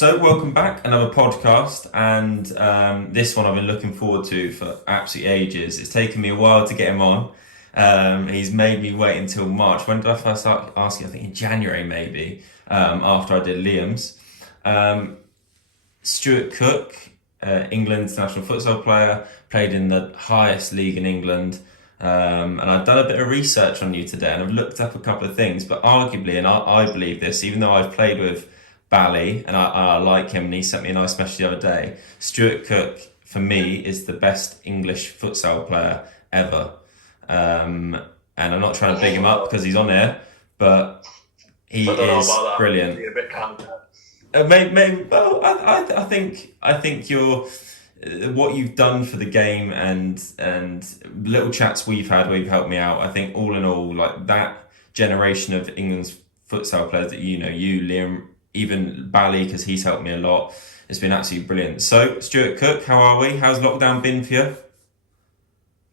So, welcome back, another podcast, and this one I've been looking forward to for absolutely ages. It's taken me a while to get him on. He's made me wait until March. When did I first start asking? I think in January, maybe, after I did Liam's. Um, Stuart Cook, England's national futsal player, played in the highest league in England. And I've done a bit of research on you today and I've looked up a couple of things, but arguably, and I believe this, even though I've played with Bally and I like him and he sent me a nice message the other day, Stuart Cook, for me, is the best English futsal player ever. And I'm not trying to big him up because he's on here, but I he don't know is about that. brilliant. Being a bit kind. Maybe, well, I think you're what you've done for the game and little chats we've had where you've helped me out. I think all in all, like that generation of England's futsal players that you Liam, even Bally because he's helped me a lot. It's been absolutely brilliant. So Stuart Cook, how are we? How's lockdown been for you?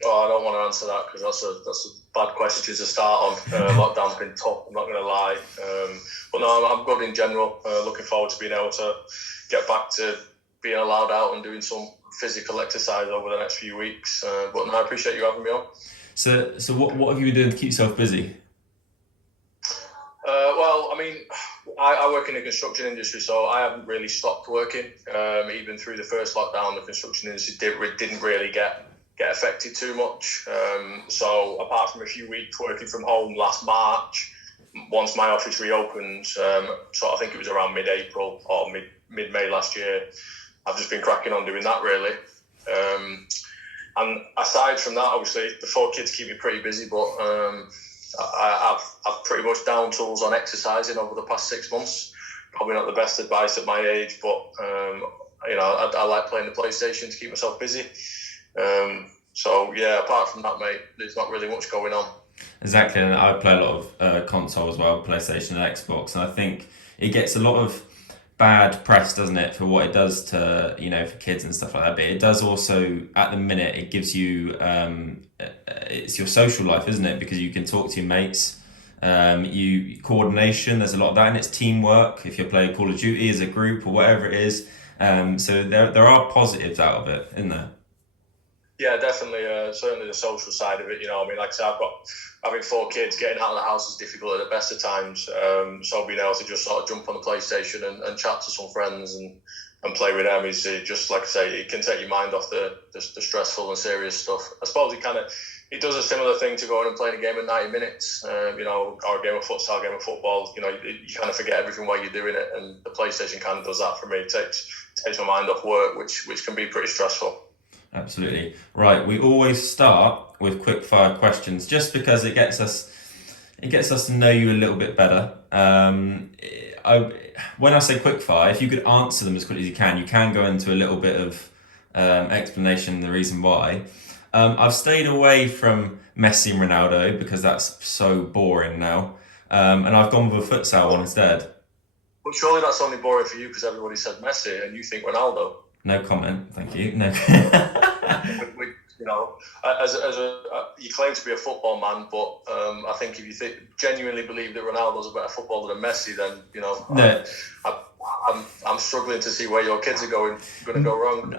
Oh, I don't want to answer that because that's a bad question to start on. Lockdown's been tough. I'm not going to lie, but no, I'm good in general. Looking forward to being able to get back to being allowed out and doing some physical exercise over the next few weeks. But no, I appreciate you having me on. So what have you been doing to keep yourself busy? Well, I mean, I work in the construction industry, so I haven't really stopped working. Even through the first lockdown, the construction industry didn't really get affected too much. So apart from a few weeks working from home last March, once my office reopened, so I think it was around mid-April or mid-May last year, I've just been cracking on doing that really. And aside from that, obviously the four kids keep me pretty busy, but I've pretty much down tools on exercising over the past 6 months. Probably not the best advice at my age, but I like playing the PlayStation to keep myself busy. So yeah, apart from that, mate, there's not really much going on. Exactly, and I play a lot of console as well, PlayStation and Xbox, and I think it gets a lot of bad press, doesn't it, for what it does to for kids and stuff like that. But it does also, at the minute, it gives you it's your social life, isn't it? Because you can talk to your mates. You coordination. There's a lot of that, and it's teamwork. If you're playing Call of Duty as a group or whatever it is, so there are positives out of it, isn't there? Yeah, definitely. Certainly the social side of it. I mean, like I said, having four kids. Getting out of the house is difficult at the best of times. So being able to just sort of jump on the PlayStation and chat to some friends and play with them is just like I say, it can take your mind off the stressful and serious stuff. I suppose it does a similar thing to going and playing a game in 90 minutes. Or a game of futsal, game of football. You kind of forget everything while you're doing it, and the PlayStation kind of does that for me. It takes my mind off work, which can be pretty stressful. Absolutely. Right, we always start with quick fire questions just because it gets us to know you a little bit better. When I say quick fire, if you could answer them as quickly as you can go into a little bit of explanation, the reason why. I've stayed away from Messi and Ronaldo because that's so boring now. And I've gone with a futsal one instead. But surely that's only boring for you because everybody said Messi and you think Ronaldo. No comment, thank you. No. We, you claim to be a football man, but I think if you genuinely believe that Ronaldo's a better footballer than Messi, then No. I'm struggling to see where your kids are going to go wrong.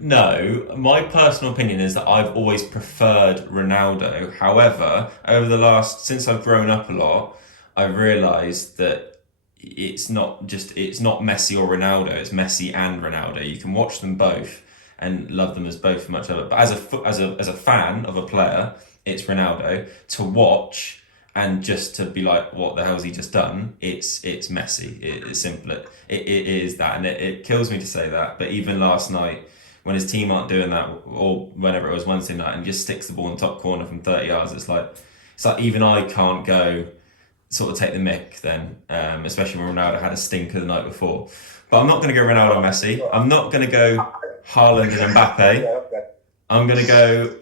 No, my personal opinion is that I've always preferred Ronaldo. However, since I've grown up a lot, I've realised that it's not Messi or Ronaldo, it's Messi and Ronaldo. You can watch them both and love them as both much of it. But as a fan of a player, it's Ronaldo. To watch and just to be like, what the hell has he just done? It's Messi. It's simple. It is that, and it kills me to say that. But even last night, when his team aren't doing that, or whenever it was Wednesday night, and just sticks the ball in top corner from 30 yards, it's like even I can't go sort of take the mick then, especially when Ronaldo had a stinker the night before. But I'm not going to go Ronaldo and Messi. I'm not going to go Haaland and Yeah, Mbappe. okay. I'm going to go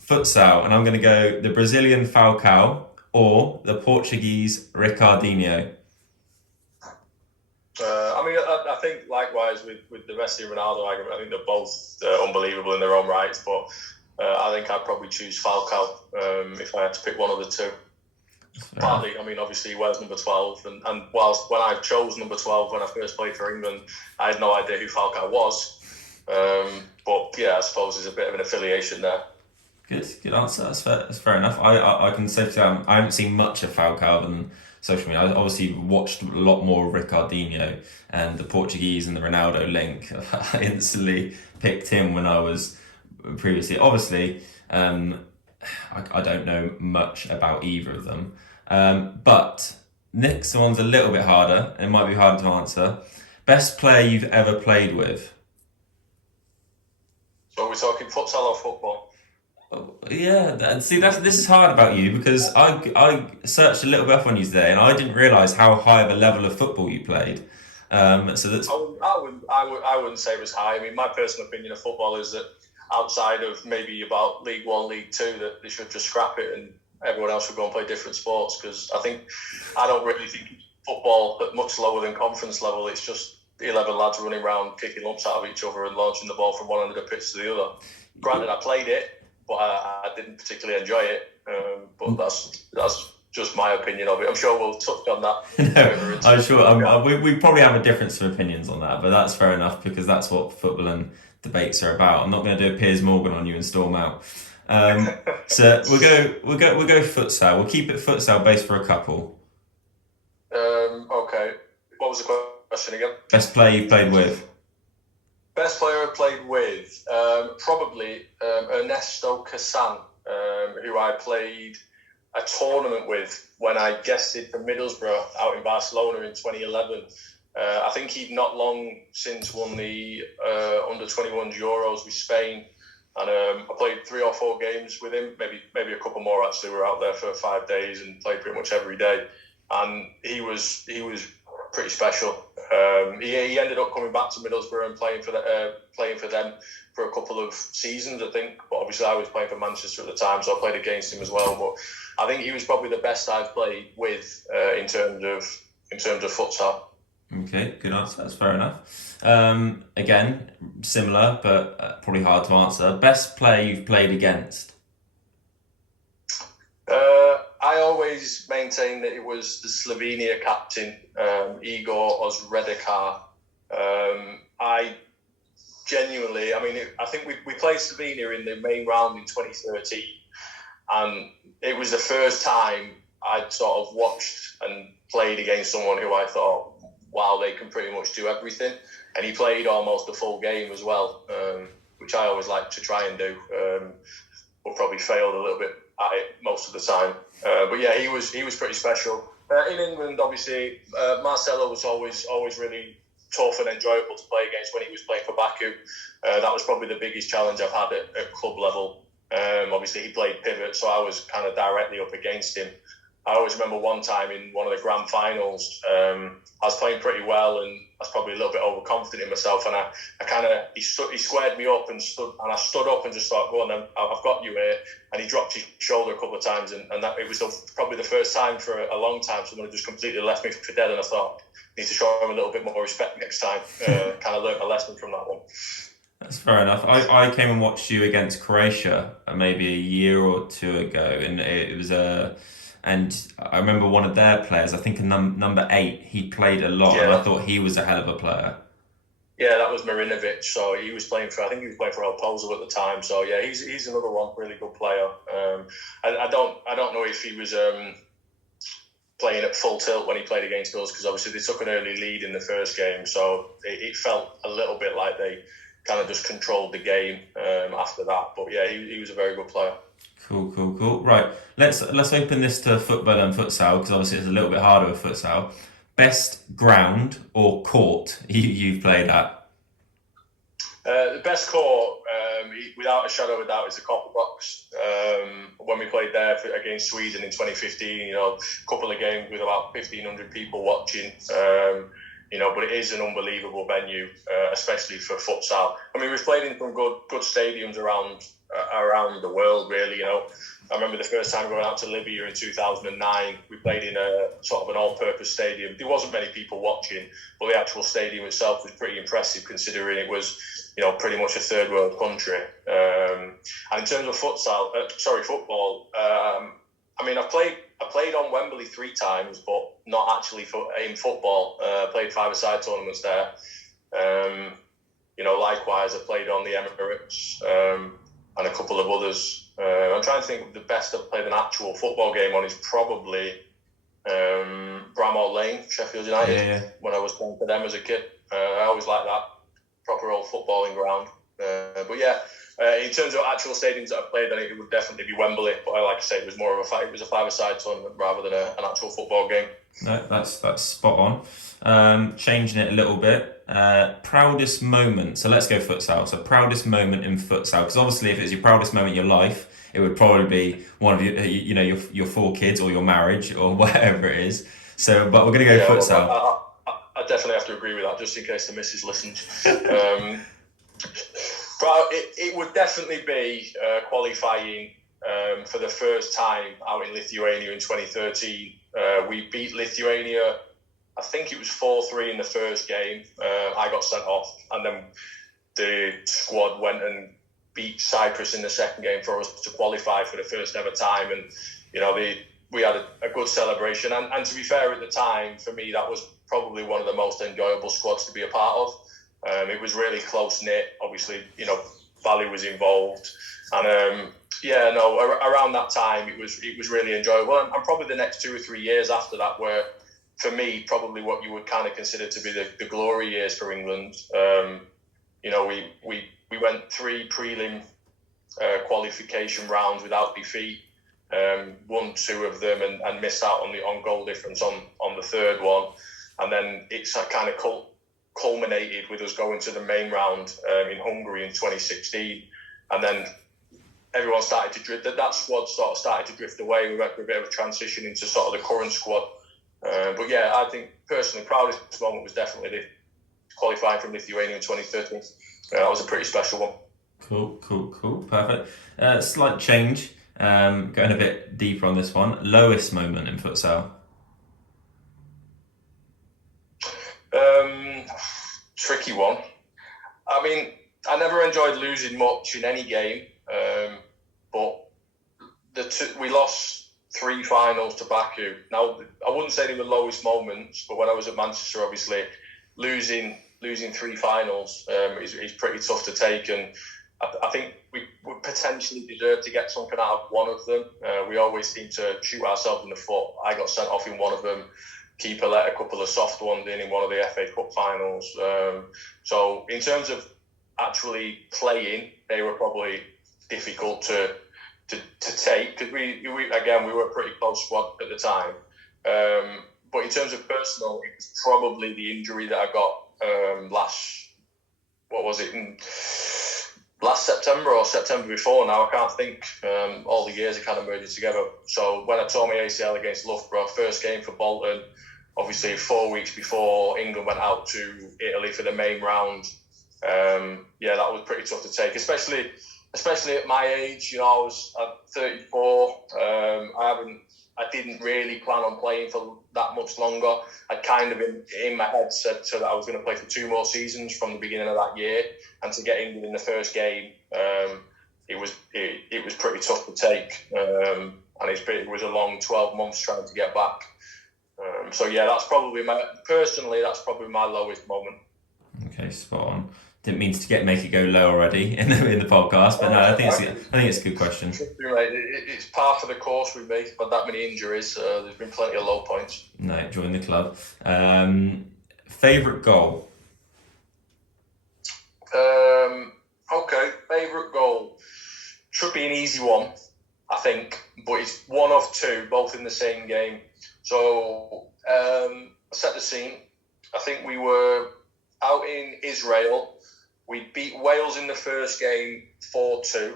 futsal, and I'm going to go the Brazilian Falcao or the Portuguese Ricardinho. I mean, I think likewise with the Messi and Ronaldo argument, I think they're both unbelievable in their own rights, but I think I'd probably choose Falcao if I had to pick one of the two. That's fair enough. Partly, I mean, obviously he wears number 12, and whilst when I chose number 12 when I first played for England, I had no idea who Falcao was. But yeah, I suppose there's a bit of an affiliation there. Good answer. That's fair enough. I can safely say I haven't seen much of Falcao than social media. I obviously watched a lot more of Ricardinho and the Portuguese and the Ronaldo link. I instantly picked him when I was previously. Obviously, I don't know much about either of them. But next one's a little bit harder. It might be harder to answer. Best player you've ever played with? So are we talking futsal or football? Yeah, see, this is hard about you because I searched a little bit up on you today and I didn't realise how high of a level of football you played. So that's I wouldn't say it was high. I mean, my personal opinion of football is that outside of maybe about League One, League Two, that they should just scrap it and everyone else should go and play different sports. Because I don't really think football at much lower than conference level. It's just 11 lads running around kicking lumps out of each other and launching the ball from one end of the pitch to the other. Granted, I played it, but I didn't particularly enjoy it. But that's just my opinion of it. I'm sure we'll touch on that. no, I'm sure we probably have a difference of opinions on that, but that's fair enough because that's what football and debates are about. I'm not going to do a Piers Morgan on you and storm out. So we'll go futsal. We'll keep it futsal based for a couple. Okay. What was the question again? Best player you've played with? Best player I played with? Probably Ernesto Cassan, who I played a tournament with when I guested for Middlesbrough out in Barcelona in 2011. I think he'd not long since won the under-21s Euros with Spain. And I played 3 or 4 games with him, maybe a couple more actually. We were out there for 5 days and played pretty much every day. And he was pretty special. He ended up coming back to Middlesbrough and playing for them for a couple of seasons, I think. But obviously, I was playing for Manchester at the time, so I played against him as well. But I think he was probably the best I've played with in terms of futsal. Okay, good answer. That's fair enough. Again, similar, but probably hard to answer. Best player you've played against? I always maintain that it was the Slovenia captain, Igor Ozredekar. I think we played Slovenia in the main round in 2013, and it was the first time I'd sort of watched and played against someone who I thought, wow, they can pretty much do everything. And he played almost a full game as well, which I always like to try and do, but probably failed a little bit at it most of the time. But yeah, he was pretty special. In England, obviously, Marcelo was always really tough and enjoyable to play against when he was playing for Baku. That was probably the biggest challenge I've had at club level. Obviously, he played pivot, so I was kind of directly up against him. I always remember one time in one of the grand finals, I was playing pretty well and I was probably a little bit overconfident in myself, and he squared me up and I stood up and just thought, go on then, I've got you here. And he dropped his shoulder a couple of times, and that it was probably the first time for a long time someone had just completely left me for dead, and I thought, I need to show him a little bit more respect next time. Kind of learnt a lesson from that one. That's fair enough. I came and watched you against Croatia maybe a year or 2 ago, and it was and I remember one of their players, I think number 8, he played a lot, and I thought he was a hell of a player. Yeah, that was Marinovic. So I think he was playing for El Pozo at the time. So yeah, he's another one, really good player. I don't know if he was playing at full tilt when he played against us, because obviously they took an early lead in the first game, so it felt a little bit like they kind of just controlled the game after that. But yeah, he was a very good player. Cool. Right, let's open this to football and futsal, because obviously it's a little bit harder with futsal. Best ground or court you've played at? The best court, without a shadow of a doubt, is the Copper Box. When we played there against Sweden in 2015, a couple of games with about 1,500 people watching. But it is an unbelievable venue, especially for futsal. I mean, we've played in some good stadiums around the world, really. I remember the first time going out to Libya in 2009. We played in a sort of an all-purpose stadium. There wasn't many people watching, but the actual stadium itself was pretty impressive, considering it was, pretty much a third world country. And in terms of football, I mean, I played on Wembley 3 times, but not actually in football. Played five-a-side tournaments there. Likewise, I played on the Emirates and a couple of others. I'm trying to think of the best I've played an actual football game on is probably Bramall Lane, Sheffield United, when I was playing for them as a kid. I always liked that proper old footballing ground. In terms of actual stadiums that I've played, I think it would definitely be Wembley. But like I say, it was more of a five-a-side tournament rather than an actual football game. No, that's spot on. Changing it a little bit. Proudest moment. So let's go futsal. So proudest moment in futsal, because obviously if it's your proudest moment in your life, it would probably be one of your 4 kids or your marriage or whatever it is. So, but we're gonna go futsal. Well, I definitely have to agree with that, just in case the missus listens. It would definitely be qualifying for the first time out in Lithuania in 2013. We beat Lithuania, I think it was 4-3 in the first game. I got sent off, and then the squad went and beat Cyprus in the second game for us to qualify for the first ever time. And, we had a good celebration. And to be fair, at the time, for me, that was probably one of the most enjoyable squads to be a part of. It was really close-knit. Obviously, Bally was involved. And, around that time, it was really enjoyable. And probably the next 2 or 3 years after that were, for me, probably what you would kind of consider to be the glory years for England. We went 3 prelim qualification rounds without defeat. Won 2 of them and missed out on goal difference on the third one. And then it's kind of culminated with us going to the main round in Hungary in 2016. And then everyone started to drift. That squad sort of started to drift away. We went through a bit of a transition into sort of the current squad. I think personally, proudest moment was definitely the qualifying from Lithuania in 2013. That was a pretty special one. Cool. Perfect. Slight change. Going a bit deeper on this one. Lowest moment in futsal? Tricky one. I mean, I never enjoyed losing much in any game, but we lost 3 finals to Baku. Now, I wouldn't say they were lowest moments, but when I was at Manchester, obviously, losing 3 finals is pretty tough to take, and I think we would potentially deserve to get something out of one of them. We always seem to shoot ourselves in the foot. I got sent off in one of them. Keeper let a couple of soft ones in one of the FA Cup finals. So in terms of actually playing, they were probably difficult to take, because we were a pretty close squad at the time. But in terms of personal, it was probably the injury that I got last September or September before now. I can't think. All the years are kind of merging together. So when I tore my ACL against Loughborough, first game for Bolton, obviously 4 weeks before England went out to Italy for the main round. That was pretty tough to take, especially at my age. I was 34. I didn't really plan on playing for that much longer. I kind of in my head said that I was going to play for 2 more seasons from the beginning of that year, and to get England in the first game, it was pretty tough to take, and it was a long 12 months trying to get back. That's probably my lowest moment. Okay, spot on. Didn't mean to make it go low already in the podcast, but no, I think it's a good question. It's part of the course with me, but that many injuries, there's been plenty of low points. No, join the club. Favourite goal? Okay, favourite goal should be an easy one, I think, but it's one of 2, both in the same game. So set the scene. I think we were out in Israel. We beat Wales in the first game 4-2.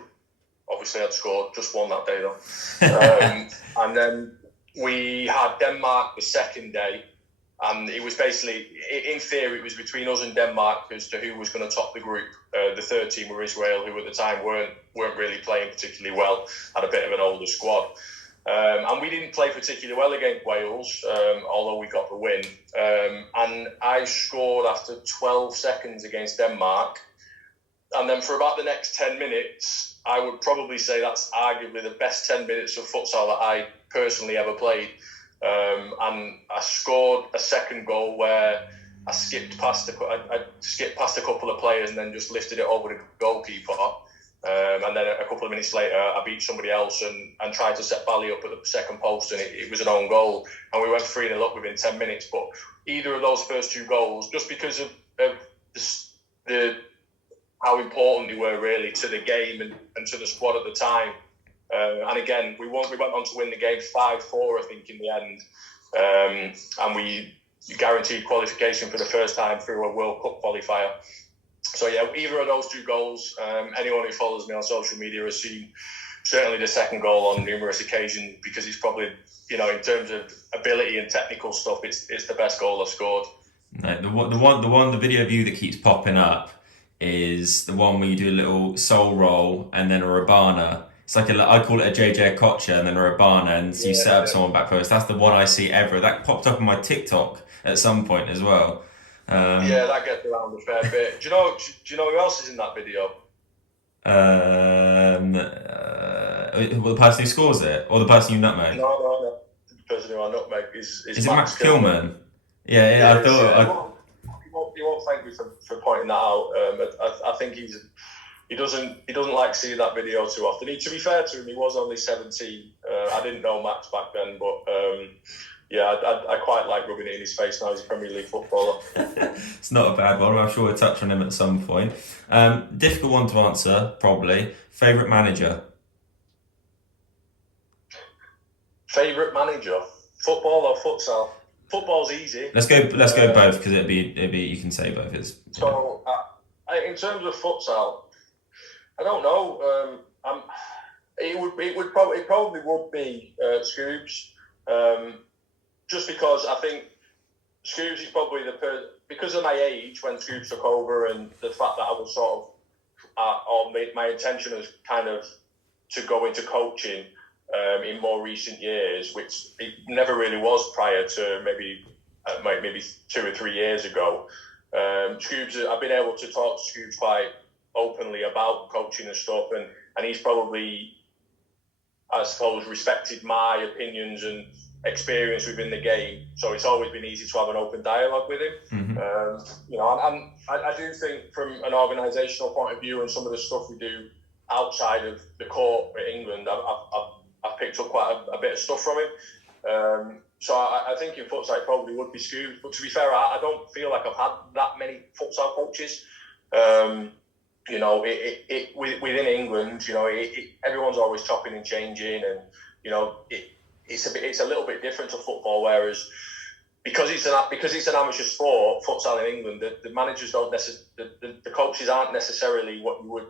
Obviously, I'd scored, just won that day though. And then we had Denmark the second day, and it was basically, in theory, it was between us and Denmark as to who was going to top the group. The third team were Israel, who at the time weren't really playing particularly well, had a bit of an older squad. And we didn't play particularly well against Wales, although we got the win. And I scored after 12 seconds against Denmark. And then for about the next 10 minutes, I would probably say that's arguably the best 10 minutes of futsal that I personally ever played. And I scored a second goal where I skipped past a couple of players and then just lifted it over the goalkeeper. And then a couple of minutes later, I beat somebody else and tried to set Bally up at the second post, and it was an own goal. And we went 3-0 up within 10 minutes. But either of those first two goals, just because of the how important they were really to the game and to the squad at the time. And again, we went on to win the game 5-4, I think, in the end. And we guaranteed qualification for the first time through a World Cup qualifier. So yeah, either of those two goals, anyone who follows me on social media has seen certainly the second goal on numerous occasions, because it's probably, in terms of ability and technical stuff, it's the best goal I've scored. No, the video view that keeps popping up is the one where you do a little soul roll and then a Rabana. It's like I call it a JJ Kocher and then a Rabana, and you set up someone back post. That's the one I see ever. That popped up on my TikTok at some point as well. Yeah, that gets around a fair bit. Do you know who else is in that video? The person who scores it, or the person you nutmeg? No. The person who I nutmeg is it Max Kilman? Yeah, I thought. He won't thank me for pointing that out. I think he doesn't like seeing that video too often. To be fair to him, he was only 17. I didn't know Max back then, but I quite like rubbing it in his face now. He's a Premier League footballer. It's not a bad one. I'm sure we'll touch on him at some point. Difficult one to answer, probably. Favourite manager? Favourite manager? Football or futsal? Football's easy. Let's go both, because it'd be you can say both. In terms of futsal, I don't know. It probably would be Scoobs, just because I think Scoobs is probably because of my age when Scoobs took over, and the fact that I was sort of my intention was kind of to go into coaching in more recent years, which it never really was prior to maybe 2 or 3 years ago. Scoobs, I've been able to talk to Scoobs quite openly about coaching and stuff, and he's probably, I suppose, respected my opinions and experience within the game. So it's always been easy to have an open dialogue with him. Mm-hmm. I do think from an organisational point of view and some of the stuff we do outside of the court in England, I've picked up quite a bit of stuff from him. So I think in futsal it probably would be Scoobs. But to be fair, I don't feel like I've had that many futsal coaches. Within England, everyone's always chopping and changing, and it's a little bit different to football. Whereas because it's an amateur sport, futsal in England, the managers don't the coaches aren't necessarily what you would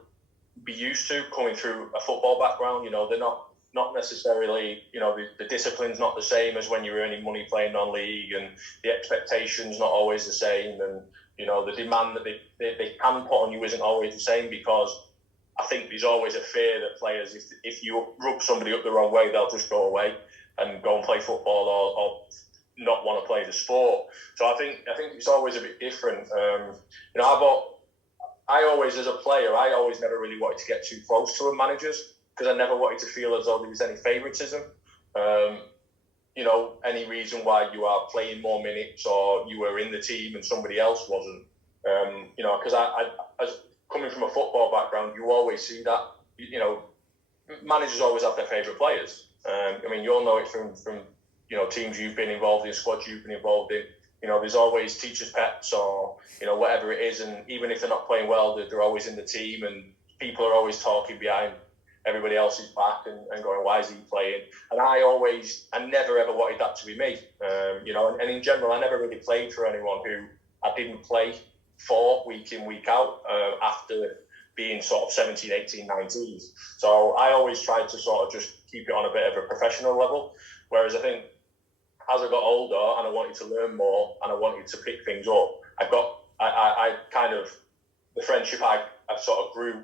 be used to coming through a football background. They're not necessarily, the discipline's not the same as when you're earning money playing non-league, and the expectation's not always the same, and the demand that they can put on you isn't always the same, because I think there's always a fear that players, if you rub somebody up the wrong way, they'll just go away and go and play football or not want to play the sport. So I think it's always a bit different. I always, as a player, I always never really wanted to get too close to a managers, because I never wanted to feel as though there was any favouritism. Any reason why you are playing more minutes or you were in the team and somebody else wasn't. Because I as coming from a football background, you always see that. Managers always have their favourite players. You'll know it from teams you've been involved in, squads you've been involved in. There's always teachers' pets or whatever it is, and even if they're not playing well, they're always in the team, and people are always talking behind everybody else's back and going, why is he playing? And I never ever wanted that to be me. And in general, I never really played for anyone who I didn't play for week in, week out after being sort of 17, 18, 19. So I always tried to sort of just keep it on a bit of a professional level. Whereas I think as I got older and I wanted to learn more and I wanted to pick things up, I kind of, the friendship I sort of grew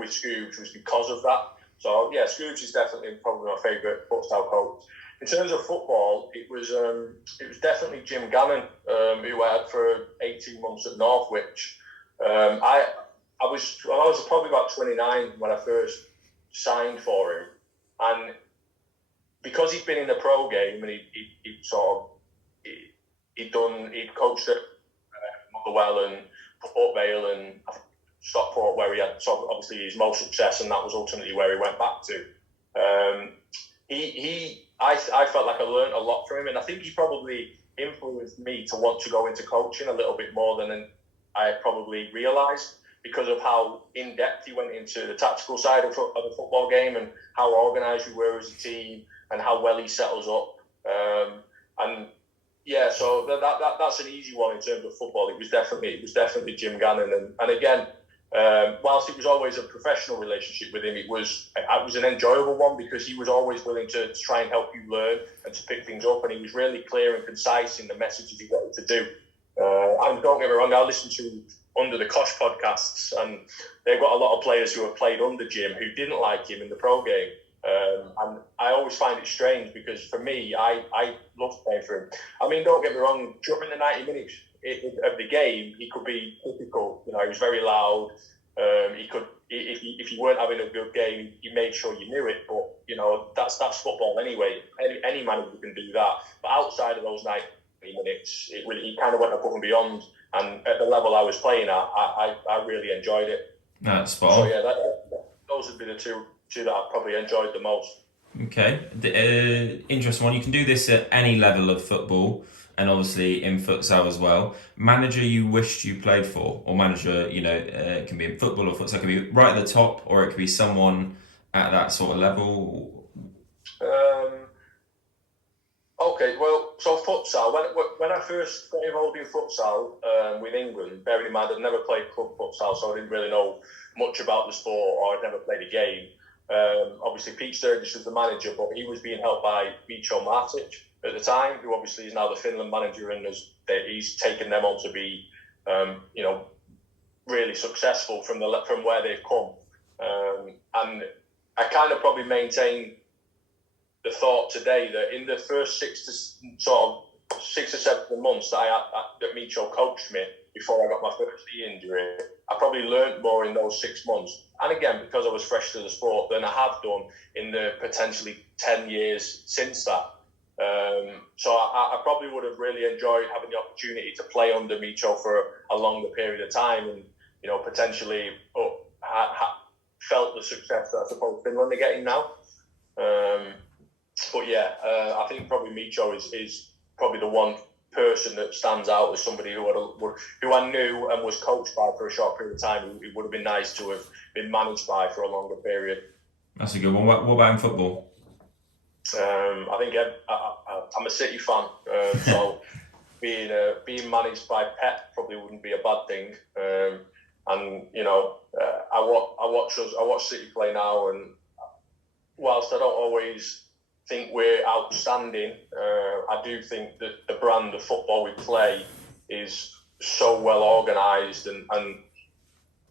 with Scoobs was because of that. So yeah, Scoobs is definitely probably my favourite futsal coach. In terms of football, it was definitely Jim Gannon, who I had for 18 months at Northwich. I was probably about 29 when I first signed for him, and because he'd been in the pro game and he'd coached at Motherwell and Port Vale and Stockport, where he had obviously his most success, and that was ultimately where he went back to. I felt like I learned a lot from him, and I think he probably influenced me to want to go into coaching a little bit more than I probably realised, because of how in depth he went into the tactical side of the football game and how organised we were as a team and how well he settles up. And yeah, so that's an easy one in terms of football. It was definitely Jim Gannon, and again, whilst it was always a professional relationship with him, it was an enjoyable one, because he was always willing to try and help you learn and to pick things up, and he was really clear and concise in the messages he wanted to do. And don't get me wrong, I listen to Under the Kosh podcasts, and they've got a lot of players who have played under Jim who didn't like him in the pro game. And I always find it strange, because for me, I love playing for him. I mean, don't get me wrong, during the 90 minutes of the game, he could be difficult. He was very loud. He could, if you weren't having a good game, he made sure you knew it. But that's football anyway. Any manager can do that. But outside of those 90 minutes, he kind of went above and beyond. And at the level I was playing at, I really enjoyed it. That's spot on. So yeah, those would be the two that I probably enjoyed the most. Okay, interesting one. You can do this at any level of football, and obviously in futsal as well. Manager you wished you played for, or manager, it can be in football or futsal, it can be right at the top, or it could be someone at that sort of level. Okay, well, so futsal, when I first got involved in futsal with England, bearing in mind I'd never played club futsal, so I didn't really know much about the sport, or I'd never played a game. Obviously, Pete Sturgis was the manager, but he was being helped by Micho Martic at the time, who obviously is now the Finland manager, and he's taken them on to be, really successful from where they've come. And I kind of probably maintain the thought today that in the first 6 or 7 months that Micho coached me before I got my first knee injury, I probably learned more in those 6 months. And again, because I was fresh to the sport, than I have done in the potentially 10 years since that. So I probably would have really enjoyed having the opportunity to play under Micho for a longer period of time, and potentially felt the success that I suppose Finland are getting now. But yeah, I think probably Micho is probably the one person that stands out as somebody who I knew and was coached by for a short period of time. It would have been nice to have been managed by for a longer period. That's a good one. What about in football? I think I'm a City fan, so being managed by Pep probably wouldn't be a bad thing. And I watch City play now, and whilst I don't always think we're outstanding, I do think that the brand of football we play is so well organised, and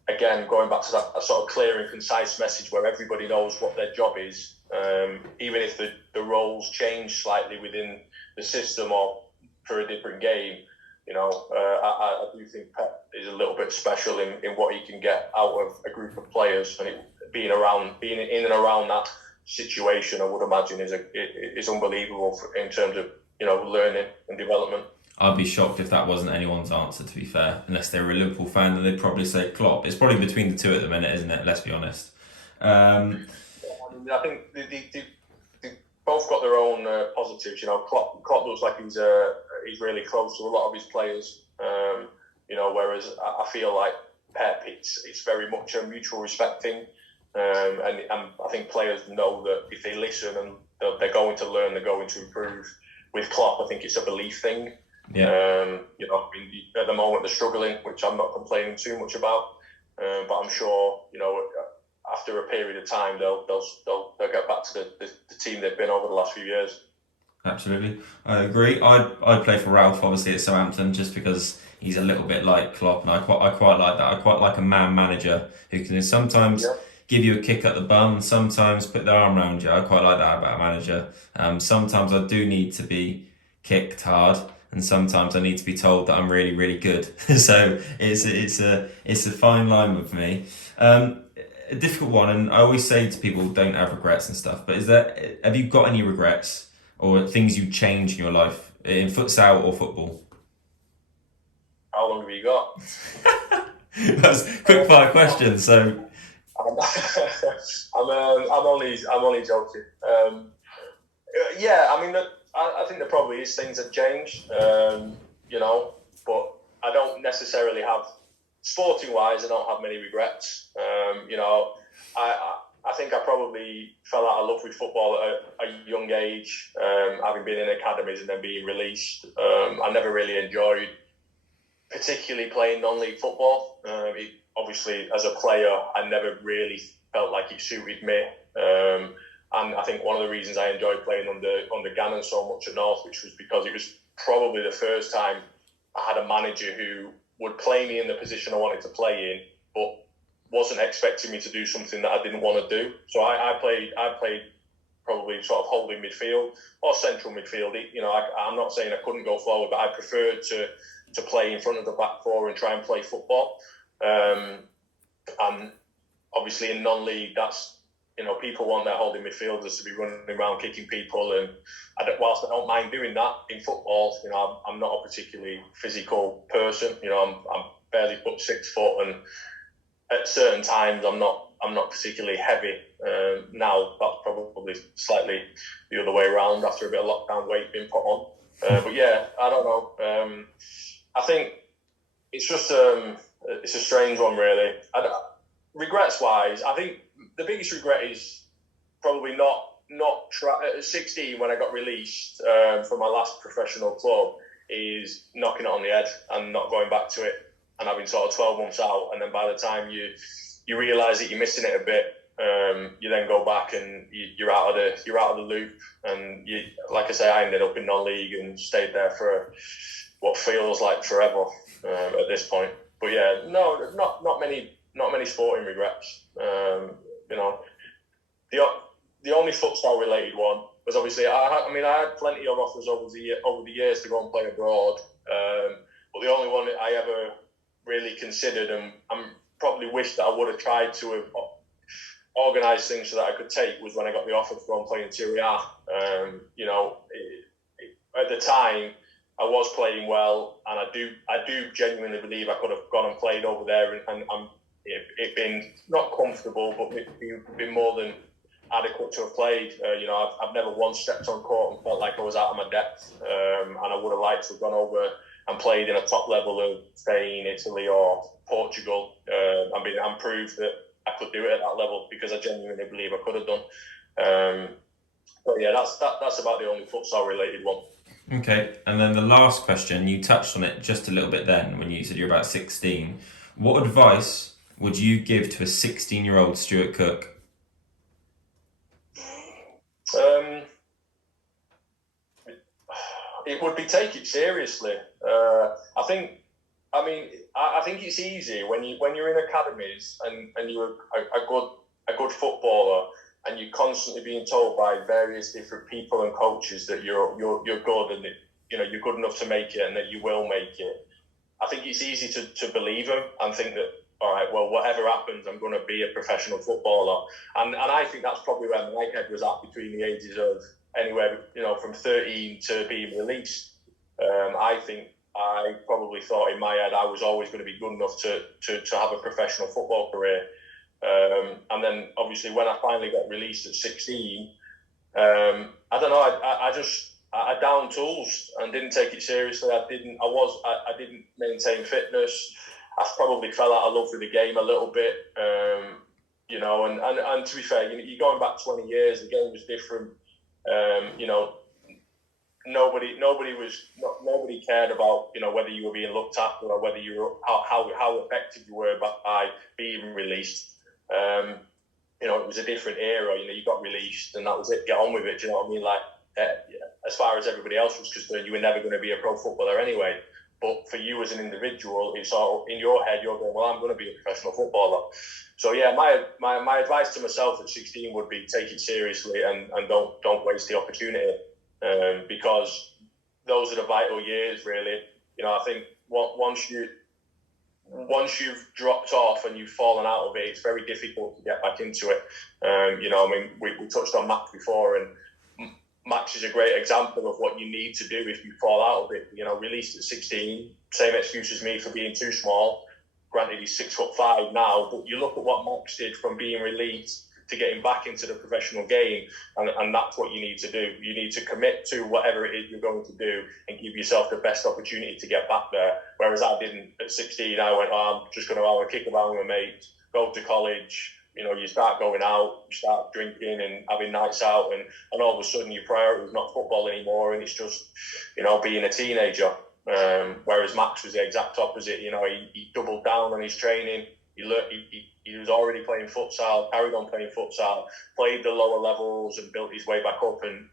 again, going back to that sort of clear and concise message where everybody knows what their job is, even if the roles change slightly within the system or for a different game. I do think Pep is a little bit special in what he can get out of a group of players, and being in and around that situation, I would imagine is unbelievable in terms of learning and development. I'd be shocked if that wasn't anyone's answer, to be fair, unless they were a Liverpool fan, then they'd probably say Klopp. It's probably between the two at the minute, isn't it? Let's be honest. I think they both got their own positives. Klopp looks like he's really close to a lot of his players. Whereas I feel like Pep, it's very much a mutual respect thing. And I think players know that if they listen and they're going to learn, they're going to improve. With Klopp, I think it's a belief thing. Yeah. At the moment they're struggling, which I'm not complaining too much about. But I'm sure, after a period of time, they'll get back to the team they've been over the last few years. Absolutely, I agree. I'd play for Ralph, obviously, at Southampton, just because he's a little bit like Klopp, and I quite like that. I quite like a man manager who can sometimes give you a kick at the bum, sometimes put their arm around you. I quite like that about a manager. Sometimes I do need to be kicked hard, and sometimes I need to be told that I'm really, really good. So it's a fine line with me. a difficult one, and I always say to people, don't have regrets and stuff. But have you got any regrets or things you changed in your life in futsal or football? How long have you got? That's quick fire questions. So I'm, I'm only joking. Yeah, I mean, I think there probably is things that changed, but I don't necessarily have, sporting wise, I don't have many regrets. I think I probably fell out of love with football at a young age, having been in academies and then being released. I never really enjoyed particularly playing non-league football. Obviously, as a player, I never really felt like it suited me. And I think one of the reasons I enjoyed playing under Gannon so much at Northwich was because it was probably the first time I had a manager who would play me in the position I wanted to play in, but wasn't expecting me to do something that I didn't want to do. So I played probably sort of holding midfield or central midfield. I'm not saying I couldn't go forward, but I preferred to play in front of the back four and try and play football. And obviously in non-league, that's, people want their holding midfielders to be running around kicking people, and whilst I don't mind doing that in football, I'm not a particularly physical person. I'm barely put 6 foot, and at certain times I'm not particularly heavy. Now that's probably slightly the other way around after a bit of lockdown weight being put on. But yeah, I don't know. I think it's just it's a strange one, really. Regrets wise, I think the biggest regret is probably not at 16 when I got released from my last professional club, is knocking it on the head and not going back to it, and having sort of 12 months out, and then by the time you realise that you're missing it a bit, you then go back and you're out of the loop, and like I say, I ended up in non-league and stayed there for what feels like forever at this point. But yeah, no, not many sporting regrets. The only futsal related one was obviously I had plenty of offers over the years to go and play abroad, but the only one that I ever really considered, and probably wish that I would have tried to have organised things so that I could take, was when I got the offer to go and play in Serie A. At the time, I was playing well, and I do genuinely believe I could have gone and played over there, and it been not comfortable, but it been more than adequate to have played. I've never once stepped on court and felt like I was out of my depth, and I would have liked to have gone over and played in a top level of Spain, Italy, or Portugal, and proved that I could do it at that level, because I genuinely believe I could have done. But yeah, that's about the only futsal related one. okay, and then the last question, you touched on it just a little bit then when you said you're about 16. What advice would you give to a 16-year-old Stuart Cook? It would be take it seriously. I think it's easy when you're in academies and you're a good footballer, and you're constantly being told by various different people and coaches that you're good, and that, you're good enough to make it, and that you will make it. I think it's easy to believe them and think that, all right, well, whatever happens, I'm going to be a professional footballer. And I think that's probably where my head was at between the ages of anywhere, from 13 to being released. I think I probably thought in my head I was always going to be good enough to have a professional football career. And then obviously when I finally got released at 16, I don't know, I downed tools and didn't take it seriously. I didn't maintain fitness. I probably fell out of love with the game a little bit, and to be fair, you're going back 20 years, the game was different. Nobody cared about, whether you were being looked after or whether you were how effective you were by being released. It was a different era. You got released and that was it. Get on with it. Do you know what I mean? Like, as far as everybody else was concerned, you were never going to be a pro footballer anyway. But for you as an individual, it's all in your head. You're going, well, I'm going to be a professional footballer. So yeah, my advice to myself at 16 would be take it seriously and don't waste the opportunity, because those are the vital years, really. I think once once you've dropped off and you've fallen out of it, it's very difficult to get back into it. We touched on Max before, and Max is a great example of what you need to do if you fall out of it. Released at 16, same excuse as me for being too small. Granted, he's 6'5" now, but you look at what Max did from being released to getting back into the professional game, and that's what you need to do. You need to commit to whatever it is you're going to do and give yourself the best opportunity to get back there. Whereas I didn't at 16. I went, I'm just going to have a kick around with my mates, go to college. You start going out, you start drinking and having nights out, and all of a sudden your priority is not football anymore, and it's just, being a teenager. Whereas Max was the exact opposite. He doubled down on his training. He was already playing futsal, carried on playing futsal, played the lower levels and built his way back up, and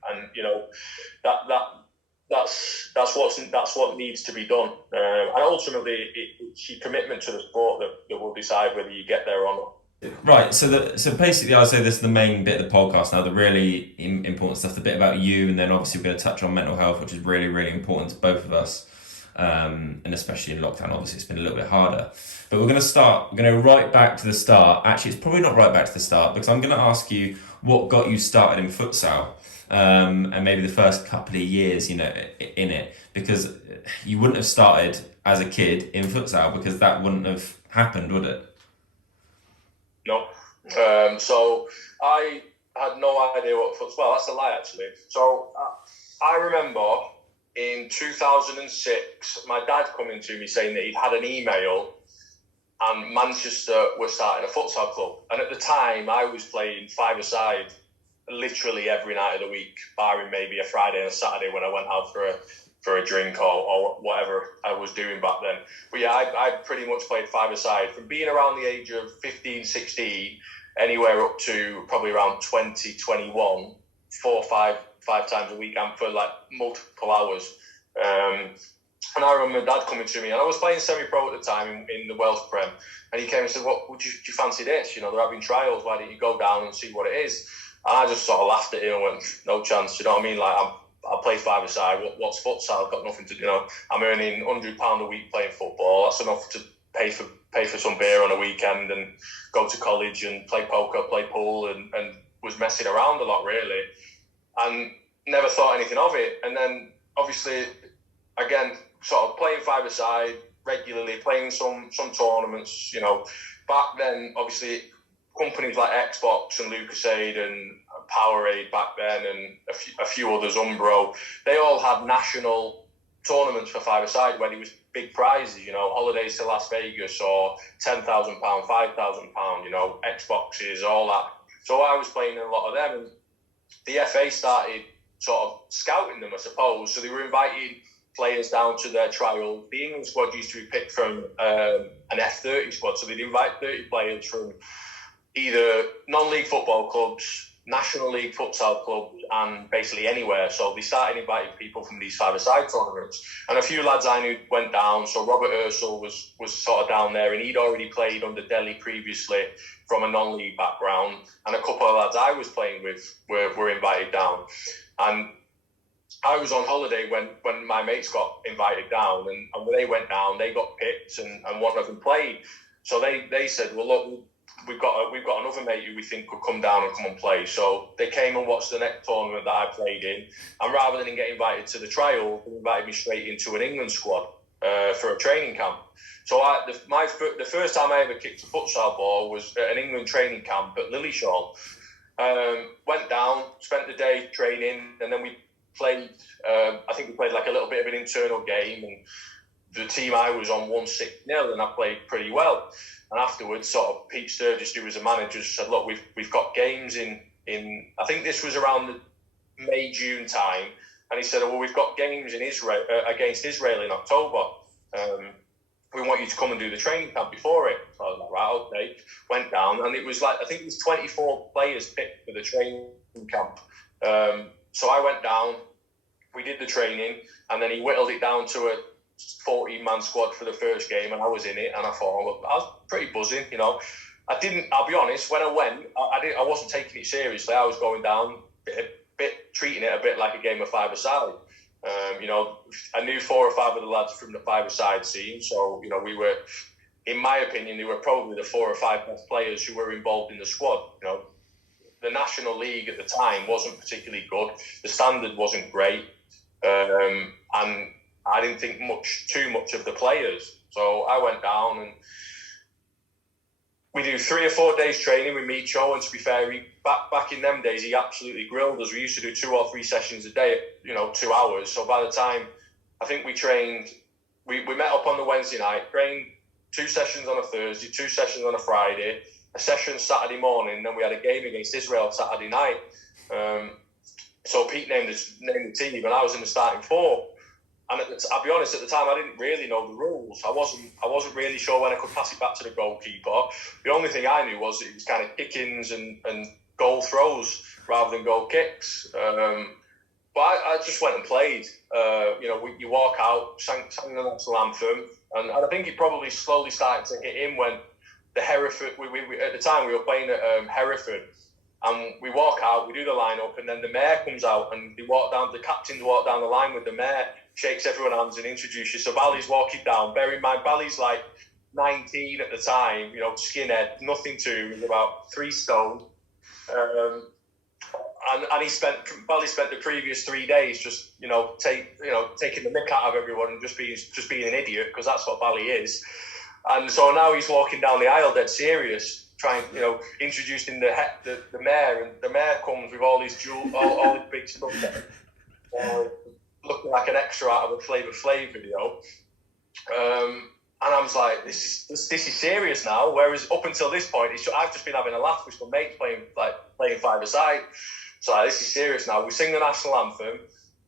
that's what needs to be done. And ultimately, it's your commitment to the sport that will decide whether you get there or not. Right, so basically I'd say this is the main bit of the podcast now, the really important stuff, the bit about you, and then obviously we're going to touch on mental health, which is really, really important to both of us, and especially in lockdown, obviously it's been a little bit harder. But we're going to right back to the start. Actually, it's probably not right back to the start, because I'm going to ask you what got you started in futsal, and maybe the first couple of years, in it, because you wouldn't have started as a kid in futsal, because that wouldn't have happened, would it? No. So I had no idea what futsal. Well, that's a lie, actually. So I remember in 2006, my dad coming to me saying that he'd had an email and Manchester were starting a futsal club. And at the time, I was playing five-a-side literally every night of the week, barring maybe a Friday and a Saturday when I went out for a drink or whatever I was doing back then. But yeah, I pretty much played five-a-side from being around the age of 15, 16, anywhere up to probably around 20, 21, 4 or 5 times a week, and for like multiple hours. And I remember Dad coming to me, and I was playing semi-pro at the time in the Welsh Prem, and he came and said, "What would you fancy this? They're having trials. Why don't you go down and see what it is?" And I just sort of laughed at him and went, "No chance." You know what I mean? Like I play five-a-side. What's futsal? I've got nothing to do. I'm earning £100 a week playing football. That's enough to pay for some beer on a weekend and go to college and play poker, play pool, and was messing around a lot really, and never thought anything of it. And then obviously, again, sort of playing five-a-side regularly, playing some tournaments. Back then, obviously, companies like Xbox and LucasAid and Powerade back then, and a few others, Umbro, they all had national tournaments for five-a-side where there was big prizes, holidays to Las Vegas or £10,000, £5,000, Xboxes, all that. So I was playing in a lot of them, and the FA started sort of scouting them, I suppose. So they were inviting players down to their trial. The England squad used to be picked from an F30 squad, so they'd invite 30 players from either non-league football clubs, National League futsal clubs, and basically anywhere. So they started inviting people from these five-a-side tournaments. And a few lads I knew went down. So Robert Ursel was sort of down there, and he'd already played under Delhi previously from a non-league background. And a couple of lads I was playing with were invited down. And I was on holiday when my mates got invited down, and when they went down, they got picked, and one of them played. So they said, well, look, we've got another mate who we think could come down and come and play. So they came and watched the next tournament that I played in, and rather than get invited to the trial, they invited me straight into an England squad for a training camp. So the first time I ever kicked a futsal ball was at an England training camp at Lilleshall. Went down, spent the day training, and then we played. I think we played like a little bit of an internal game, and the team I was on won 6-0, and I played pretty well. And afterwards, sort of Pete Sturgis, who was a manager, said, "Look, we've got games in I think this was around the May-June time," and he said, "Well, we've got games in Israel against Israel in October. We want you to come and do the training camp before it." So I was like, right, okay. Went down, and it was like, I think it was 24 players picked for the training camp. So I went down, we did the training, and then he whittled it down to a 14-man squad for the first game, and I was in it, and I thought, well, I was pretty buzzing, I'll be honest, when I went, I wasn't taking it seriously. I was going down, treating it a bit like a game of five-a-side. I knew 4 or 5 of the lads from the five-a-side scene, so, we were in my opinion, they were probably the 4 or 5 best players who were involved in the squad. You know, the National League at the time wasn't particularly good. The standard wasn't great, and I didn't think too much of the players. So I went down and we do 3 or 4 days training with Micho, and to be fair, back in them days, he absolutely grilled us. We used to do 2 or 3 sessions a day, 2 hours. So by the time, I think we trained, we met up on the Wednesday night, trained 2 sessions on a Thursday, 2 sessions on a Friday, a session Saturday morning, then we had a game against Israel Saturday night. So Pete named the team, and I was in the starting 4. And I'll be honest, at the time, I didn't really know the rules. I wasn't really sure when I could pass it back to the goalkeeper. The only thing I knew was it was kind of kick-ins and goal throws rather than goal kicks. But I just went and played. You walk out, sang the national anthem, and I think it probably slowly started to hit in when the Hereford. We at the time we were playing at Hereford. And we walk out, we do the lineup, and then the mayor comes out, and the captains walk down the line with the mayor, shakes everyone's hands and introduces you. So Bally's walking down. Bear in mind, Bally's like 19 at the time, skinhead, nothing to him, he's about 3 stone. And Bally spent the previous 3 days just, taking the mick out of everyone and just being an idiot, because that's what Bally is. And so now he's walking down the aisle dead serious, trying, introducing the mayor, and the mayor comes with all his all his big stuff there, looking like an extra out of a Flavor Flav video. And I was like, this is serious now. Whereas up until this point, I've just been having a laugh with some mates playing 5-a-side. So this is serious now. We sing the national anthem,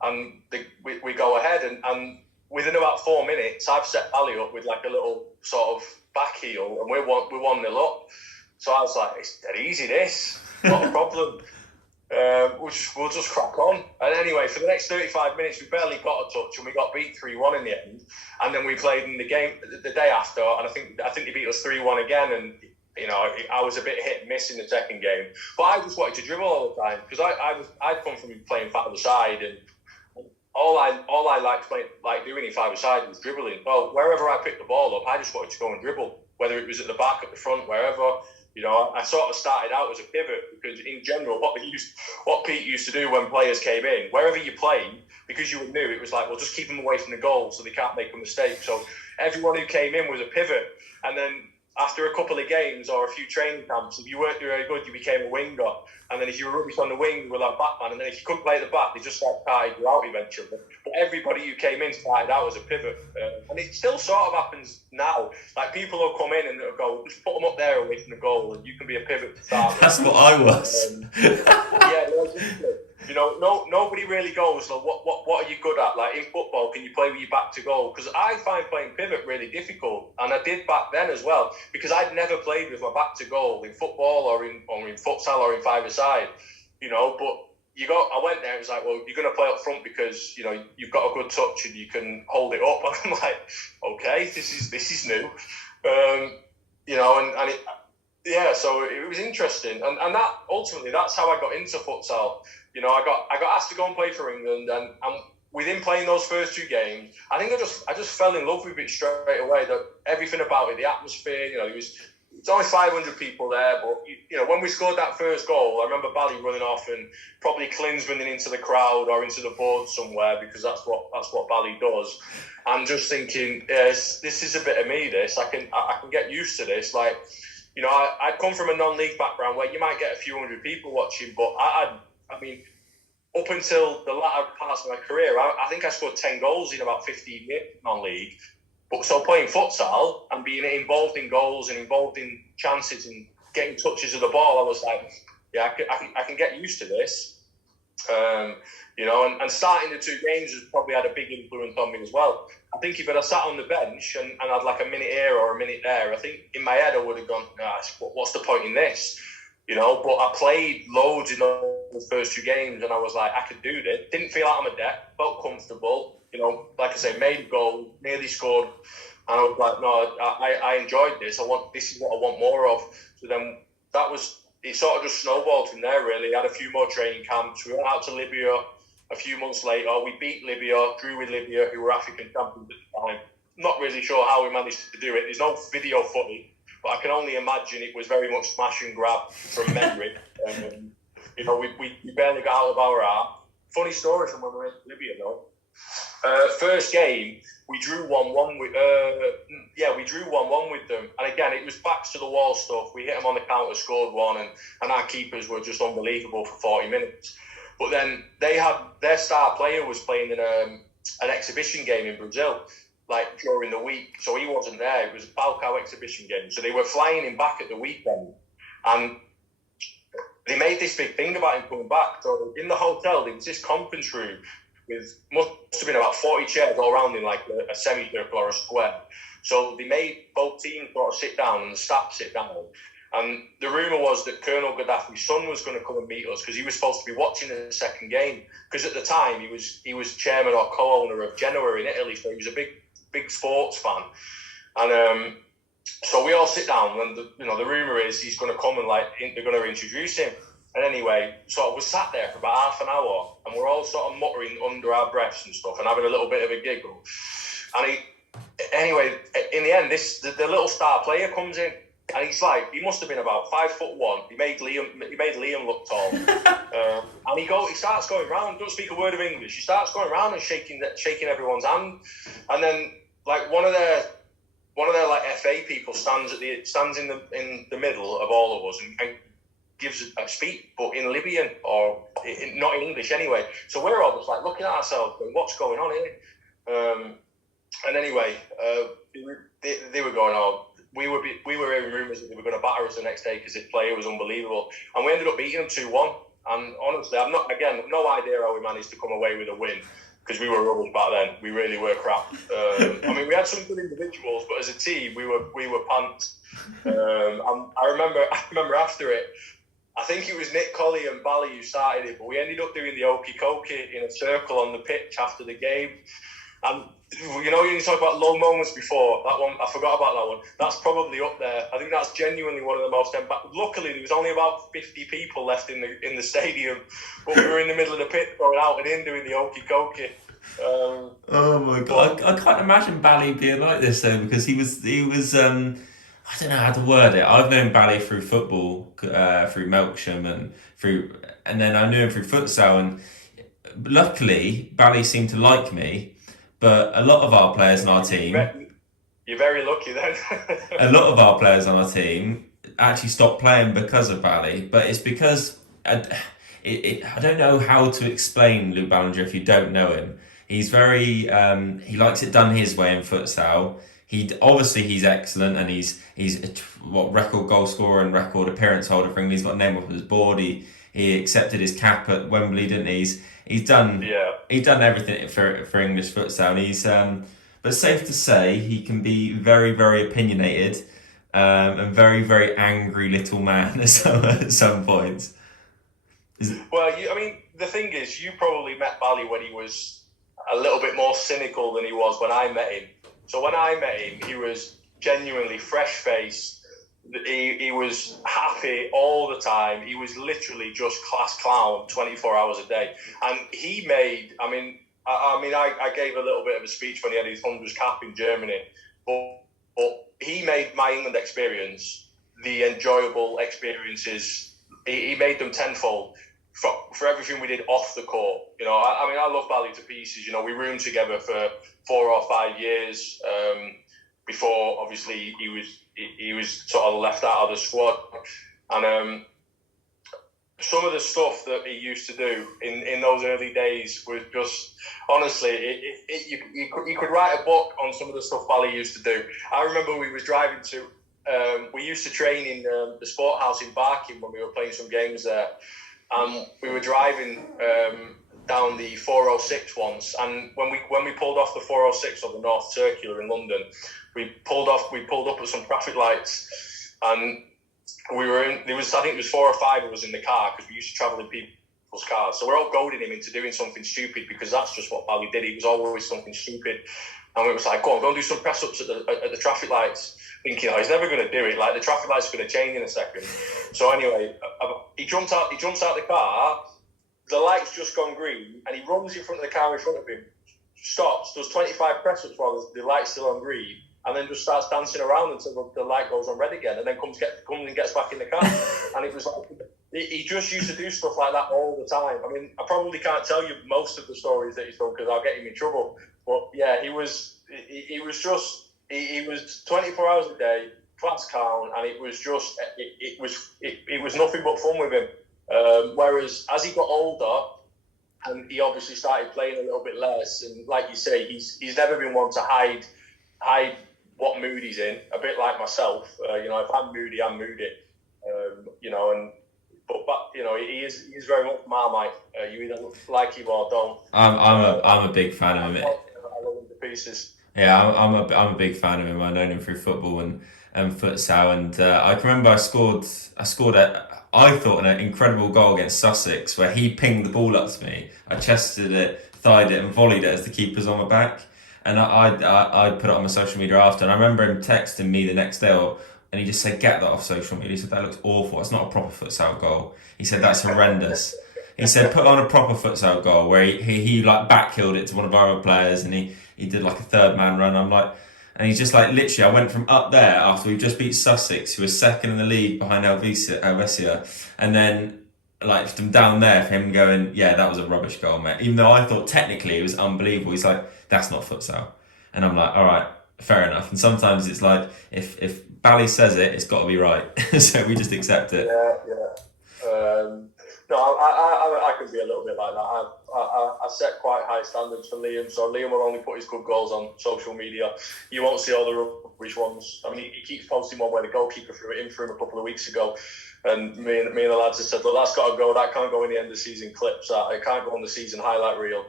and we go ahead, and within about 4 minutes, I've set Bally up with like a little sort of back heel, and we're 1-0 up. So I was like, it's dead easy, this. Not a problem. We'll just crack on. And anyway, for the next 35 minutes, we barely got a touch, and we got beat 3-1 in the end. And then we played in the game the day after, and I think they beat us 3-1 again. And I was a bit hit and miss in the second game. But I just wanted to dribble all the time, because I'd come from playing 5-a-side, and all I liked doing in 5-a-side was dribbling. Well, wherever I picked the ball up, I just wanted to go and dribble, whether it was at the back, at the front, wherever. I sort of started out as a pivot, because in general, what Pete used to do when players came in, wherever you played, because you knew it was like, well, just keep them away from the goal so they can't make a mistake. So everyone who came in was a pivot. And then after a couple of games or a few training camps, if you weren't very good, you became a winger. And then if you were rubbish on the wing, you were like backman. And then if you couldn't play at the back, they just carted you out eventually. But everybody who came in started out as a pivot. And it still sort of happens now. Like, people will come in and they'll go, just put them up there away from the goal, and you can be a pivot to start with. That's what I was. Nobody really goes, like, what are you good at? Like, in football, can you play with your back to goal? Because I find playing pivot really difficult, and I did back then as well, because I'd never played with my back to goal in football or in futsal or in 5-a-side, but I went there, it was like, well, you're going to play up front because, you've got a good touch and you can hold it up. And I'm like, okay, this is new. So it was interesting. And that, ultimately, that's how I got into futsal. I got asked to go and play for England, and within playing those first 2 games, I think I just fell in love with it straight away. That everything about it, the atmosphere, it's only 500 people there, but when we scored that first goal, I remember Bally running off and probably Clins running into the crowd or into the board somewhere, because that's what Bally does. And just thinking, yes, this is a bit of me. This I can get used to this. Like, I'd come from a non-league background where you might get a few hundred people watching, but I mean, up until the latter parts of my career, I think I scored 10 goals in about 15 years non-league. But so playing futsal and being involved in goals and involved in chances and getting touches of the ball, I was like, yeah, I can get used to this. And starting the 2 games has probably had a big influence on me as well. I think if I'd have sat on the bench and had like a minute here or a minute there, I think in my head I would have gone, what's the point in this? But I played loads in those first 2 games, and I was like, I could do this. Didn't feel out of my depth, felt comfortable. Like I say, made a goal, nearly scored, and I was like, no, I enjoyed this. This is what I want more of. So then it sort of just snowballed from there, really. I had a few more training camps. We went out to Libya a few months later. We beat Libya, drew with Libya, who were African champions at the time. not really sure how we managed to do it. There's no video footage, but I can only imagine it was very much smash and grab from memory. You know, we barely got out of our arm. Funny story from when we were in Libya, though. First game, we drew 1-1 with. We drew 1-1 with them, and again, it was backs to the wall stuff. We hit them on the counter, scored one, and our keepers were just unbelievable for 40 minutes. But then they had their star player was playing in an exhibition game in Brazil, like during the week, so he wasn't there. It was a Falcao exhibition game, so they were flying him back at the weekend, and they made this big thing about him coming back. So in the hotel, there was this conference room with must have been about 40 chairs all around in like a semicircle or a square. So they made both teams sort of sit down and the staff sit down. And the rumour was that Colonel Gaddafi's son was going to come and meet us because he was supposed to be watching the second game. Because at the time he was chairman or co-owner of Genoa in Italy, so he was a big sports fan. And so we all sit down, and the rumour is he's going to come and they're going to introduce him. And anyway, so we sat there for about half an hour, and we're all sort of muttering under our breaths and stuff, and having a little bit of a giggle. And in the end, the little star player comes in, and he's like, he must have been about 5'1". He made Liam look tall. And he starts going round, don't speak a word of English. He starts going round and shaking everyone's hand, and then like one of their like FA people stands in the middle of all of us and gives a speech, but in Libyan or not in English anyway. So we're all just like looking at ourselves, going, "What's going on here?" And anyway, they were going, "Oh, we were hearing rumours that they were going to batter us the next day because his player was unbelievable," and we ended up beating them 2-1. And honestly, I've no idea how we managed to come away with a win because we were rubbish back then. We really were crap. I mean, we had some good individuals, but as a team, we were pants. I remember after it. I think it was Nick Colley and Bally who started it, but we ended up doing the okey cokey in a circle on the pitch after the game. And you talk about low moments before, that one, I forgot about that one. That's probably up there. I think that's genuinely one of the most. Luckily, there was only about 50 people left in the stadium, but we were in the middle of the pitch going out and in doing the okey cokey. Oh my God, I can't imagine Bally being like this though, because he was I don't know how to word it. I've known Bally through football, through Melksham and then I knew him through futsal, and luckily Bally seemed to like me, but a lot of our players on our team, you're very lucky then. a lot of our players on our team actually stopped playing because of Bally, but it's because I don't know how to explain Luke Ballinger if you don't know him. He's very he likes it done his way in futsal. He's excellent, and he's record goal scorer and record appearance holder for England. He's got a name up on his board. He accepted his cap at Wembley, didn't he? He's done everything for English futsal. And he's but safe to say he can be very, very opinionated and very, very angry little man at some points. Well, the thing is, you probably met Bally when he was a little bit more cynical than he was when I met him. So when I met him, he was genuinely fresh-faced. He was happy all the time. He was literally just class clown 24 hours a day. And he made, I gave a little bit of a speech when he had his 100th cap in Germany, but he made my England experience, the enjoyable experiences, he made them tenfold for everything we did off the court. I love Bally to pieces. We roomed together for 4 or 5 years before, obviously, he was sort of left out of the squad. And some of the stuff that he used to do in those early days was just, honestly, you could write a book on some of the stuff Bally used to do. I remember we used to train in the sport house in Barking when we were playing some games there. We were driving down the 406 once, and when we pulled off the 406 on the North Circular in London, we pulled up at some traffic lights, and I think it was 4 or 5 of us in the car, because we used to travel in people's cars. So we're all goading him into doing something stupid, because that's just what Bally did. He was always something stupid. And we was like, go and do some press ups at the traffic lights, thinking, he's never going to do it. Like, the traffic lights are going to change in a second. So anyway, he jumps out the car. The light's just gone green, and he runs in front of the car in front of him, stops, does 25 press-ups while the light's still on green, and then just starts dancing around until the light goes on red again, and then comes and gets back in the car. And it was like, he just used to do stuff like that all the time. I mean, I probably can't tell you most of the stories that he's done because I'll get him in trouble. But yeah, he was 24 hours a day, class count, and it was nothing but fun with him. Whereas as he got older, and he obviously started playing a little bit less, and like you say, he's never been one to hide what mood he's in. A bit like myself, if I'm moody, I'm moody. But he is very much Marmite. You either like him or don't. I'm a big fan of him. I love him to pieces. Yeah, I'm a big fan of him. I known him through football and futsal, and I can remember I scored I thought an incredible goal against Sussex where he pinged the ball up to me. I chested it, thied it, and volleyed it as the keeper's on my back. And I put it on my social media after, and I remember him texting me the next day, and he just said, "Get that off social media." He said, "That looks awful. It's not a proper futsal goal." He said, "That's horrendous." He said, "Put on a proper futsal goal where he like backhilled it to one of our other players, and he did like a third man run." I'm like, and he's just like, literally, I went from up there after we just beat Sussex, who was second in the league behind Helvetia, and then like from down there for him going, "Yeah, that was a rubbish goal, mate." Even though I thought technically it was unbelievable, he's like, "That's not futsal," and I'm like, "All right, fair enough." And sometimes it's like, if Bally says it, it's got to be right, so we just accept it. Yeah. No, I can be a little bit like that. I set quite high standards for Liam, so Liam will only put his good goals on social media. You won't see all the rubbish ones. I mean, he keeps posting one where the goalkeeper threw it in for him a couple of weeks ago, and me and the lads have said, "Look, that's got to go. That can't go in the end of season clips. It can't go on the season highlight reel."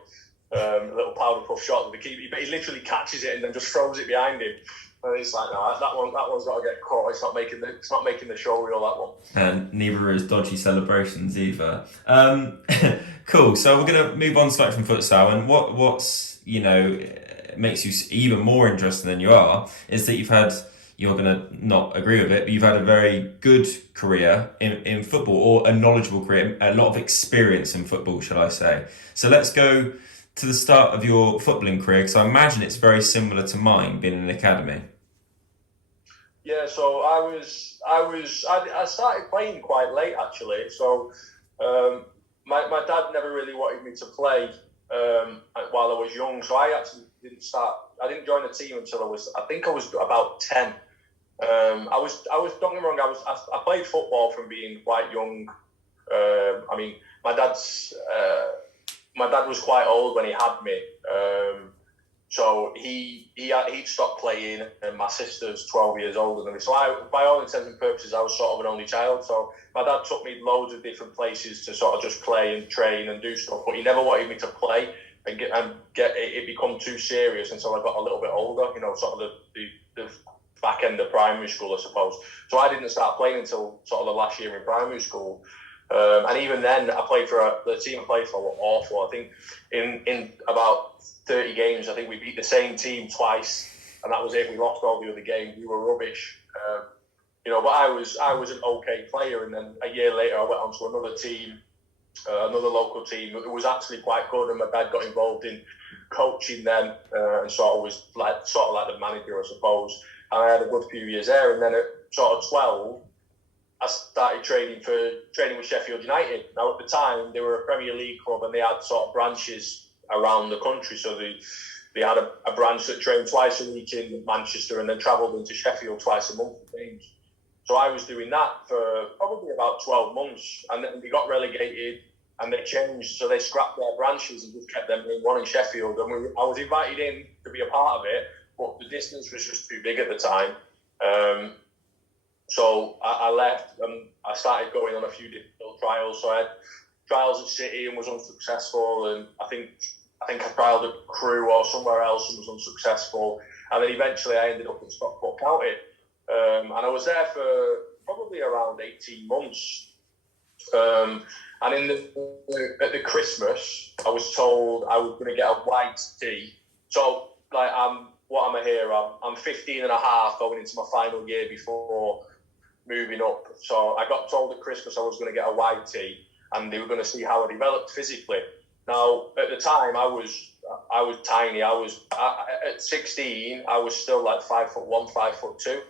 A little powder puff shot of the keeper, but he literally catches it and then just throws it behind him. And it's like, no, that one's got to get caught. It's not making the show reel, that one. And neither is dodgy celebrations either. Cool. So we're gonna move on slightly from futsal, and what's makes you even more interesting than you are is that you're gonna not agree with it, but you've had a very good career in football, or a knowledgeable career, a lot of experience in football, shall I say? So let's go to the start of your footballing career, because I imagine it's very similar to mine, being in an academy. Yeah, so I started playing quite late actually. So my dad never really wanted me to play while I was young. So I actually didn't start. I didn't join the team until I think I was about 10. I was don't get me wrong. I played football from being quite young. I mean, my dad was quite old when he had me. So he'd stopped playing, and my sister's 12 years older than me. So by all intents and purposes, I was sort of an only child. So my dad took me loads of different places to sort of just play and train and do stuff, but he never wanted me to play and get it become too serious until I got a little bit older. Sort of the back end of primary school, I suppose. So I didn't start playing until sort of the last year in primary school. And even then, I played for the team I played for were awful. I think in about 30 games, I think we beat the same team twice, and that was it. We lost all the other games. We were rubbish. But I was an okay player, and then a year later, I went on to another team, another local team. It was actually quite good, and my dad got involved in coaching them, and sort of like the manager, I suppose. And I had a good few years there, and then at sort of 12. I started training with Sheffield United. Now, at the time, they were a Premier League club, and they had sort of branches around the country. So they had a branch that trained twice a week in Manchester and then travelled into Sheffield twice a month for games. So I was doing that for probably about 12 months, and then they got relegated and they changed. So they scrapped their branches and just kept them in one in Sheffield. And I was invited in to be a part of it, but the distance was just too big at the time. So I left, and I started going on a few different trials. So I had trials at City and was unsuccessful, and I think I trialed at Crewe or somewhere else and was unsuccessful. And then eventually I ended up at Stockport County, and I was there for probably around 18 months. And at the Christmas, I was told I was going to get a white tee. So like what am I here? I'm 15 and a half, going into my final year before moving up. So I got told at Christmas I was going to get a white tee, and they were going to see how I developed physically. Now, at the time, I was I was tiny. At 16, I was still like 5'1", 5'2",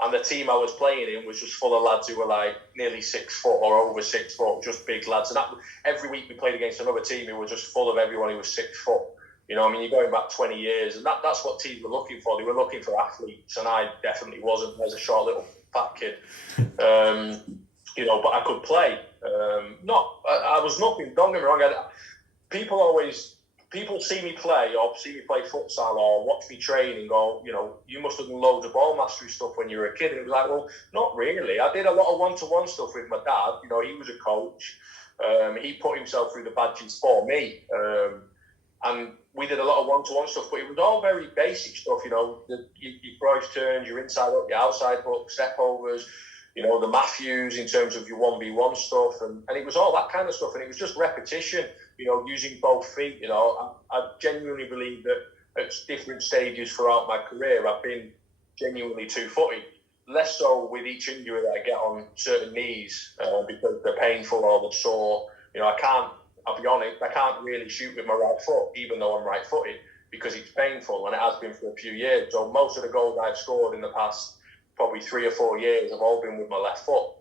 and the team I was playing in was just full of lads who were like nearly 6 foot or over 6 foot, just big lads. And every week we played against another team who were just full of everyone who was 6 foot. You know, I mean, you're going back 20 years, and that's what teams were looking for. They were looking for athletes, and I definitely wasn't as a short little fat kid. You know, but I could play. I was nothing. Don't get me wrong. People see me play or see me play futsal or watch me train and go, you know, you must have done loads of ball mastery stuff when you were a kid. And it was like, well, not really. I did a lot of one-to-one stuff with my dad. You know, he was a coach. He put himself through the badges for me. And we did a lot of one-to-one stuff, but it was all very basic stuff, you know, your cross turns, your inside hook, your outside hook, step overs, you know, the Matthews in terms of your 1v1 stuff. And it was all that kind of stuff. And it was just repetition, you know, using both feet. You know, I genuinely believe that at different stages throughout my career, I've been genuinely two-footed. Less so with each injury that I get on certain knees because they're painful or they're sore. You know, I'll be honest, I can't really shoot with my right foot, even though I'm right-footed, because it's painful, and it has been for a few years. So most of the goals I've scored in the past probably 3 or 4 years have all been with my left foot.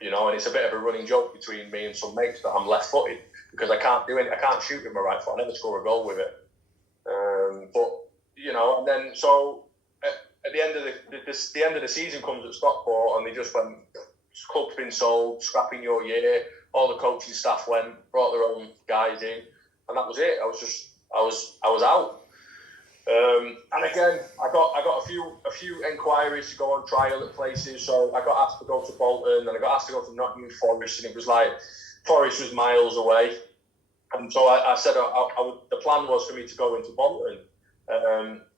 You know, and it's a bit of a running joke between me and some mates that I'm left-footed because I can't do it. I can't shoot with my right foot. I never score a goal with it. But you know, and then so at the end of the end of the season comes at Stockport, and they just went, club's been sold, scrapping your year. All the coaching staff went, brought their own guys in, and that was it. I was out. And again, I got a few inquiries to go on trial at places. So I got asked to go to Bolton, and I got asked to go to Nottingham Forest, and it was like Forest was miles away. And so I said the plan was for me to go into Bolton.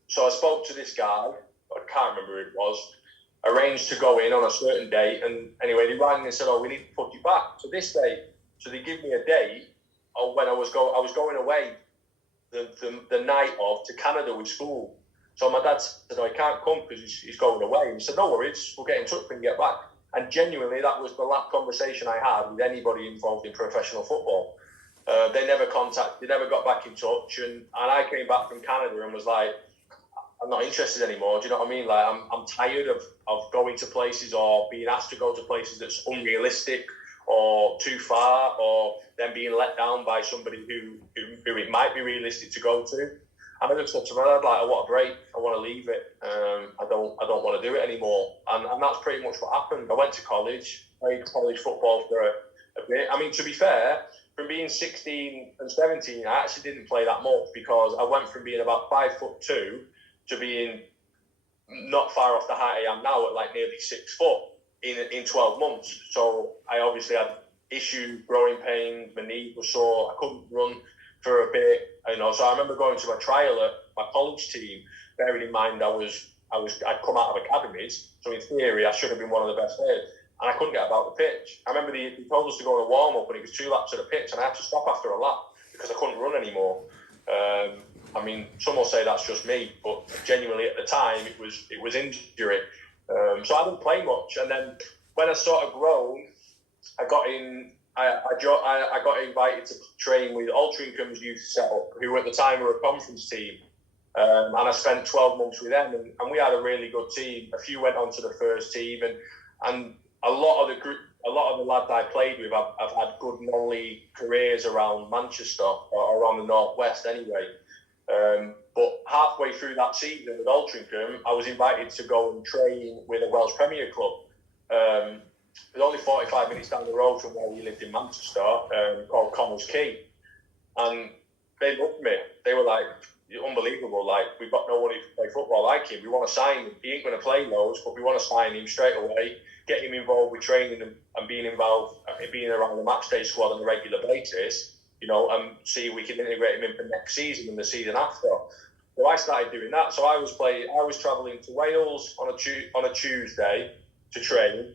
So I spoke to this guy. I can't remember who it was. Arranged to go in on a certain date, and anyway, they rang and said, "Oh, we need to put you back to this date." So they give me a date of when I was going away the night of to Canada with school. So my dad said, "Oh, he can't come because he's going away." And he said, "No worries, we'll get in touch when you get back." And genuinely, that was the last conversation I had with anybody involved in professional football. They never got back in touch, and I came back from Canada and was like, I'm not interested anymore. Do you know what I mean? Like, I'm tired of going to places or being asked to go to places that's unrealistic or too far, or then being let down by somebody who it might be realistic to go to. And I just said to my dad, like, I want a break. I want to leave it. I don't want to do it anymore. And that's pretty much what happened. I went to college, played college football for a bit. I mean, to be fair, from being 16 and 17, I actually didn't play that much because I went from being about 5'2" to being not far off the height I am now at like nearly 6 foot in 12 months. So I obviously had issues, growing pains, my knee was sore, I couldn't run for a bit, you know. So I remember going to a trial at my college team, bearing in mind I'd come out of academies, so in theory I should have been one of the best players, and I couldn't get about the pitch. I remember they told us to go on a warm-up, and it was 2 laps of the pitch, and I had to stop after a lap because I couldn't run anymore. I mean, some will say that's just me, but genuinely at the time it was injury. So I didn't play much, and then when I sort of grown, I got invited to train with Altrinchem's youth setup, who at the time were a conference team, and I spent 12 months with them, and we had a really good team. A few went on to the first team, and a lot of the lads I played with have had good non-league careers around Manchester or around the northwest anyway. But halfway through that season with Altrincham, I was invited to go and train with a Welsh Premier club. It was only 45 minutes down the road from where we lived in Manchester, called Connors Quay. And they loved me. They were like, unbelievable, like, we've got no one who can play football like him. We want to sign him. He ain't going to play loads, but we want to sign him straight away, get him involved with training and being involved, being around the match day squad on a regular basis, you know, and see if we can integrate him in for next season and the season after. So I started doing that. So I was travelling to Wales on a Tuesday to training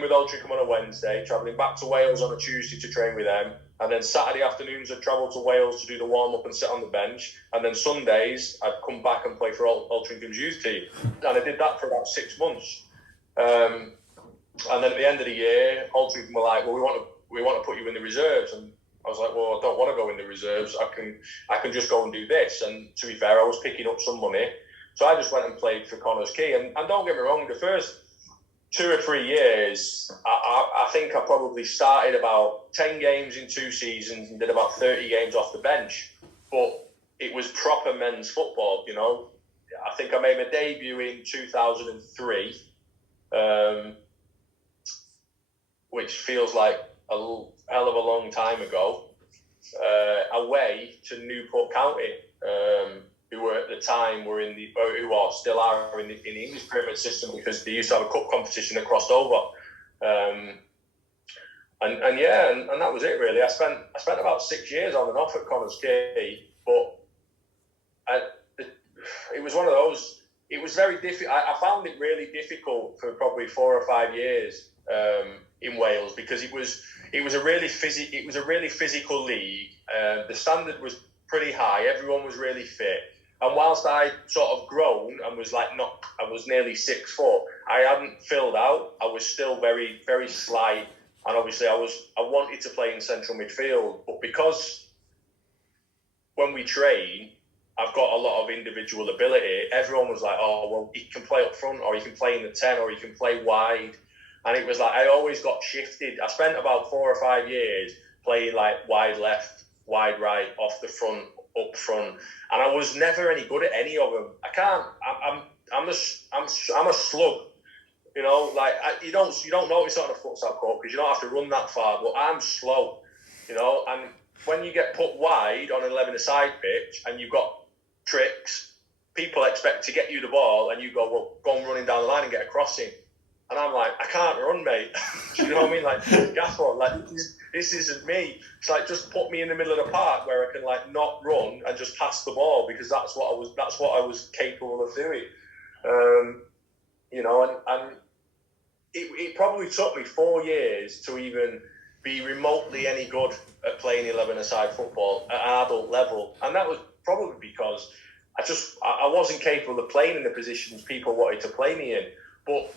with Altrincham on a Wednesday, travelling back to Wales on a Tuesday to train with them, and then Saturday afternoons I'd travel to Wales to do the warm-up and sit on the bench, and then Sundays I'd come back and play for Altringham's youth team. And I did that for about 6 months. And then at the end of the year, Altrincham were like, well, we want to put you in the reserves. And I was like, well, I don't want to go in the reserves. I can just go and do this. And to be fair, I was picking up some money. So I just went and played for Connors Quay. And don't get me wrong, the first 2 or 3 years, I think I probably started about 10 games in 2 seasons and did about 30 games off the bench. But it was proper men's football, you know. I think I made my debut in 2003, which feels like a hell of a long time ago, away to Newport County, who were at the time who are still are in the English pyramid system, because they used to have a cup competition that crossed over, and that was it really. I spent about 6 years on and off at Connors Quay, but it was one of those. It was very difficult. I found it really difficult for probably 4 or 5 years in Wales, because it was a really physical league. The standard was pretty high. Everyone was really fit. And whilst I sort of grown and was I was nearly 6 foot, I hadn't filled out. I was still very, very slight. And obviously I wanted to play in central midfield, but because when we train, I've got a lot of individual ability. Everyone was like, oh, well, he can play up front, or he can play in the 10, or he can play wide. And it was like, I always got shifted. I spent about 4 or 5 years playing like wide left, wide right, off the front, up front. And I was never any good at any of them. I'm a slug. You know, like you don't notice it on a futsal court because you don't have to run that far, but I'm slow, you know. And when you get put wide on an 11-a-side pitch and you've got tricks, people expect to get you the ball, and you go, well, go on running down the line and get a crossing. And I'm like, I can't run, mate. Do you know what I mean? Like, gaffer, like this isn't me. It's like, just put me in the middle of the park where I can like not run and just pass the ball, because that's what I was capable of doing. You know, and it probably took me 4 years to even be remotely any good at playing 11-a-side football at an adult level. And that was probably because I wasn't capable of playing in the positions people wanted to play me in. But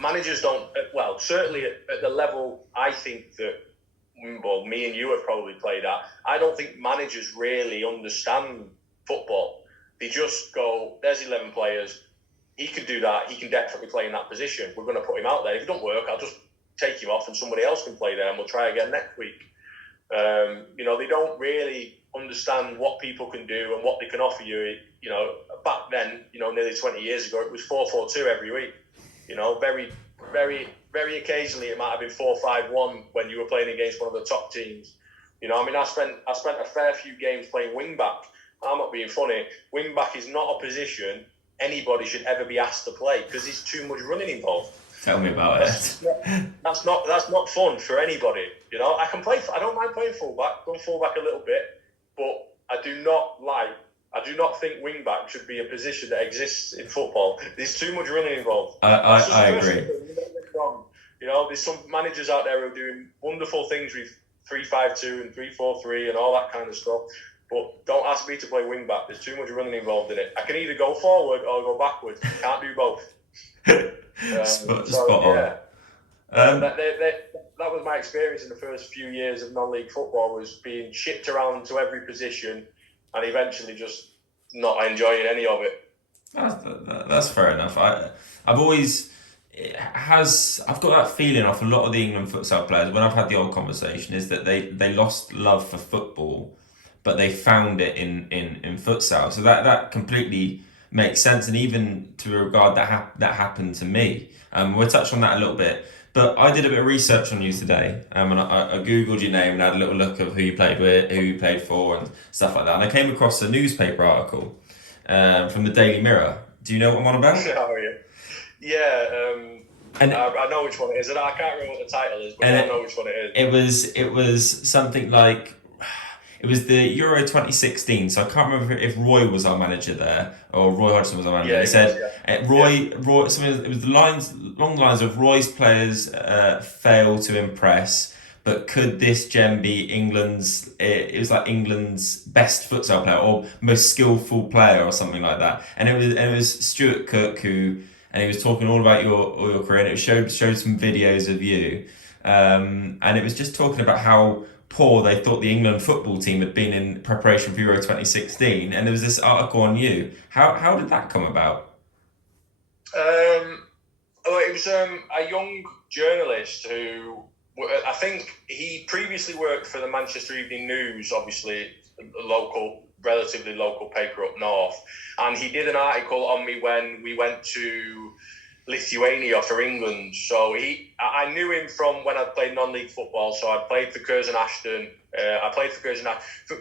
managers don't, well, certainly at the level I think that, well, me and you have probably played at, I don't think managers really understand football. They just go, there's 11 players, he can do that, he can definitely play in that position, we're going to put him out there. If it don't work, I'll just take him off and somebody else can play there and we'll try again next week. You know, they don't really understand what people can do and what they can offer you. You know, back then, you know, nearly 20 years ago, it was 4-4-2 every week. You know, very, very, very occasionally it might have been 4-5-1 when you were playing against one of the top teams. You know, I mean, I spent a fair few games playing wing back. I'm not being funny. Wing back is not a position anybody should ever be asked to play because there's too much running involved. Tell me about it. That's not fun for anybody. You know, I don't mind playing fullback, go fullback a little bit, but I do not think wing back should be a position that exists in football. There's too much running involved. I agree. You know, there's some managers out there who are doing wonderful things with 3-5-2 and 3-4-3 and all that kind of stuff. But don't ask me to play wing back. There's too much running involved in it. I can either go forward or go backwards. Can't do both. Spot on. Yeah. That was my experience in the first few years of non-league football, was being shipped around to every position and eventually just not enjoying any of it. That's fair enough. I've got that feeling off a lot of the England futsal players when I've had the old conversation, is that they lost love for football, but they found it in futsal. So that completely makes sense, and even to regard that happened to me. We'll touch on that a little bit. But I did a bit of research on you today, and I googled your name and had a little look of who you played with, who you played for, and stuff like that. And I came across a newspaper article from the Daily Mirror. Do you know what I'm on about? Oh, yeah. And I know which one it is, and I can't remember what the title is, but I know which one it is. It was something like, it was the Euro 2016, so I can't remember if Roy was our manager there or Roy Hodgson was our manager. Yeah, he said Roy. It was along the lines of Roy's players fail to impress, but could this gem be England's? It was like England's best futsal player or most skillful player or something like that. And it was Stuart Cook and he was talking all about your career, and it showed some videos of you, and it was just talking about how poor they thought the England football team had been in preparation for Euro 2016, and there was this article on you. How did that come about? Well, it was a young journalist who, I think he previously worked for the Manchester Evening News, obviously a relatively local paper up north, and he did an article on me when we went to Lithuania for England. So I knew him from when I played non-league football. So I played for Curzon Ashton.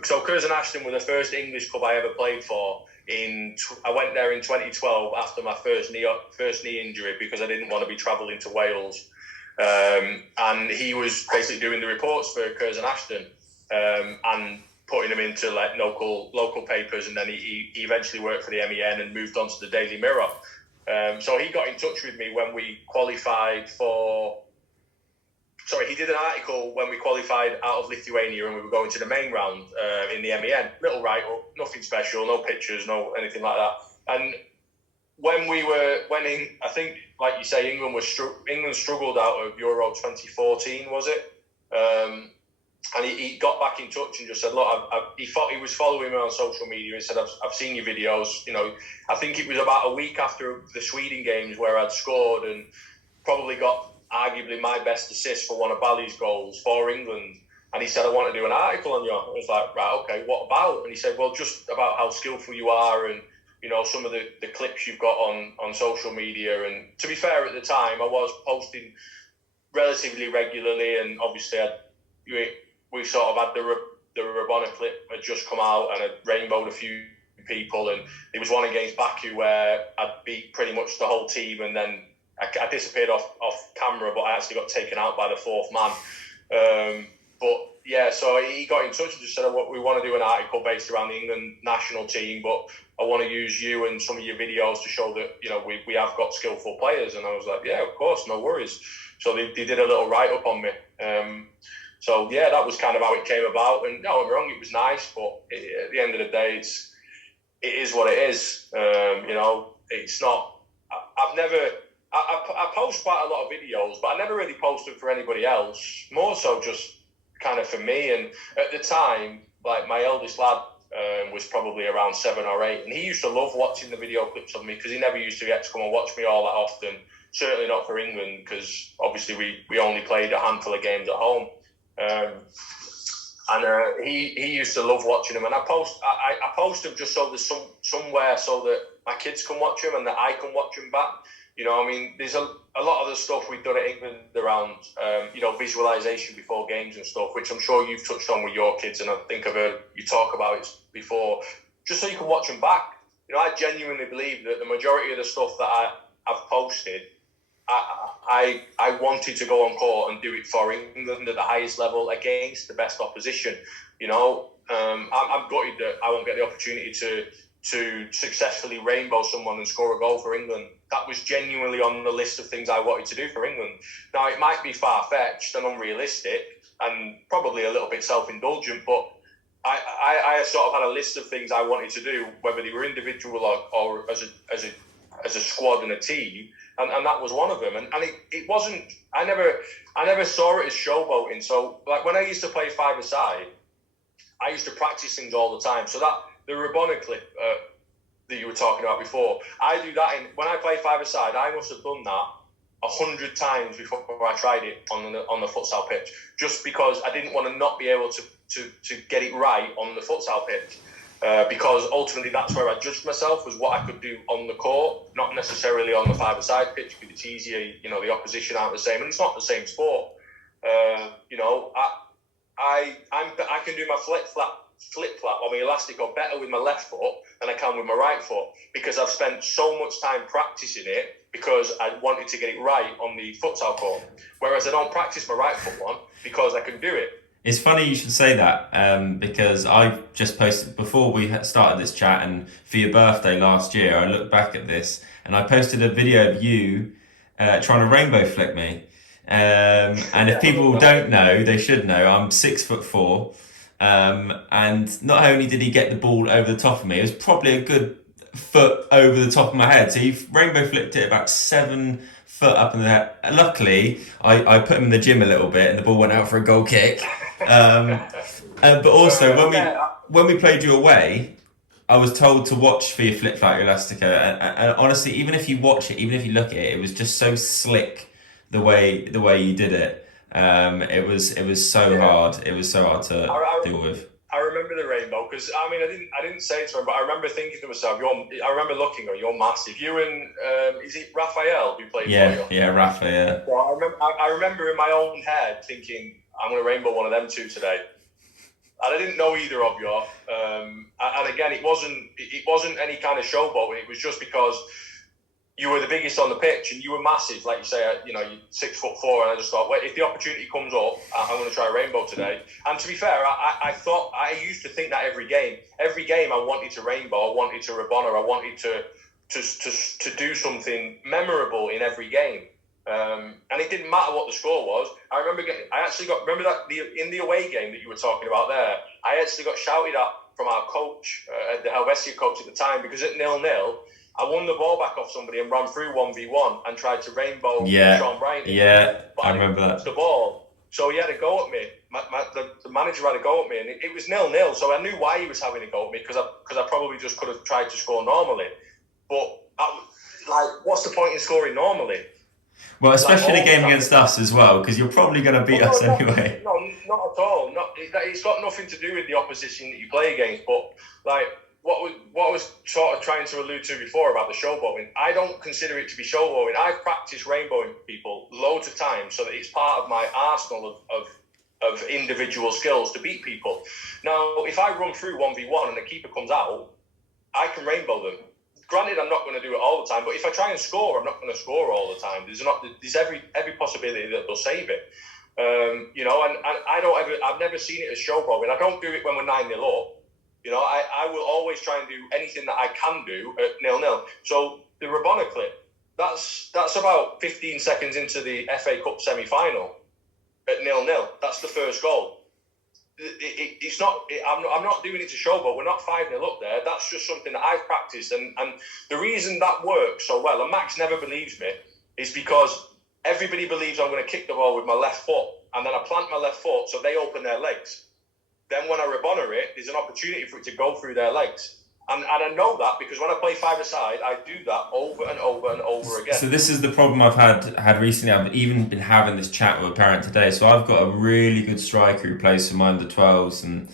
So Curzon Ashton were the first English club I ever played for. I went there in 2012 after my first knee injury because I didn't want to be travelling to Wales. And he was basically doing the reports for Curzon Ashton and putting them into like local papers. And then he eventually worked for the MEN and moved on to the Daily Mirror. So he got in touch with me when we qualified he did an article when we qualified out of Lithuania and we were going to the main round in the MEN. Little write-up, nothing special, no pictures, no anything like that. And I think, like you say, England struggled out of Euro 2014, was it? And he got back in touch and just said, look, he thought he was following me on social media. He said, I've seen your videos. You know, I think it was about a week after the Sweden games where I'd scored and probably got arguably my best assist for one of Bally's goals for England. And he said, I want to do an article on you. I was like, right, okay, what about? And he said, well, just about how skillful you are and, you know, some of the clips you've got on social media. And to be fair, at the time, I was posting relatively regularly, and obviously we sort of had the Rabona clip had just come out and had rainbowed a few people, and it was one against Baku where I'd beat pretty much the whole team, and then I disappeared off camera, but I actually got taken out by the fourth man. But yeah, so he got in touch and just said, we want to do an article based around the England national team, but I want to use you and some of your videos to show that, you know, we have got skillful players. And I was like, yeah, of course, no worries. So they did a little write-up on me. So yeah, that was kind of how it came about. And no, I'm wrong, it was nice, but at the end of the day, it is what it is. You know, it's not. I post quite a lot of videos, but I never really posted for anybody else. More so just kind of for me. And at the time, like my eldest lad was probably around 7 or 8, and he used to love watching the video clips of me because he never used to get to come and watch me all that often. Certainly not for England, because obviously we only played a handful of games at home. He used to love watching them, and I post them just so there's somewhere so that my kids can watch them and that I can watch them back. You know, I mean, there's a lot of the stuff we've done at England around, you know, visualization before games and stuff, which I'm sure you've touched on with your kids, and I think I've heard you talk about it before, just so you can watch them back. You know, I genuinely believe that the majority of the stuff that I've posted, I wanted to go on court and do it for England at the highest level against the best opposition. You know, I'm gutted that I won't get the opportunity to successfully rainbow someone and score a goal for England. That was genuinely on the list of things I wanted to do for England. Now, it might be far-fetched and unrealistic and probably a little bit self-indulgent, but I sort of had a list of things I wanted to do, whether they were individual or as a squad and a team, and that was one of them. And it wasn't. I never saw it as showboating. So, like when I used to play five-a-side, I used to practice things all the time. So that the Rabona clip that you were talking about before, I do that when I play five-a-side. I must have done that 100 times before I tried it on the futsal pitch, just because I didn't want to not be able to get it right on the futsal pitch. Because ultimately that's where I judged myself, was what I could do on the court, not necessarily on the five-a-side pitch, because it's easier, you know, the opposition aren't the same, and it's not the same sport. You know, I can do my flip-flap or my elastic or better with my left foot than I can with my right foot, because I've spent so much time practicing it because I wanted to get it right on the futsal court, whereas I don't practice my right foot one because I can do it. It's funny you should say that, because I just posted, before we started this chat and for your birthday last year, I looked back at this and I posted a video of you trying to rainbow flick me. And if people don't know, they should know, I'm 6'4", and not only did he get the ball over the top of me, it was probably a good foot over the top of my head. So he rainbow flicked it about 7 foot up in the air. Luckily, I put him in the gym a little bit and the ball went out for a goal kick. But also Yeah, when we played you away, I was told to watch for your flip flat, your elastico, and honestly, even if you watch it, even if you look at it, it was just so slick the way you did it. It was so yeah. hard. It was so hard I, to I, deal with. I remember the rainbow because I mean I didn't say it to him, but I remember thinking to myself, I remember looking at you're massive. You and is it Raphael who played for Yeah, you? yeah, Rafa, yeah. Well, I remember in my own head thinking I'm going to rainbow one of them two today. And I didn't know either of you. And again, it wasn't any kind of showboating. It was just because you were the biggest on the pitch and you were massive, like you say. You're 6'4", and I just thought, well, if the opportunity comes up, I'm going to try a rainbow today. And to be fair, I thought I used to think that every game. Every game, I wanted to rainbow, I wanted to Rabona, I wanted to do something memorable in every game. And it didn't matter what the score was. Remember that in the away game that you were talking about there, I actually got shouted at from our coach, the Helvetia coach at the time, because at 0-0, I won the ball back off somebody and ran through 1v1 and tried to rainbow Sean Bryant. Yeah, But I I didn't remember touch that. the ball. So he had a go at me. The manager had a go at me, and it was 0-0. So I knew why he was having a go at me, because I probably just could have tried to score normally. But what's the point in scoring normally? Well, especially in a all the game time. against us as well, because you're probably going to beat Well, us no, anyway. No, not at all. It's got nothing to do with the opposition that you play against. But what I was sort of trying to allude to before about the showboating, I don't consider it to be showboating. I've practiced rainbowing people loads of times, so that it's part of my arsenal of individual skills to beat people. Now, if I run through 1v1 and the keeper comes out, I can rainbow them. Granted, I'm not going to do it all the time, but if I try and score, I'm not going to score all the time. There's every possibility that they'll save it. And I've never seen it as showboating. I don't do it when we're 9-0 up. I will always try and do anything that I can do at 0-0. So the Rabona clip, that's about 15 seconds into the FA Cup semi-final at 0-0. That's the first goal. It's not. I'm not doing it to showboat. We're not 5-0 up there. That's just something that I've practiced, and the reason that works so well, and Max never believes me, is because everybody believes I'm going to kick the ball with my left foot, and then I plant my left foot so they open their legs. Then when I Rabona it, there's an opportunity for it to go through their legs. And I know that because when I play five-a-side, I do that over and over and over again. So this is the problem I've had recently. I've even been having this chat with a parent today. So I've got a really good striker who plays for my under-12s,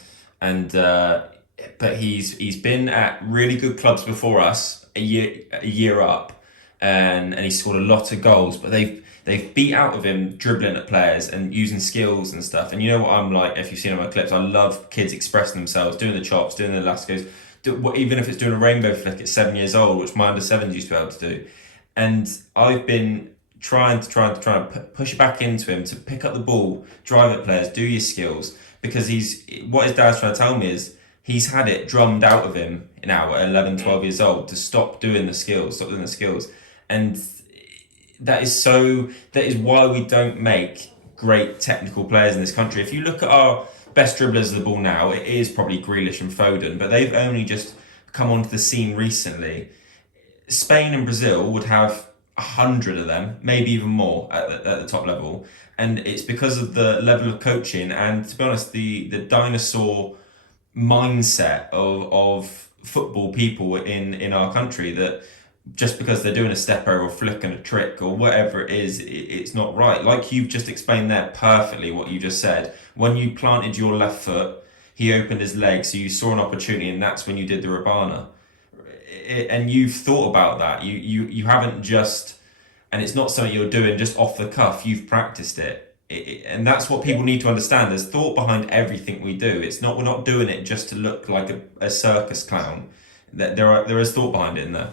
but he's been at really good clubs before us, a year up, and he scored a lot of goals. But they've beat out of him dribbling at players and using skills and stuff. And you know what I'm like, if you've seen my clips, I love kids expressing themselves, doing the chops, doing the elasticos. Even if it's doing a rainbow flick at 7 years old, which my under-7s used to be able to do. And I've been trying to push it back into him to pick up the ball, drive at players, do your skills. Because what his dad's trying to tell me is he's had it drummed out of him now at 11, 12 years old to stop doing the skills. And that is why we don't make great technical players in this country. If you look at our best dribblers of the ball now, it is probably Grealish and Foden, but they've only just come onto the scene recently. Spain and Brazil would have 100 of them, maybe even more at the top level, and it's because of the level of coaching and, to be honest, the dinosaur mindset of football people in our country, that just because they're doing a stepper or flick and a trick or whatever it is, it's not right. Like you've just explained there perfectly what you just said. When you planted your left foot, he opened his leg, so you saw an opportunity, and that's when you did the Rabana. And you've thought about that. You haven't just, and it's not something you're doing just off the cuff. You've practiced it. And that's what people need to understand. There's thought behind everything we do. We're not doing it just to look like a circus clown. There is thought behind it in there.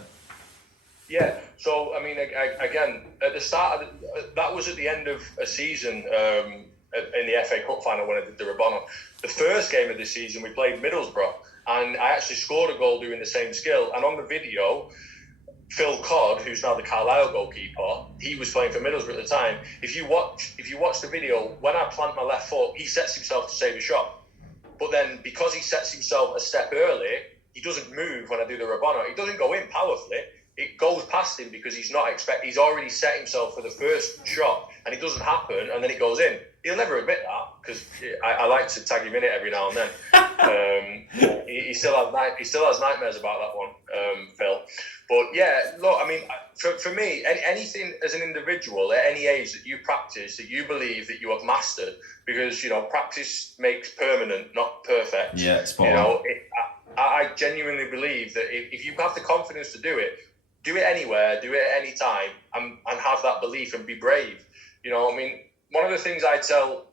Yeah, so I mean, again, at the start that was at the end of a season in the FA Cup final when I did the Rabona. The first game of the season we played Middlesbrough, and I actually scored a goal doing the same skill. And on the video, Phil Codd, who's now the Carlisle goalkeeper, he was playing for Middlesbrough at the time. If you watch the video, when I plant my left foot, he sets himself to save a shot. But then because he sets himself a step early, he doesn't move when I do the Rabona. He doesn't go in powerfully. it goes past him because he's already set himself for the first shot, and it doesn't happen, and then it goes in. He'll never admit that because I like to tag him in it every now and then. He still has nightmares about that one, Phil. But yeah, look, I mean, for me, anything as an individual at any age that you practice, that you believe that you have mastered, because practice makes permanent, not perfect. Yeah, spot on. I genuinely believe that if you have the confidence to do it anywhere, do it at any time, and have that belief and be brave. I mean, one of the things I tell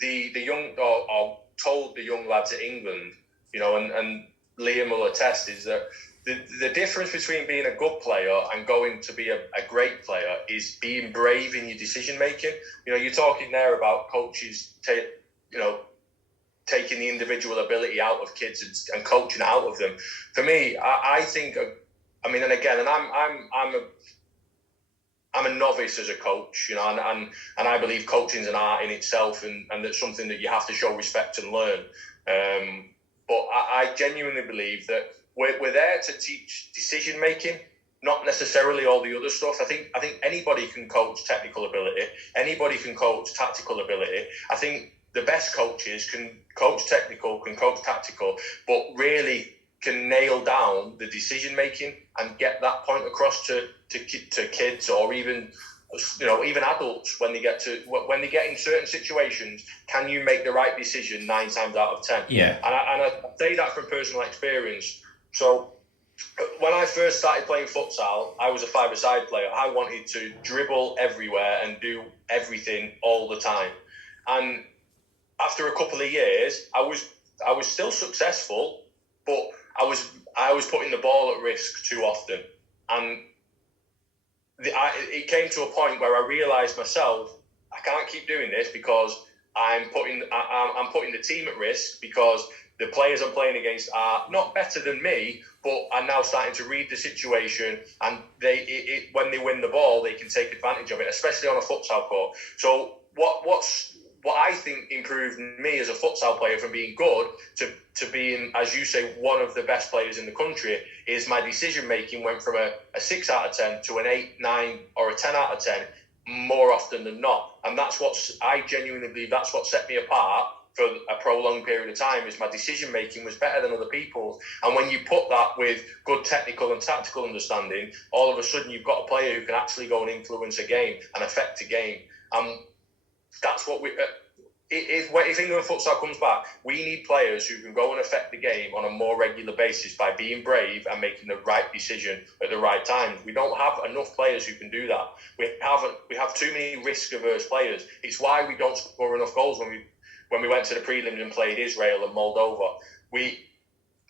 the young, or told the young lads at England, and Liam will attest, is that the difference between being a good player and going to be a great player is being brave in your decision making. You're talking there about coaches taking the individual ability out of kids and coaching out of them. For me, I think, I mean, and again, and I'm a novice as a coach, and I believe coaching is an art in itself, and that's something that you have to show respect and learn. But I genuinely believe that we're there to teach decision making, not necessarily all the other stuff. I think anybody can coach technical ability, anybody can coach tactical ability. I think the best coaches can coach technical, can coach tactical, but really can nail down the decision making and get that point across to kids, or even adults when they get in certain situations. Can you make the right decision 9 times out of 10? Yeah. And I say that from personal experience. So when I first started playing futsal, I was a 5-a-side player. I wanted to dribble everywhere and do everything all the time. And after a couple of years, I was still successful, but I was putting the ball at risk too often. And it came to a point where I realised myself, I can't keep doing this, because I'm putting the team at risk, because the players I'm playing against are not better than me, but are now starting to read the situation, and when they win the ball, they can take advantage of it, especially on a futsal court. So what I think improved me as a futsal player from being good to being, as you say, one of the best players in the country, is my decision making went from a 6 out of 10 to an 8, 9, or a 10 out of 10 more often than not. And I genuinely believe that's what set me apart for a prolonged period of time, is my decision making was better than other people's. And when you put that with good technical and tactical understanding, all of a sudden you've got a player who can actually go and influence a game and affect a game. That's what if England futsal comes back, we need players who can go and affect the game on a more regular basis by being brave and making the right decision at the right time. We don't have enough players who can do that. We have too many risk-averse players. It's why we don't score enough goals when we went to the prelims and played Israel and Moldova.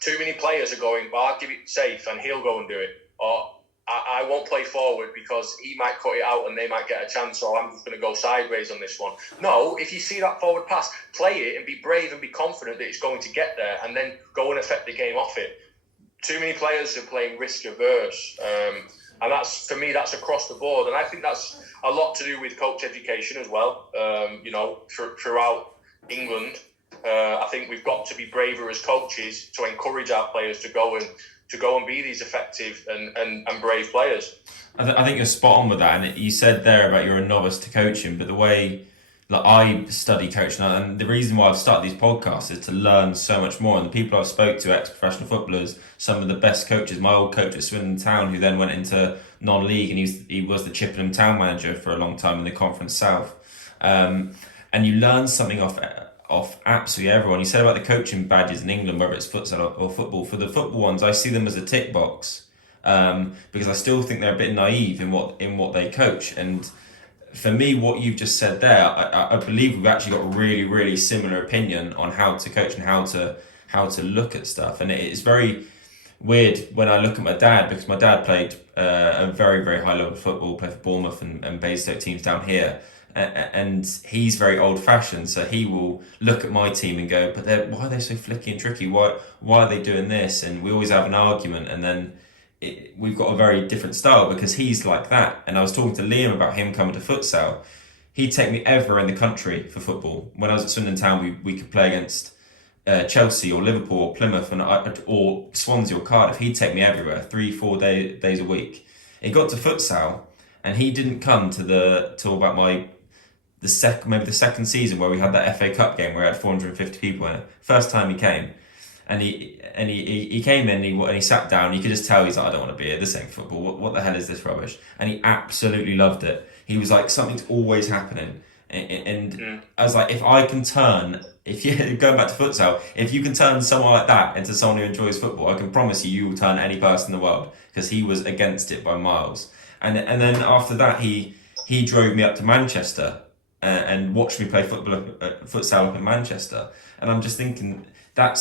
Too many players are going, well, I'll give it safe and he'll go and do it. Or I won't play forward because he might cut it out and they might get a chance, or I'm just going to go sideways on this one. No, if you see that forward pass, play it and be brave and be confident that it's going to get there, and then go and affect the game off it. Too many players are playing risk-averse. And that's, for me, that's across the board. And I think that's a lot to do with coach education as well. Throughout England, I think we've got to be braver as coaches to encourage our players to go and be these effective and brave players. I think you're spot on with that. And you said there about you're a novice to coaching, but the way I study coaching, and the reason why I've started these podcasts is to learn so much more. And the people I've spoke to, ex-professional footballers, some of the best coaches. My old coach at Swindon Town, who then went into non-league, and he was the Chippenham Town manager for a long time in the Conference South. And you learn something off absolutely everyone. You said about the coaching badges in England, whether it's futsal or football. For the football ones, I see them as a tick box, because I still think they're a bit naive in what they coach. And for me, what you've just said there, I believe we've actually got a really, really similar opinion on how to coach and how to look at stuff. And it's very weird when I look at my dad, because my dad played a very, very high level of football, played for Bournemouth and Basingstoke teams down here. And he's very old-fashioned, so he will look at my team and go, but why are they so flicky and tricky? Why are they doing this? And we always have an argument, and then we've got a very different style because he's like that. And I was talking to Liam about him coming to futsal. He'd take me everywhere in the country for football. When I was at Swindon Town, we could play against Chelsea or Liverpool or Plymouth or Swansea or Cardiff, he'd take me everywhere, 3 4 days a week. It got to futsal, and he didn't come to the till about maybe the second season where we had that FA Cup game where we had 450 people in it. First time he came, and he came in and he sat down. You could just tell he's like, I don't want to be here. This ain't football. What the hell is this rubbish? And he absolutely loved it. He was like, something's always happening. And I was like, if you going back to futsal, if you can turn someone like that into someone who enjoys football, I can promise you, you will turn any person in the world, because he was against it by miles. And then after that, he drove me up to Manchester and watched me play futsal up in Manchester. And I'm just thinking, that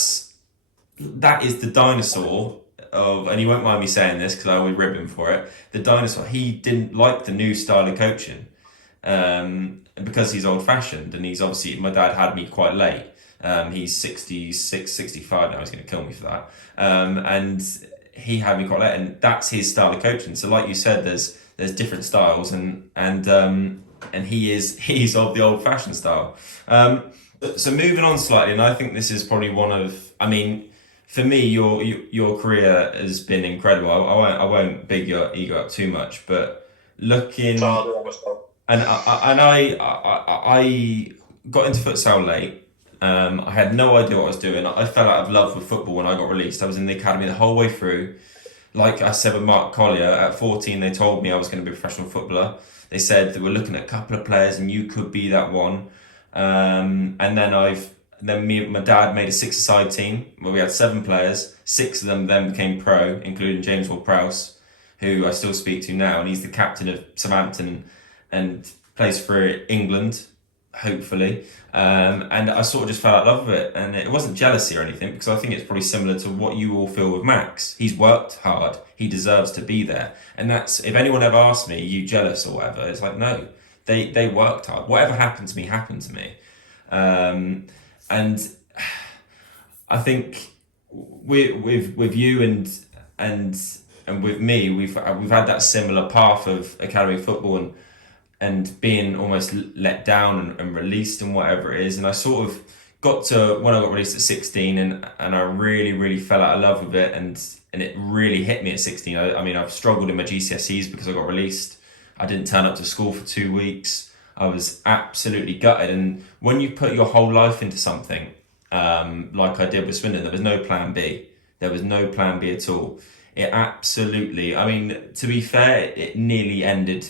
is the dinosaur of, and you won't mind me saying this because I always rib him for it. The dinosaur. He didn't like the new style of coaching, because he's old fashioned, and he's obviously, my dad had me quite late. He's 66, 65 now. He's going to kill me for that. And he had me quite late, and that's his style of coaching. So, like you said, there's different styles, and he's of the old fashioned style. So moving on slightly, and I think this is probably one of, I mean, for me, your career has been incredible. I won't big your ego up too much, but looking, and I got into futsal late. I had no idea what I was doing. I fell out of love with football when I got released. I was in the academy the whole way through. Like I said with Mark Collier, at 14, they told me I was going to be a professional footballer. They said they were looking at a couple of players and you could be that one. And then me and my dad made a six-a-side team where we had 7 players. 6 of them then became pro, including James Ward-Prowse, who I still speak to now, and he's the captain of Southampton and plays for England, hopefully. And I sort of just fell out of love with it, and it wasn't jealousy or anything, because I think it's probably similar to what you all feel with Max. He's worked hard, he deserves to be there, and that's, if anyone ever asks me, "You jealous or whatever?" It's like, no, they worked hard. Whatever happened to me happened to me, and I think with you and with me, we've had that similar path of academy football and being almost let down and released and whatever it is. And I sort of got to when I got released at 16, and I really fell out of love with it, and it really hit me at 16. I mean, I've struggled in my GCSEs because I got released. I didn't turn up to school for 2 weeks. I was absolutely gutted. And when you put your whole life into something, like I did with Swindon, there was no plan B. There was no plan B at all. It absolutely, I mean, to be fair, it nearly ended.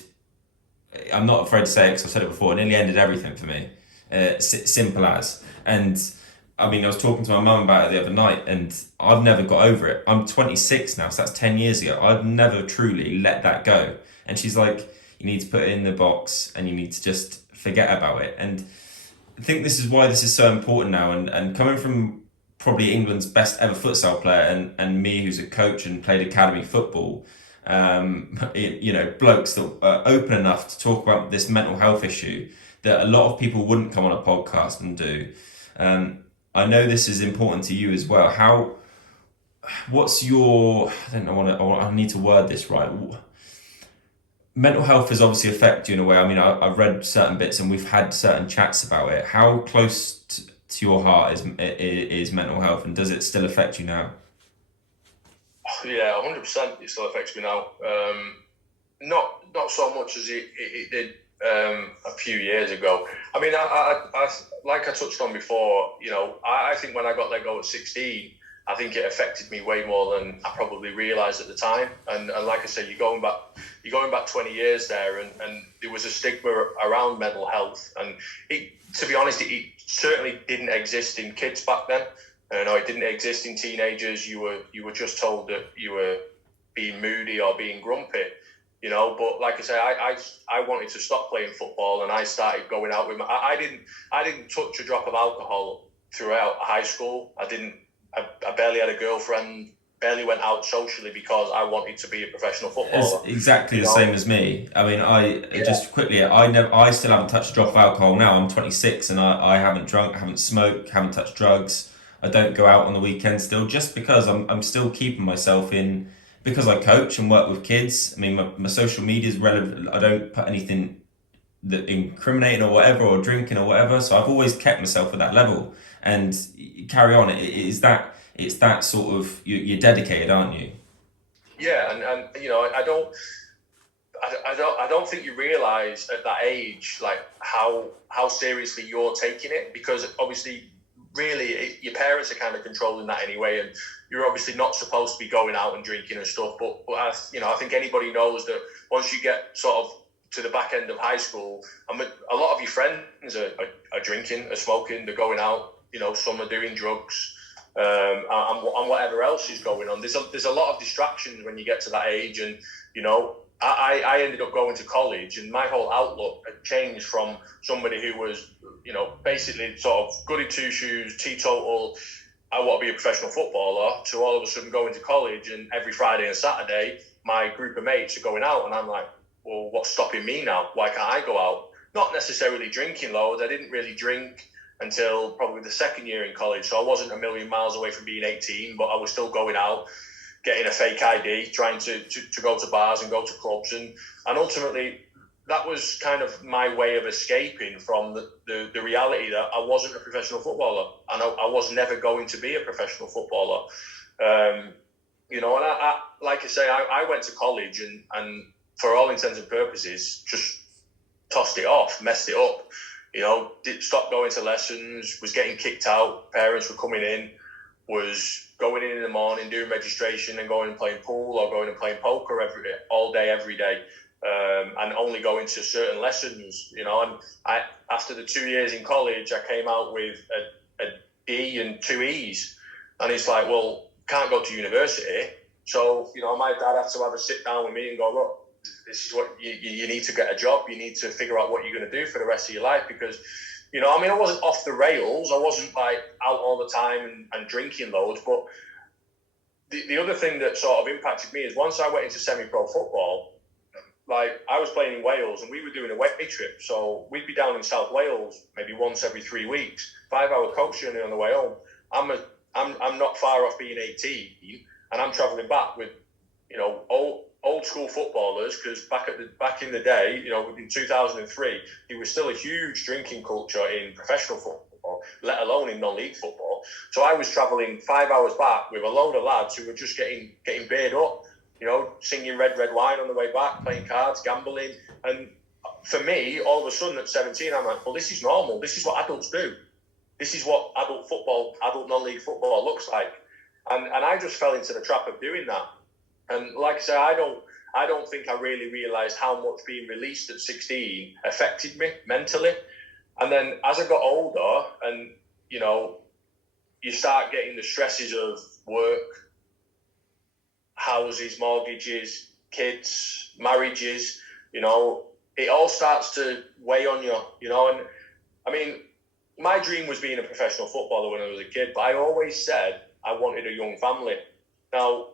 I'm not afraid to say it because I've said it before. It nearly ended everything for me. Simple as. And I mean, I was talking to my mum about it the other night, and I've never got over it. I'm 26 now, so that's 10 years ago. I've never truly let that go. And she's like, you need to put it in the box and you need to just forget about it. And I think this is why this is so important now. And coming from probably England's best ever futsal player, and me who's a coach and played academy football, blokes that are open enough to talk about this mental health issue that a lot of people wouldn't come on a podcast and do. I know this is important to you as well. What's your, I don't know, I need to word this right. Mental health has obviously affected you in a way. I mean, I've read certain bits and we've had certain chats about it. How close to your heart is mental health, and does it still affect you now? Yeah, 100%. It still affects me now. Not so much as it did a few years ago. I mean, I like I touched on before. I think when I got let go at 16, I think it affected me way more than I probably realised at the time. And like I said, you're going back 20 years there, and there was a stigma around mental health. And to be honest, it certainly didn't exist in kids back then. It didn't exist in teenagers. You were just told that you were being moody or being grumpy, But like I say, I wanted to stop playing football, and I started going out with I didn't touch a drop of alcohol throughout high school. I barely had a girlfriend. Barely went out socially because I wanted to be a professional footballer. It's exactly the same as me. I mean, just quickly, I still haven't touched a drop of alcohol now. I'm 26 and I haven't drunk, haven't smoked, haven't touched drugs. I don't go out on the weekends still, just because I'm still keeping myself in, because I coach and work with kids. I mean, my social media is relevant. I don't put anything incriminating or whatever, or drinking or whatever. So I've always kept myself at that level and carry on. It's that sort of you're dedicated, aren't you? Yeah, and you know, I don't think you realise at that age like how seriously you're taking it, because obviously really your parents are kind of controlling that anyway, and you're obviously not supposed to be going out and drinking and stuff, but I think anybody knows that once you get sort of to the back end of high school, I mean, a lot of your friends are drinking, are smoking, they're going out, some are doing drugs, and whatever else is going on. There's a lot of distractions when you get to that age, and I ended up going to college, and my whole outlook had changed from somebody who was, basically sort of goody two shoes, teetotal, I want to be a professional footballer, to all of a sudden going to college, and every Friday and Saturday, my group of mates are going out, and I'm like, well, what's stopping me now? Why can't I go out? Not necessarily drinking loads. I didn't really drink until probably the second year in college, so I wasn't a million miles away from being 18, but I was still going out, getting a fake ID, trying to go to bars and go to clubs. And ultimately, that was kind of my way of escaping from the reality that I wasn't a professional footballer. And I was never going to be a professional footballer. And I like I say, I went to college and for all intents and purposes, just tossed it off, messed it up. Stopped going to lessons, was getting kicked out, parents were coming in, was going in the morning, doing registration and going and playing pool or going and playing poker all day, every day, and only going to certain lessons, And after the 2 years in college, I came out with a D and 2 E's. And it's like, well, can't go to university. So, my dad had to have a sit down with me and go, look, this is what you need to get a job. You need to figure out what you're going to do for the rest of your life, because I wasn't off the rails. I wasn't like out all the time and drinking loads. But the other thing that sort of impacted me is once I went into semi-pro football, like I was playing in Wales and we were doing a away trip. So we'd be down in South Wales maybe once every 3 weeks, 5-hour coach journey on the way home. I'm not far off being 18, and I'm travelling back with, old school footballers, because back in the day, in 2003, there was still a huge drinking culture in professional football, let alone in non-league football. So I was travelling 5 hours back with a load of lads who were just getting beered up, singing Red Red Wine on the way back, playing cards, gambling. And for me, all of a sudden at 17, I'm like, well, this is normal. This is what adults do. This is what adult non-league football looks like. And I just fell into the trap of doing that. And like I say, I don't think I really realised how much being released at 16 affected me mentally. And then as I got older and, you start getting the stresses of work, houses, mortgages, kids, marriages, it all starts to weigh on you, And I mean, my dream was being a professional footballer when I was a kid, but I always said I wanted a young family. Now,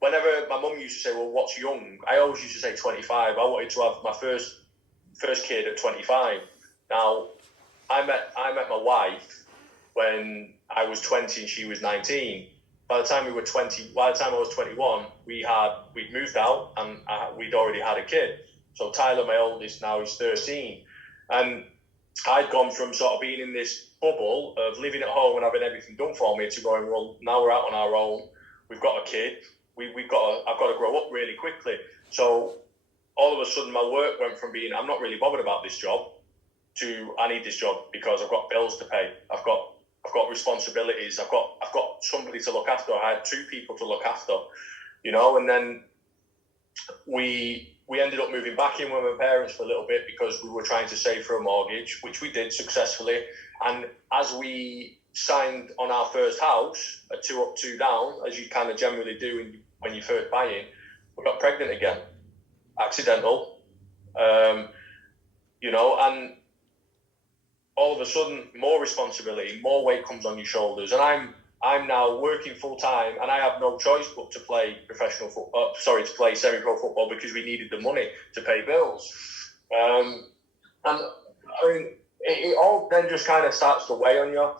whenever my mum used to say, well, what's young? I always used to say 25. I wanted to have my first kid at 25. Now, I met my wife when I was 20 and she was 19. By the time I was 21, we'd moved out and we'd already had a kid. So Tyler, my oldest, now is 13. And I'd gone from sort of being in this bubble of living at home and having everything done for me to going, well, now we're out on our own. We've got a kid. I've got to grow up really quickly. So all of a sudden, my work went from being I'm not really bothered about this job to I need this job because I've got bills to pay. I've got responsibilities. I've got somebody to look after. I had 2 people to look after, And then we ended up moving back in with my parents for a little bit because we were trying to save for a mortgage, which we did successfully. And as we signed on our first house, a 2 up, 2 down, as you kind of generally do when you first buy in, we got pregnant again, accidental, and all of a sudden, more responsibility, more weight comes on your shoulders, and I'm now working full time, and I have no choice but to play to play semi-pro football because we needed the money to pay bills, and I mean, it all then just kind of starts to weigh on you.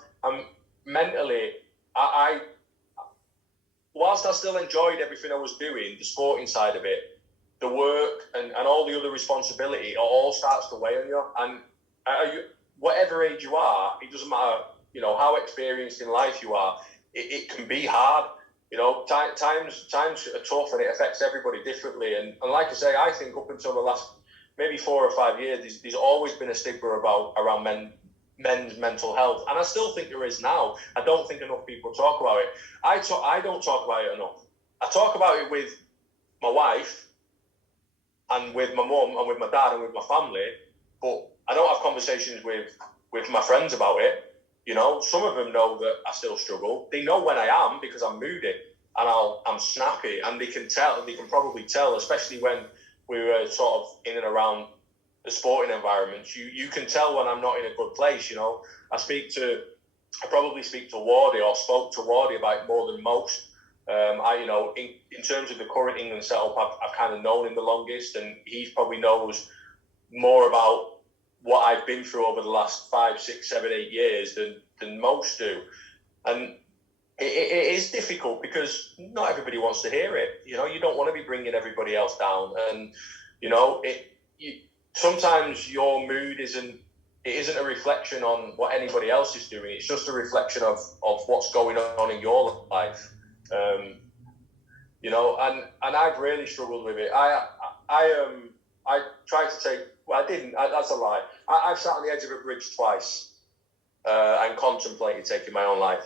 Mentally, whilst I still enjoyed everything I was doing, the sporting side of it, the work and all the other responsibility, it all starts to weigh on you. And whatever age you are, it doesn't matter, how experienced in life you are, it can be hard. Times are tough and it affects everybody differently. And like I say, I think up until the last maybe 4 or 5 years, there's always been a stigma around men's mental health. And I still think there is now. I don't think enough people talk about it. I don't talk about it enough. I talk about it with my wife and with my mum and with my dad and with my family, but I don't have conversations with my friends about it. Some of them know that I still struggle. They know when I am because I'm moody and I'm snappy, and they can probably tell, especially when we were sort of in and around the sporting environments. You can tell when I'm not in a good place. I probably speak to Wardy or spoke to Wardy about more than most. In terms of the current England setup, I've kind of known him the longest, and he probably knows more about what I've been through over the last 5, 6, 7, 8 years than most do. And it is difficult because not everybody wants to hear it. You don't want to be bringing everybody else down. And, sometimes your mood isn't a reflection on what anybody else is doing. It's just a reflection of what's going on in your life. And I've really struggled with it. I tried to take. Well, I didn't. That's a lie. I've sat on the edge of a bridge twice and contemplated taking my own life.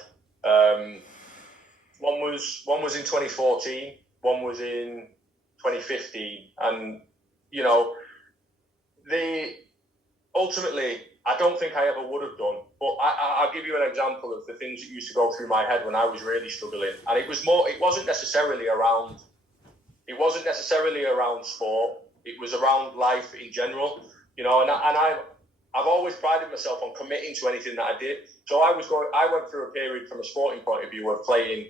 One was in 2014. One was in 2015. And ultimately, I don't think I ever would have done. But I'll give you an example of the things that used to go through my head when I was really struggling. And it wasn't necessarily around sport. It was around life in general, and I've always prided myself on committing to anything that I did. So I went through a period from a sporting point of view of playing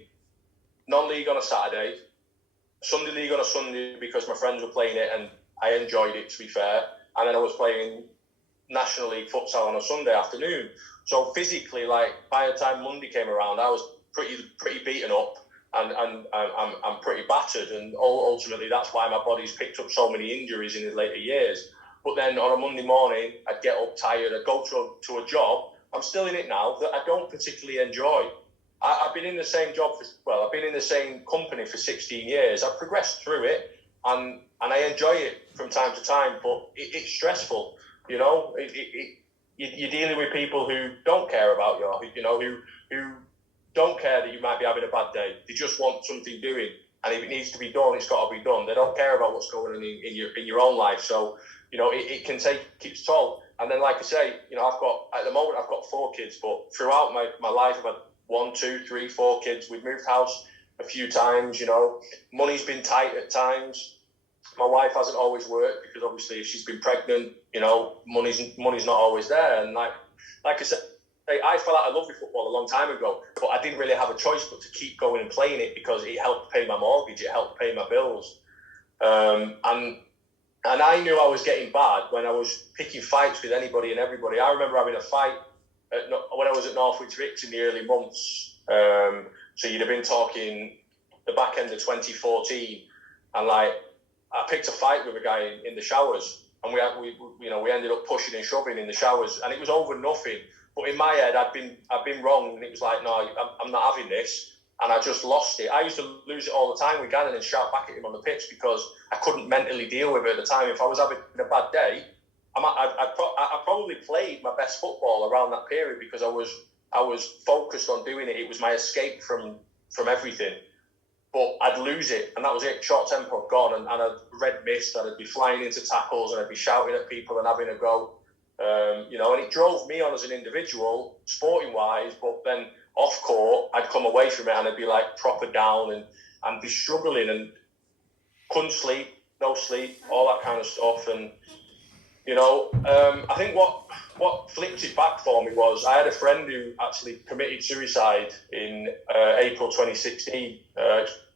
non-league on a Saturday, Sunday league on a Sunday because my friends were playing it and I enjoyed it, to be fair. And then I was playing National League futsal on a Sunday afternoon. So physically, like by the time Monday came around, I was pretty beaten up. And I'm pretty battered, and ultimately that's why my body's picked up so many injuries in the later years. But then on a Monday morning, I'd get up tired, I'd go to a job. I'm still in it now that I don't particularly enjoy. I've been in the same I've been in the same company for 16 years. I've progressed through it, and I enjoy it from time to time, but it's stressful. You're dealing with people who don't care about you, who don't care that you might be having a bad day. They just want something doing, and if it needs to be done, it's got to be done. They don't care about what's going on in your own life. So it can take its toll. And then, like I say, I've got 4 kids, but throughout my life, I've had 1, 2, 3, 4 kids. We've moved house a few times. Money's been tight at times. My wife hasn't always worked because obviously if she's been pregnant, money's not always there. And like I said, I fell out of love with football a long time ago, but I didn't really have a choice but to keep going and playing it because it helped pay my mortgage, it helped pay my bills. And I knew I was getting bad when I was picking fights with anybody and everybody. I remember having a fight when I was at Northwich Vicks in the early months. So you'd have been talking the back end of 2014, and I picked a fight with a guy in the showers, and we ended up pushing and shoving in the showers, and it was over nothing. But in my head, I'd been wrong, and it was like, no, I'm not having this, and I just lost it. I used to lose it all the time with Gannon and shout back at him on the pitch because I couldn't mentally deal with it at the time. If I was having a bad day, I probably played my best football around that period because I was focused on doing it. It was my escape from everything. But I'd lose it, and that was it. Short temper, gone, and I'd red mist, and I'd be flying into tackles, and I'd be shouting at people and having a go. And it drove me on as an individual, sporting wise, but then off court, I'd come away from it and I'd be like proper down and be struggling and couldn't sleep, no sleep, all that kind of stuff. And, I think what flipped it back for me was I had a friend who actually committed suicide in April 2016.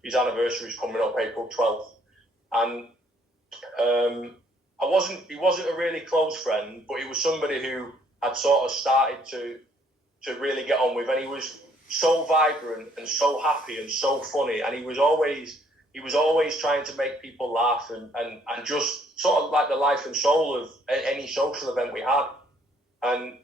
His anniversary is coming up April 12th. And, he wasn't a really close friend, but he was somebody who had sort of started to really get on with, and he was so vibrant and so happy and so funny, and he was always he was always trying to make people laugh and just sort of like the life and soul of any social event we had. And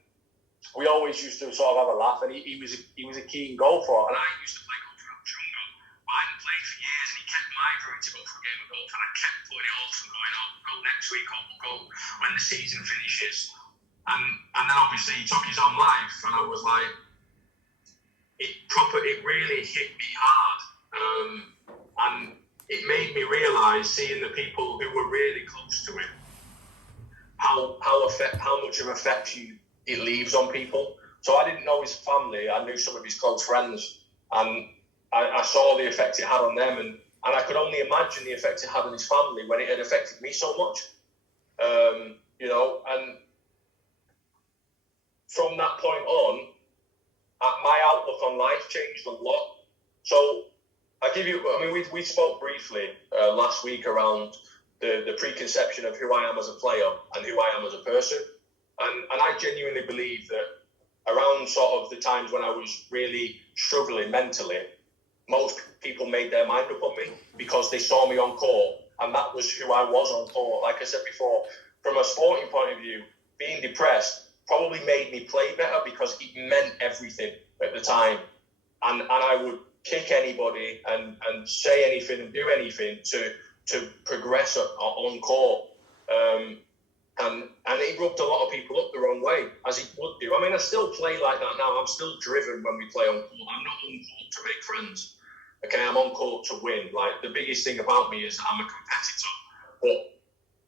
we always used to sort of have a laugh, and he was a keen goal for it. And I used to play golf when I was younger, but I hadn't played for years, and he kept mithering to go for a game of golf, and I kept putting it off and going, oh, we'll go next week, or we'll go when the season finishes. And then obviously he took his own life, and I was like, it really hit me hard. And it made me realise, seeing the people who were really close to him, how much of an effect it leaves on people. So I didn't know his family. I knew some of his close friends, and I saw the effect it had on them, and I could only imagine the effect it had on his family when it had affected me so much. And from that point on, my outlook on life changed a lot. So we spoke briefly last week around the preconception of who I am as a player and who I am as a person. And I genuinely believe that around sort of the times when I was really struggling mentally, most people made their mind up on me because they saw me on court, and that was who I was on court. Like I said before, from a sporting point of view, being depressed probably made me play better because it meant everything at the time. And I would kick anybody and say anything and do anything to progress on court. And it rubbed a lot of people up the wrong way, as it would do. I mean, I still play like that now. I'm still driven when we play on court. I'm not on court to make friends. Okay, I'm on court to win. Like, the biggest thing about me is I'm a competitor. But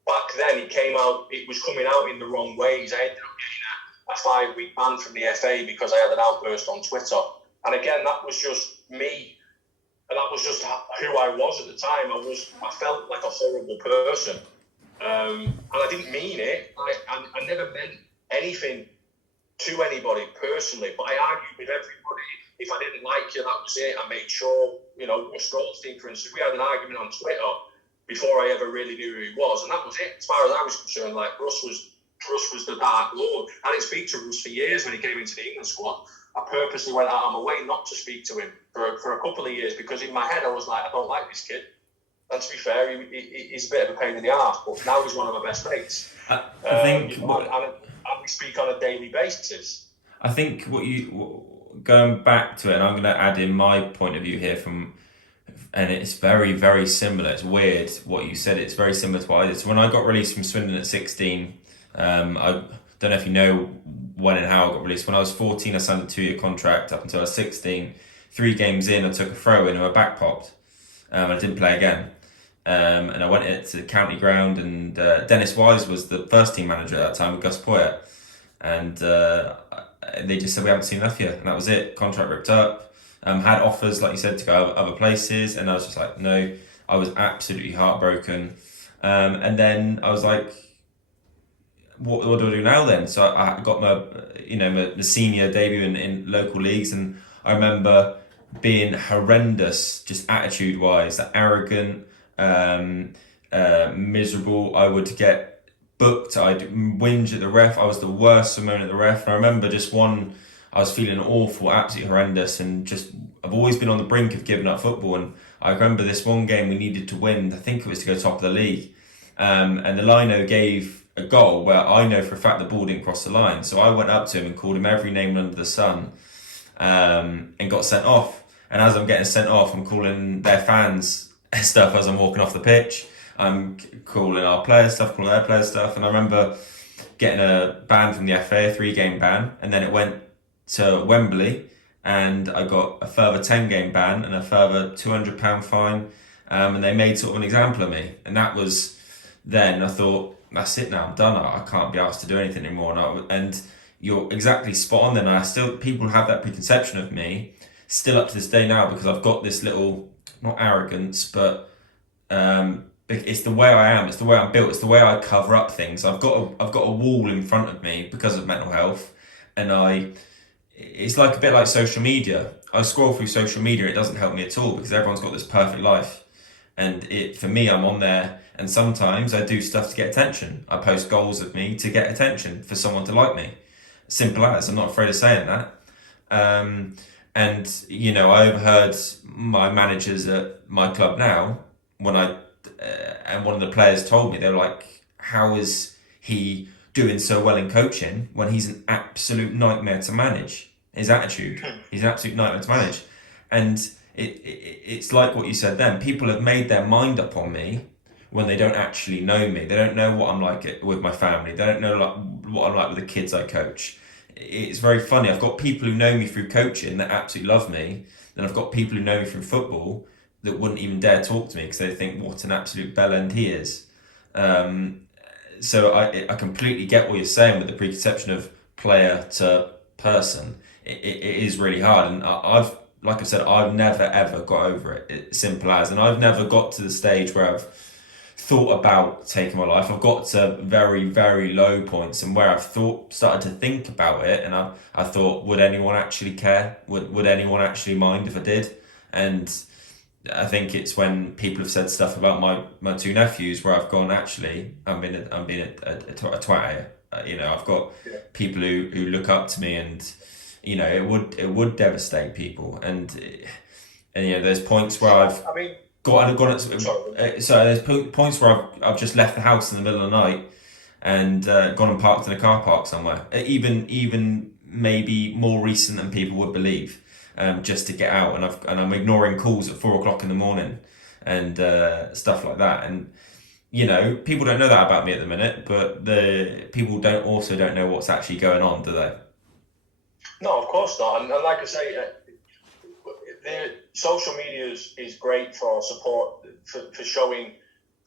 back then, it was coming out in the wrong ways. I ended up getting a 5-week ban from the FA because I had an outburst on Twitter. And again, that was just me. And that was just who I was at the time. I felt like a horrible person. And I didn't mean it. I never meant anything to anybody personally, but I argued with everybody. If I didn't like you, that was it. I made sure, Russ Goldstein, for instance, we had an argument on Twitter before I ever really knew who he was, and that was it. As far as I was concerned, like, Russ was the Dark Lord. I didn't speak to Russ for years when he came into the England squad. I purposely went out of my way not to speak to him for a couple of years, because in my head I was like, I don't like this kid. And to be fair, he's a bit of a pain in the arse, but now he's one of my best mates. I think, and we speak on a daily basis. I think going back to it, and I'm going to add in my point of view here and it's very, very similar. It's weird what you said. It's very similar to what I did. So when I got released from Swindon at 16, I don't know if you know when and how I got released. When I was 14, I signed a 2-year contract. Up until I was 16, 3 games in, I took a throw in and my back popped. I didn't play again. And I went to the county ground, and Dennis Wise was the first team manager at that time with Gus Poyet. And they just said, we haven't seen enough yet. And that was it. Contract ripped up. Had offers, like you said, to go other places. And I was just like, no. I was absolutely heartbroken. And then I was like, what do I do now then? So I got my senior debut in local leagues. And I remember being horrendous, just attitude-wise, arrogant, miserable. I would get booked. I'd whinge at the ref. I was the worst for moaning at the ref. And I remember I was feeling awful, absolutely horrendous, and just I've always been on the brink of giving up football. And I remember this one game we needed to win. I think it was to go top of the league, and the lino gave a goal where I know for a fact the ball didn't cross the line. So I went up to him and called him every name under the sun, and got sent off. And as I'm getting sent off, I'm calling their fans stuff as I'm walking off the pitch. I'm calling our players stuff, calling their players stuff. And I remember getting a ban from the FA, a 3-game ban. And then it went to Wembley, and I got a further 10-game ban and a further £200 fine. And they made sort of an example of me. And that was then, I thought, that's it now, I'm done. I can't be asked to do anything anymore. And you're exactly spot on then. People have that preconception of me still up to this day now, because I've got this little, not arrogance, but it's the way I am. It's the way I'm built. It's the way I cover up things. I've got a wall in front of me because of mental health, and it's like a bit like social media. I scroll through social media. It doesn't help me at all because everyone's got this perfect life, and for me, I'm on there, and sometimes I do stuff to get attention. I post goals of me to get attention for someone to like me. Simple as. I'm not afraid of saying that. And I overheard my managers at my club now when and one of the players told me, they were like, how is he doing so well in coaching when he's an absolute nightmare to manage? His attitude, he's an absolute nightmare to manage. And it's like what you said then. People have made their mind up on me when they don't actually know me. They don't know what I'm like with my family. They don't know what I'm like with the kids I coach. It's very funny. I've got people who know me through coaching that absolutely love me. Then I've got people who know me through football that wouldn't even dare talk to me because they think what an absolute bellend he is. Um, so I completely get what you're saying with the preconception of player to person. It is really hard, and I've like I said, I've never ever got over it. It's simple as, and I've never got to the stage where I've thought about taking my life. I've got to very, very low points and where I've started to think about it, and I thought, would anyone actually care? Would anyone actually mind if I did? And I think it's when people have said stuff about my two nephews where I've gone, actually, I'm being a twat here. I've got people who look up to me, and it would devastate people, and there's points where I've I mean, got sorry. so there's points where I've just left the house in the middle of the night and gone and parked in a car park somewhere, even maybe more recent than people would believe, just to get out, and I'm ignoring calls at 4 o'clock in the morning and stuff like that. And people don't know that about me at the minute, but the people don't know what's actually going on, do they? No, of course not. And like I say, the social media is great for support, for showing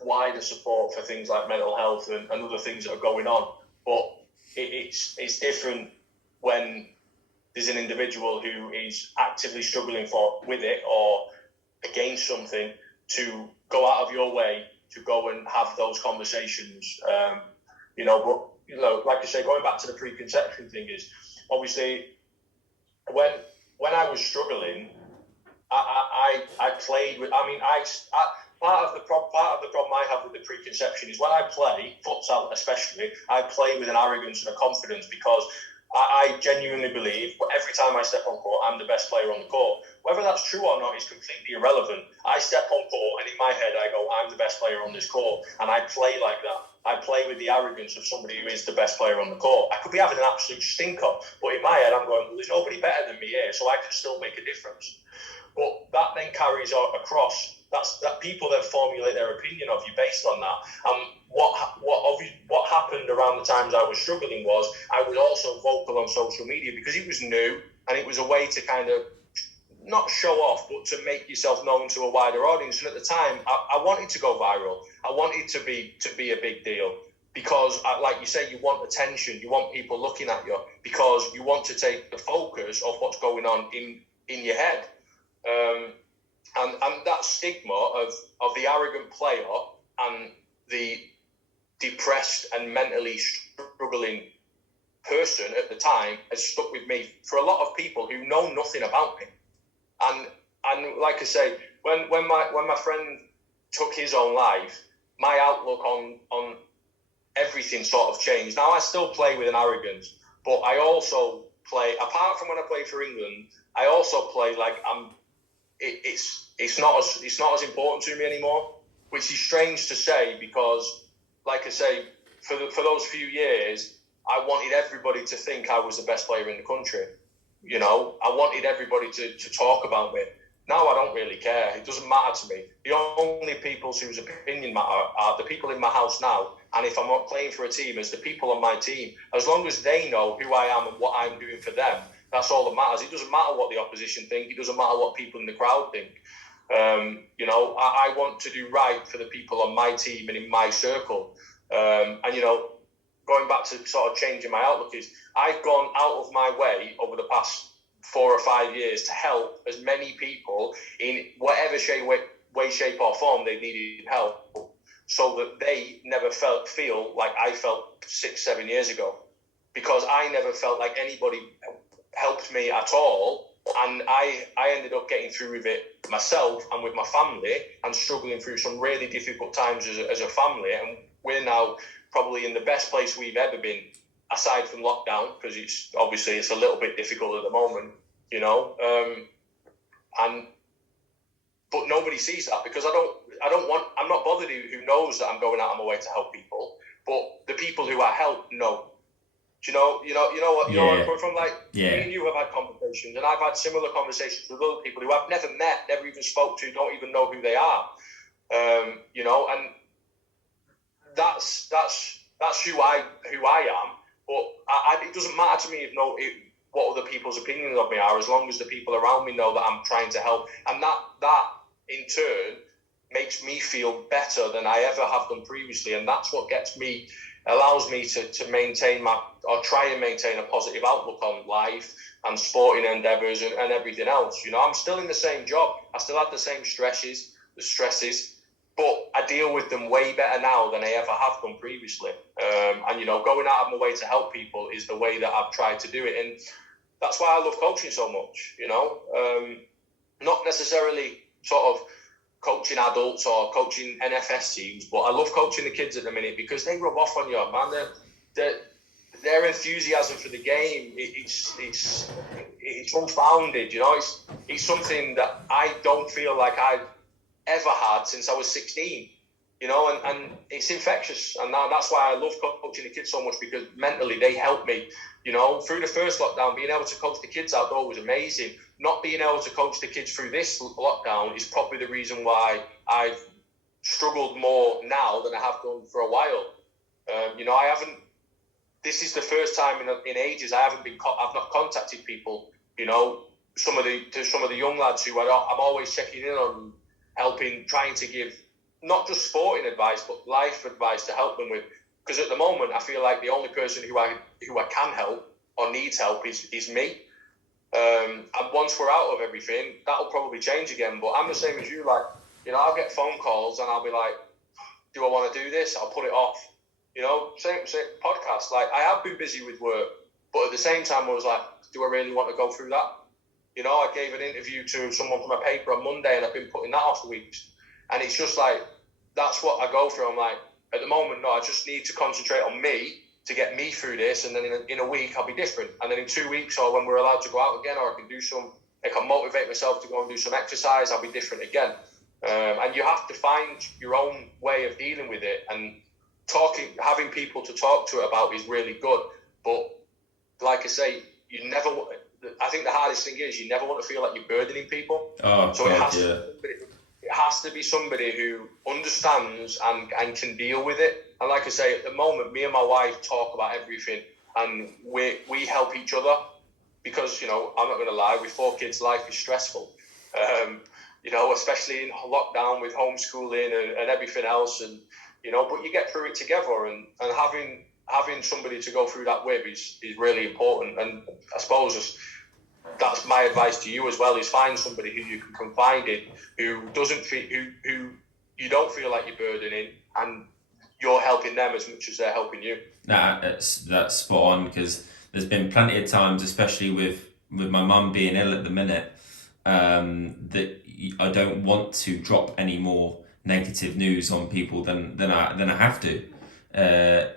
wider support for things like mental health and other things that are going on. But it's different when there's an individual who is actively struggling with it or against something, to go out of your way to go and have those conversations. But like I say, going back to the preconception thing, is obviously when I was struggling, I played with. I mean, part of the problem I have with the preconception is when I play futsal, especially, I play with an arrogance and a confidence because I genuinely believe every time I step on court, I'm the best player on the court. Whether that's true or not is completely irrelevant. I step on court, and in my head, I go, I'm the best player on this court, and I play like that. I play with the arrogance of somebody who is the best player on the court. I could be having an absolute stinker, but in my head, I'm going, well, there's nobody better than me here, so I can still make a difference. But that then carries across. That people then formulate their opinion of you based on that. What happened around the times I was struggling was I was also vocal on social media because it was new and it was a way to kind of not show off, but to make yourself known to a wider audience. And at the time, I wanted to go viral. I wanted to be a big deal because, like you say, you want attention. You want people looking at you because you want to take the focus of what's going on in your head. And that stigma of the arrogant player and the depressed and mentally struggling person at the time has stuck with me for a lot of people who know nothing about me. And like I say, when my friend took his own life, my outlook on everything sort of changed. Now I still play with an arrogance, but I also play, apart from when I play for England, I also play like it's not as important to me anymore, which is strange to say because, like I say, for those few years, I wanted everybody to think I was the best player in the country. I wanted everybody to talk about me. Now I don't really care. It doesn't matter to me. The only people whose opinion matter are the people in my house now. And if I'm not playing for a team, it's the people on my team. As long as they know who I am and what I'm doing for them, that's all that matters. It doesn't matter what the opposition think. It doesn't matter what people in the crowd think. I want to do right for the people on my team and in my circle. Going back to sort of changing my outlook is I've gone out of my way over the past 4 or 5 years to help as many people in whatever way, shape or form they needed help, so that they never feel like I felt 6-7 years ago, because I never felt like anybody helped me at all. And I ended up getting through with it myself and with my family and struggling through some really difficult times as a family. And we're now probably in the best place we've ever been, aside from lockdown, because it's a little bit difficult at the moment, but nobody sees that because I'm not bothered who knows that I'm going out of my way to help people, but the people who I help know. Do you know what? You know where I'm coming from? Like, me and you have had conversations, and I've had similar conversations with other people who I've never met, never even spoke to, don't even know who they are. And that's who I am. But it doesn't matter to me what other people's opinions of me are, as long as the people around me know that I'm trying to help, and that in turn makes me feel better than I ever have done previously, and that's what allows me to maintain try and maintain a positive outlook on life and sporting endeavours and everything else. I'm still in the same job. I still have the same stresses, but I deal with them way better now than I ever have done previously. And going out of my way to help people is the way that I've tried to do it, and that's why I love coaching so much. Not necessarily sort of coaching adults or coaching NFS teams, but I love coaching the kids at the minute because they rub off on you, man. Their enthusiasm for the game, it's unfounded. It's something that I don't feel like I've ever had since I was 16. And it's infectious, and now that's why I love coaching the kids so much, because mentally they help me. Through the first lockdown, being able to coach the kids outdoor was amazing. Not being able to coach the kids through this lockdown is probably the reason why I've struggled more now than I have done for a while. I haven't. This is the first time in ages I've not contacted people. Some of the young lads who I'm always checking in on, helping, trying to give not just sporting advice but life advice to help them with. Because at the moment I feel like the only person who I can help or needs help is me. And once we're out of everything, that'll probably change again. But I'm the same as you. Like, I'll get phone calls and I'll be like, do I want to do this? I'll put it off. Same podcast. Like, I have been busy with work, but at the same time, I was like, do I really want to go through that? I gave an interview to someone from my paper on Monday, and I've been putting that off for weeks. And it's just like, that's what I go through. I'm like, at the moment, no, I just need to concentrate on me to get me through this, and then in a week I'll be different, and then in 2 weeks, or when we're allowed to go out again, or I can motivate myself to go and do some exercise, I'll be different again. And you have to find your own way of dealing with it, and having people to talk to it about is really good. But like I say, I think the hardest thing is you never want to feel like you're burdening people. It has to be somebody who understands and can deal with it. And like I say, at the moment, me and my wife talk about everything, and we help each other because, I'm not going to lie, with 4 kids, life is stressful. Especially in lockdown with homeschooling and everything else. And, but you get through it together, and having somebody to go through that with is really important. And I suppose that's my advice to you as well, is find somebody who you can confide in, who you don't feel like you're burdening, and you're helping them as much as they're helping you. Nah, that's spot on, because there's been plenty of times, especially with my mum being ill at the minute, that I don't want to drop any more negative news on people than I have to.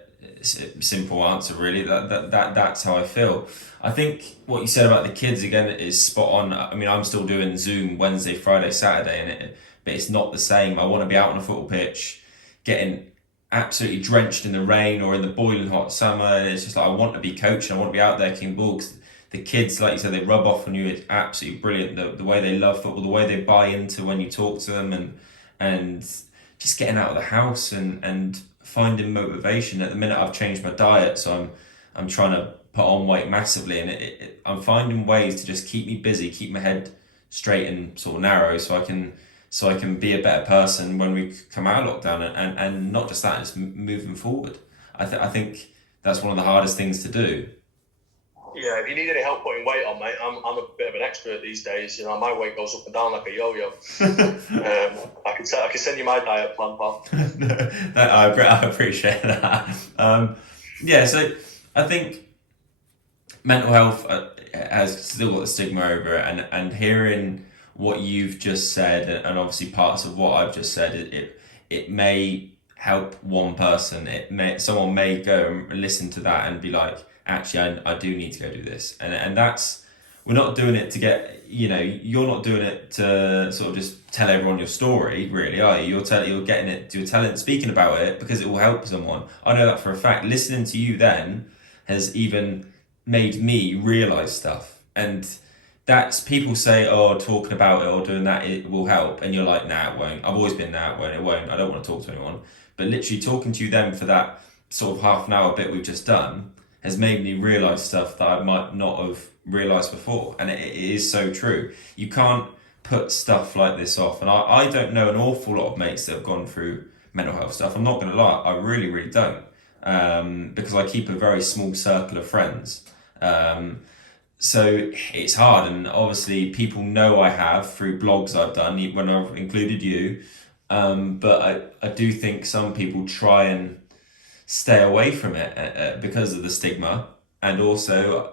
Simple answer, really. That's how I feel. I think what you said about the kids again is spot on. I mean, I'm still doing Zoom Wednesday, Friday, Saturday, but it's not the same. I want to be out on a football pitch, getting absolutely drenched in the rain or in the boiling hot summer. And it's just like, I want to be coaching. I want to be out there kicking ball, because the kids, like you said, they rub off on you. It's absolutely brilliant. The way they love football, the way they buy into when you talk to them, and just getting out of the house and finding motivation. At the minute, I've changed my diet, so I'm trying to put on weight massively, and I'm finding ways to just keep me busy, keep my head straight and sort of narrow, so I can be a better person when we come out of lockdown, and not just that, just moving forward. I think that's one of the hardest things to do. Yeah, if you need any help putting weight on, mate, I'm a bit of an expert these days. My weight goes up and down like a yo-yo. I can send you my diet plan, pal. I appreciate that. So I think mental health has still got the stigma over it, and hearing what you've just said, and obviously parts of what I've just said, it may help one person. Someone may go and listen to that and be like, actually, I do need to go do this, and that's we're not doing it to get, you're not doing it to sort of just tell everyone your story, really, are you? You're telling, speaking about it because it will help someone. I know that for a fact. Listening to you then has even made me realize stuff. And that's, people say, oh, talking about it or doing that, it will help. And you're like, nah, it won't. I've always been, nah, it won't. I don't want to talk to anyone. But literally talking to you then for that sort of half an hour bit we've just done has made me realise stuff that I might not have realised before. And it is so true. You can't put stuff like this off. And I don't know an awful lot of mates that have gone through mental health stuff. I'm not going to lie, I really, really don't. Because I keep a very small circle of friends. So it's hard, and obviously people know I have through blogs I've done when I've included you. But I do think some people try and stay away from it because of the stigma, and also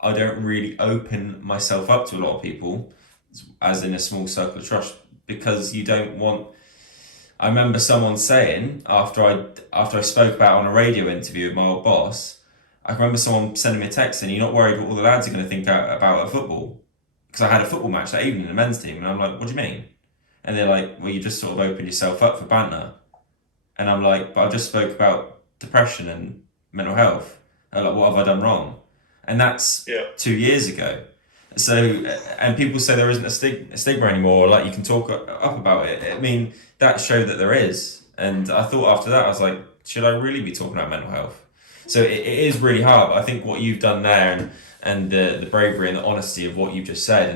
I don't really open myself up to a lot of people, as in a small circle of trust, because you don't want. I remember someone saying after I spoke about on a radio interview with my old boss. I remember someone sending me a text saying, "You're not worried what all the lads are going to think about a football?" Because I had a football match that evening, the men's team, and I'm like, "What do you mean?" And they're like, "Well, you just sort of opened yourself up for banter." And I'm like, "But I just spoke about depression and mental health. They're like, what have I done wrong?" And that's 2 years ago. So, and people say there isn't a stigma anymore, like you can talk up about it. I mean, that showed that there is. And I thought after that, I was like, should I really be talking about mental health? So it is really hard. But I think what you've done there, and the bravery and the honesty of what you've just said.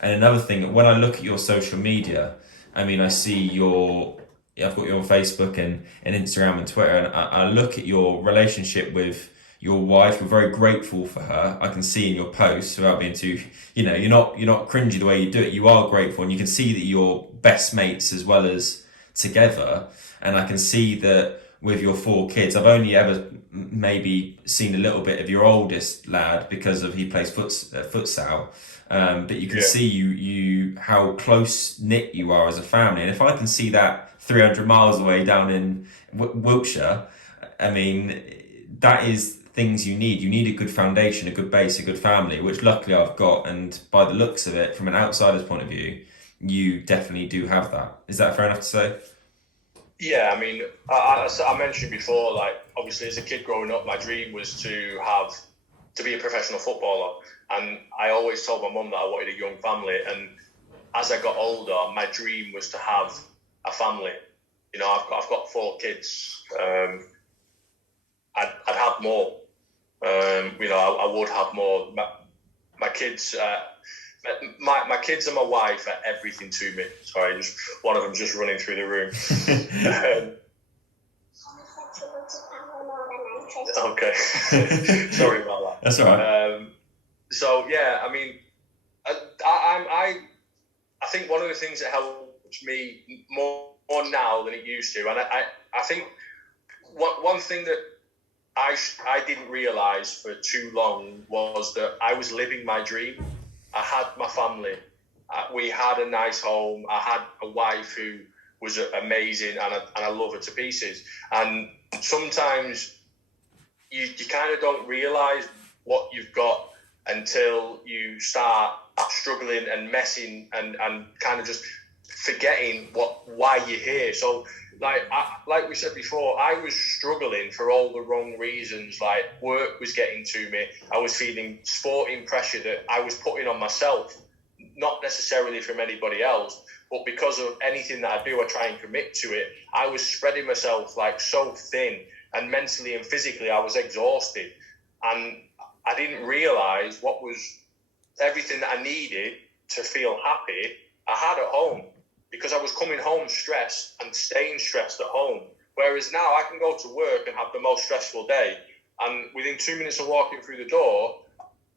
And another thing, when I look at your social media, I mean, I see I've got you on Facebook and Instagram and Twitter, and I look at your relationship with your wife. We're very grateful for her. I can see in your posts, without being too, you're not cringy the way you do it. You are grateful, and you can see that you're best mates as well as together. And I can see that with your 4 kids. I've only ever maybe seen a little bit of your oldest lad because of he plays futsal. But you can see you how close knit you are as a family. And if I can see that 300 miles away down in Wiltshire, I mean, that is things you need. You need a good foundation, a good base, a good family, which luckily I've got. And by the looks of it, from an outsider's point of view, you definitely do have that. Is that fair enough to say? Yeah, I mean, I mentioned before, like, obviously as a kid growing up, my dream was to be a professional footballer. And I always told my mum that I wanted a young family. And as I got older, my dream was to have a family. I've got 4 kids. I'd have more. I would have more. My kids, my kids and my wife are everything to me. Sorry, just one of them just running through the room. Okay, sorry about that. That's all right. So yeah, I mean, I think one of the things that helps me more now than it used to, and I think one thing that I didn't realise for too long was that I was living my dream. I had my family. We had a nice home. I had a wife who was amazing, and I love her to pieces. And sometimes you kind of don't realise what you've got until you start struggling and messing and kind of just forgetting why you're here. So like we said before, I was struggling for all the wrong reasons. Like, work was getting to me. I was feeling sporting pressure that I was putting on myself, not necessarily from anybody else, but because of anything that I do, I try and commit to it. I was spreading myself like so thin, and mentally and physically I was exhausted. And I didn't realise what was everything that I needed to feel happy I had at home, because I was coming home stressed and staying stressed at home. Whereas now I can go to work and have the most stressful day, and within 2 minutes of walking through the door,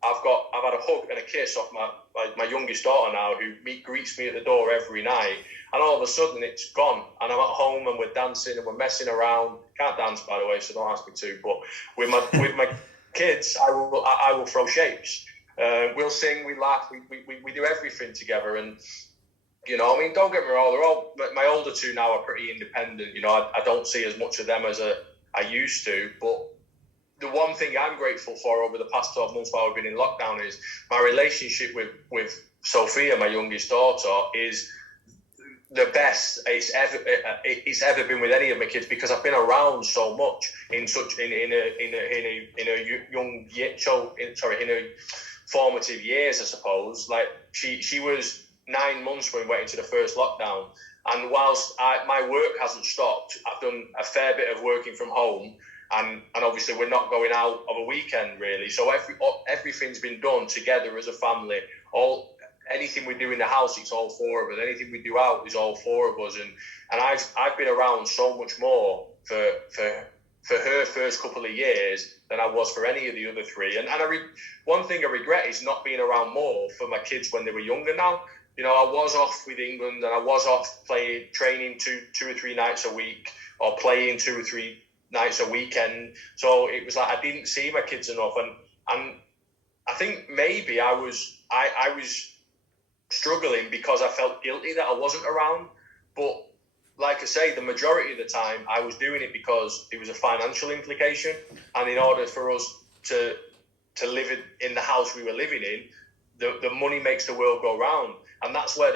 I've had a hug and a kiss off my youngest daughter now, who greets me at the door every night, and all of a sudden it's gone, and I'm at home and we're dancing and we're messing around. Can't dance, by the way, so don't ask me to. But with my kids, I will throw shapes. We'll sing, we laugh, we do everything together. And I mean, don't get me wrong, my older 2 now are pretty independent. I don't see as much of them as I used to, but the one thing I'm grateful for over the past 12 months while we've been in lockdown is my relationship with Sophia, my youngest daughter, is the best it's ever been with any of my kids, because I've been around so much in a formative years, I suppose. Like she was 9 months when we went into the first lockdown, and whilst my work hasn't stopped, I've done a fair bit of working from home, and obviously we're not going out of a weekend really, so everything's been done together as a family. Anything we do in the house, it's all four of us. Anything we do out is all four of us. And I've been around so much more for her first couple of years than I was for any of the other three. And one thing I regret is not being around more for my kids when they were younger now. You know, I was off with England, and I was off training two or three nights a week, or playing 2 or 3 nights a weekend. So it was like I didn't see my kids enough. And I think maybe I was struggling because I felt guilty that I wasn't around. But like I say, the majority of the time I was doing it because it was a financial implication, and in order for us to live in the house we were living in, the money makes the world go round. And that's where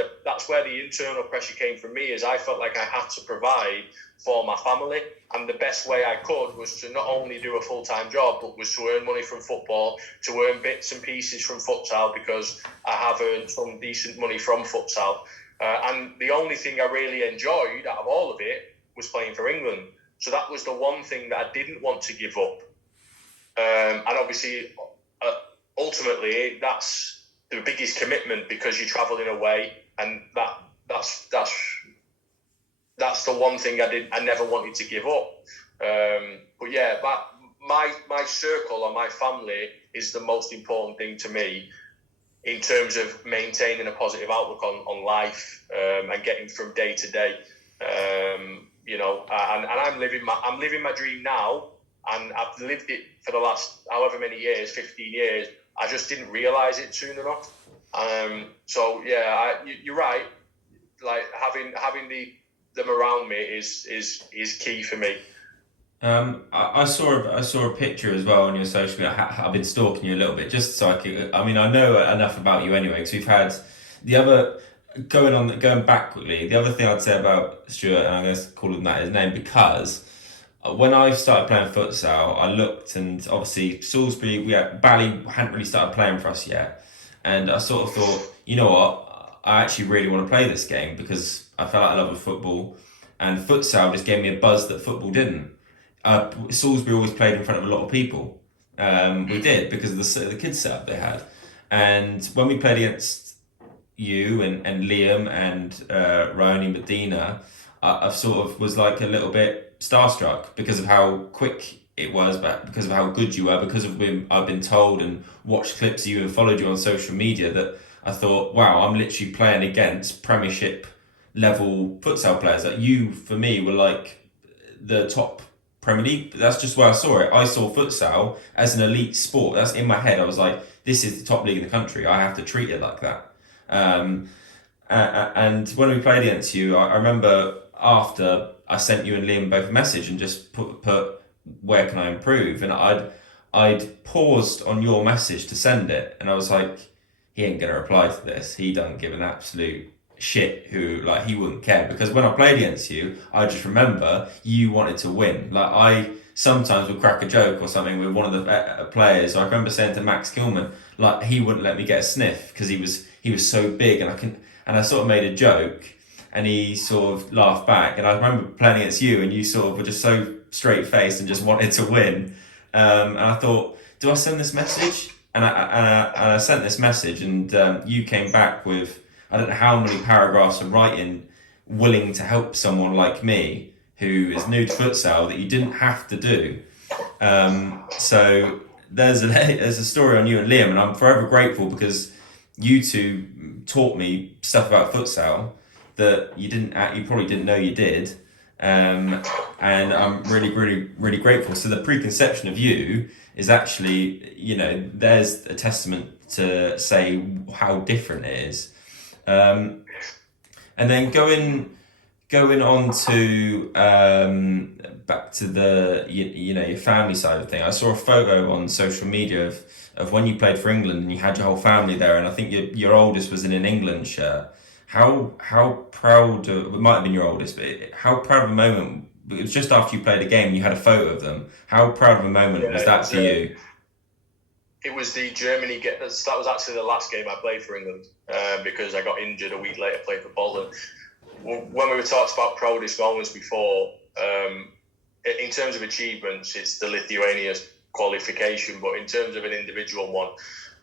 the internal pressure came from me, is I felt like I had to provide for my family, and the best way I could was to not only do a full-time job, but was to earn money from football, to earn bits and pieces from futsal, because I have earned some decent money from futsal. And the only thing I really enjoyed out of all of it was playing for England. So that was the one thing that I didn't want to give up. And obviously, ultimately, that's the biggest commitment, because you're travelling away, and that's the one thing I never wanted to give up. But yeah, my circle or my family is the most important thing to me in terms of maintaining a positive outlook on life, and getting from day to day. You know, and I'm living my dream now, and I've lived it for the last however many years, 15 years. I just didn't realise it soon enough. So yeah, you're right. Like having them around me is key for me. I saw a picture as well on your social media. I've been stalking you a little bit just so I could. I mean, I know enough about you anyway, because we've had the other going back quickly. The other thing I'd say about Stuart, and I'm going to call him that his name, because when I started playing futsal, I looked, and obviously Salisbury, Bally hadn't really started playing for us yet, and I sort of thought, you know what, I actually really want to play this game, because I felt like I love football, and futsal just gave me a buzz that football didn't. Salisbury always played in front of a lot of people. We did, because of the kids setup they had, and when we played against you and Liam and Ryan Medina, I sort of was like a little bit starstruck because of how quick it was, but because of how good you were, because of I've been told and watched clips of you and followed you on social media, that I thought, wow, I'm literally playing against Premiership level futsal players. That you, for me, were like the top Premier League. That's just where I saw it. I saw futsal as an elite sport. That's in my head. I was like, this is the top league in the country. I have to treat it like that. And when we played against you, I remember after I sent you and Liam both a message and just put where can I improve, and I'd paused on your message to send it, and I was like, he ain't gonna reply to this. He doesn't give an absolute shit who, like, he wouldn't care, because when I played against you, I just remember you wanted to win. Like, I sometimes would crack a joke or something with one of the players. I remember saying to Max Kilman, like, he wouldn't let me get a sniff because he was so big, and I sort of made a joke, and he sort of laughed back. And I remember playing against you, and you sort of were just so straight faced and just wanted to win. And I thought, do I send this message? And I sent this message, and you came back with, I don't know how many paragraphs of writing, willing to help someone like me who is new to futsal that you didn't have to do. So there's a story on you and Liam, and I'm forever grateful, because you two taught me stuff about futsal that you probably didn't know you did. And I'm really, really, really grateful. So the preconception of you is actually, there's a testament to say how different it is. And then going going on to back to the your family side of thing. I saw a photo on social media of when you played for England and you had your whole family there, and I think your oldest was in an England shirt. How proud of, it might have been your oldest, but how proud of a moment, it was just after you played a game, you had a photo of them. How proud of a moment Yeah, was that for you? it was the Germany game. That was actually the last game I played for England because I got injured a week later playing for Bolton. When we were talked about proudest moments before, in terms of achievements, it's the Lithuania qualification. But in terms of an individual one,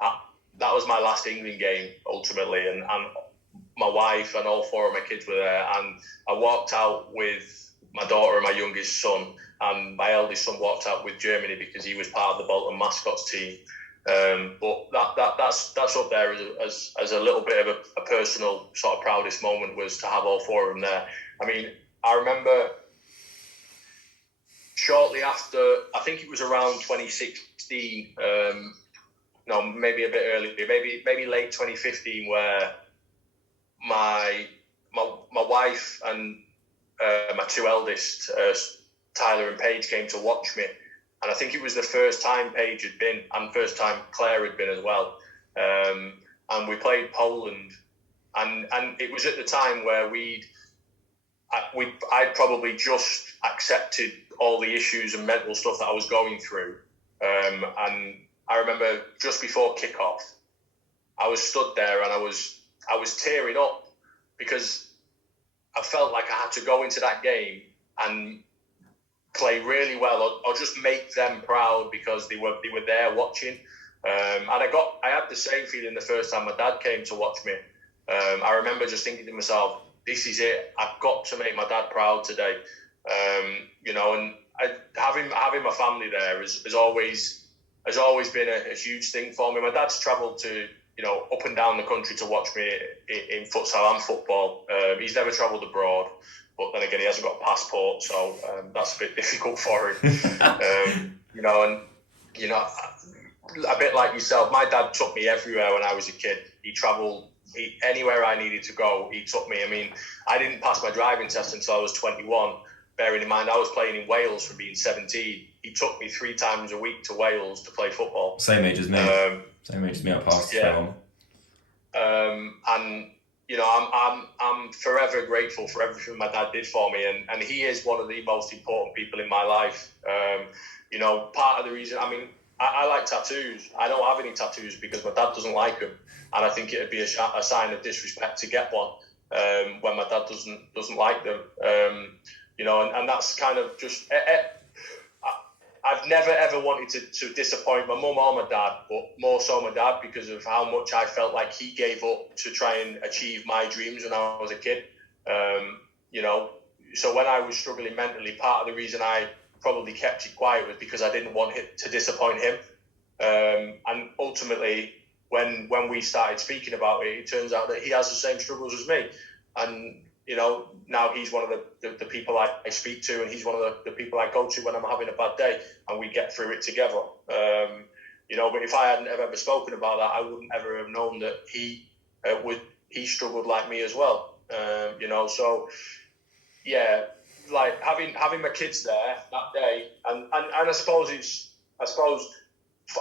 that was my last England game ultimately, and my wife and all four of my kids were there, and I walked out with my daughter and my youngest son, and my eldest son walked out with Germany because he was part of the Bolton mascots team. But that's up there as a little bit of a personal sort of proudest moment, was to have all four of them there. I mean, I remember shortly after, I think it was around 2016, no, maybe a bit earlier, maybe late 2015, where my wife and my two eldest, Tyler and Paige, came to watch me. And I think it was the first time Paige had been, and first time Claire had been as well. And we played Poland, and it was at the time where I'd probably just accepted all the issues and mental stuff that I was going through. And I remember just before kickoff, I was stood there and I was tearing up because I felt like I had to go into that game and play really well, or just make them proud because they were there watching. And I had the same feeling the first time my dad came to watch me. I remember just thinking to myself, this is it. I've got to make my dad proud today. And having my family there has always been a huge thing for me. My dad's travelled to up and down the country to watch me in futsal and football. He's never travelled abroad. But then again, he hasn't got a passport, so that's a bit difficult for him. A bit like yourself, my dad took me everywhere when I was a kid. He travelled anywhere I needed to go. He took me. I mean, I didn't pass my driving test until I was 21. Bearing in mind, I was playing in Wales from being 17. He took me 3 times a week to Wales to play football. Same age as me. I passed. Yeah. And I'm forever grateful for everything my dad did for me, and he is one of the most important people in my life. Part of the reason, I mean, I like tattoos. I don't have any tattoos because my dad doesn't like them, and I think it'd be a sign of disrespect to get one when my dad doesn't like them. And that's kind of just. I've never ever wanted to disappoint my mum or my dad, but more so my dad, because of how much I felt like he gave up to try and achieve my dreams when I was a kid. So when I was struggling mentally, part of the reason I probably kept it quiet was because I didn't want to disappoint him. And ultimately, when we started speaking about it, it turns out that he has the same struggles as me. And now he's one of the people I speak to, and he's one of the people I go to when I'm having a bad day, and we get through it together. But if I hadn't ever spoken about that, I wouldn't ever have known that he struggled like me as well. So yeah, like having my kids there that day, and I suppose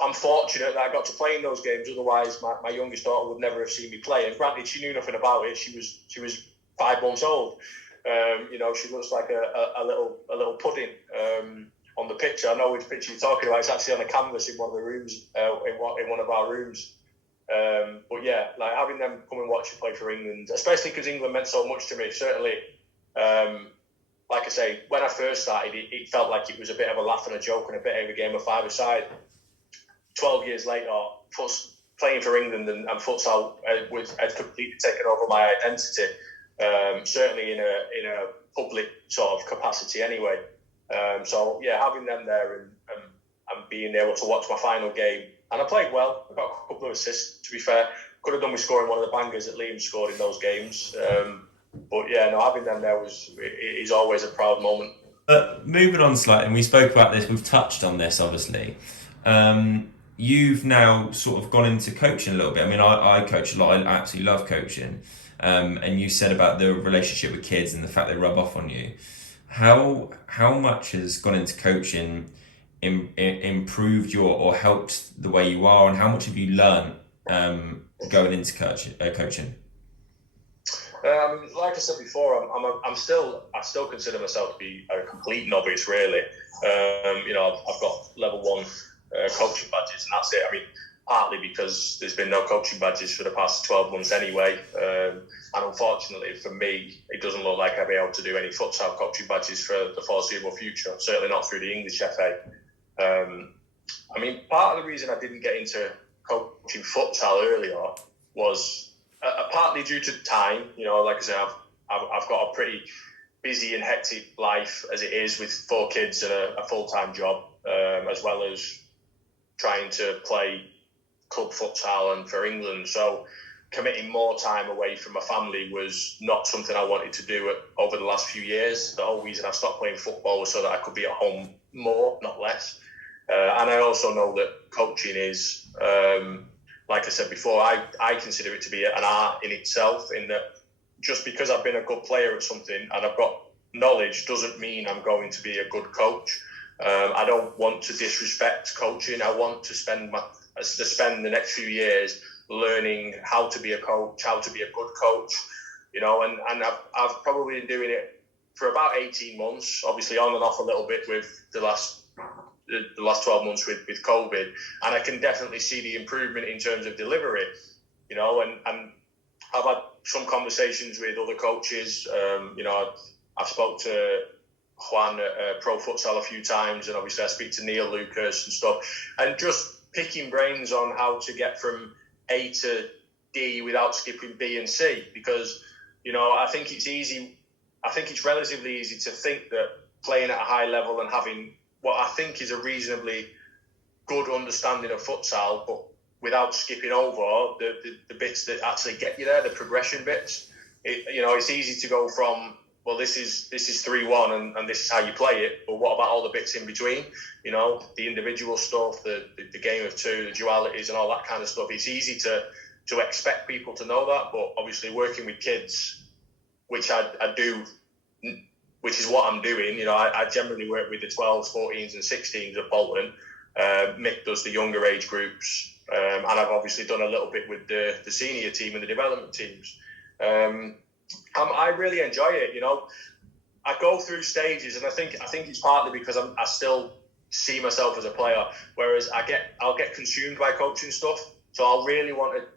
I'm fortunate that I got to play in those games. Otherwise, my youngest daughter would never have seen me play. And granted, she knew nothing about it. She was 5 months old. She looks like a little pudding on the picture. I know which picture you're talking about. It's actually on a canvas in one of the rooms, in one of our rooms. But yeah, like having them come and watch you play for England, especially because England meant so much to me. Certainly, like I say, when I first started, it felt like it was a bit of a laugh and a joke and a bit of a game of five-a-side. 12 years later, playing for England and futsal had completely taken over my identity. Certainly in a public sort of capacity anyway. So yeah, having them there and being able to watch my final game, and I played well. I got a couple of assists, to be fair. Could have done with scoring one of the bangers that Liam scored in those games. But yeah, having them there is always a proud moment. Moving on slightly, and we spoke about this, we've touched on this obviously. You've now sort of gone into coaching a little bit. I mean, I coach a lot. I absolutely love coaching. And you said about the relationship with kids and the fact they rub off on you. How much has gone into coaching, improved your or helped the way you are, and how much have you learned going into coaching? Like I said before, I still consider myself to be a complete novice, really. I've got level 1 coaching badges, and that's it. I mean, partly because there's been no coaching badges for the past 12 months anyway, and unfortunately for me, it doesn't look like I'll be able to do any futsal coaching badges for the foreseeable future. Certainly not through the English FA. Part of the reason I didn't get into coaching futsal earlier was partly due to time. Like I said, I've got a pretty busy and hectic life as it is with 4 kids and a full-time job, as well as trying to play club futsal and for England. So committing more time away from my family was not something I wanted to do over the last few years. The whole reason I stopped playing football was so that I could be at home more, not less. And I also know that coaching is, like I said before, I consider it to be an art in itself, in that just because I've been a good player at something and I've got knowledge doesn't mean I'm going to be a good coach. I don't want to disrespect coaching. I want to spend the next few years learning how to be a coach, how to be a good coach, and I've probably been doing it for about 18 months, obviously on and off a little bit with the last 12 months with COVID, and I can definitely see the improvement in terms of delivery, and I've had some conversations with other coaches. I've spoke to Juan at Pro Futsal a few times, and obviously I speak to Neil Lucas and stuff, and just picking brains on how to get from A to D without skipping B and C, because I think it's relatively easy to think that playing at a high level and having what I think is a reasonably good understanding of futsal, but without skipping over the bits that actually get you there, the progression bits. It's easy to go from, well, this is 3-1 and this is how you play it, but what about all the bits in between? The individual stuff, the game of two, the dualities and all that kind of stuff. It's easy to expect people to know that, but obviously working with kids, which I do, which is what I'm doing. I generally work with the 12s, 14s and 16s at Bolton. Mick does the younger age groups, and I've obviously done a little bit with the senior team and the development teams. I really enjoy it. I go through stages, and I think it's partly because I still see myself as a player, whereas I'll get consumed by coaching stuff. So I'll really want to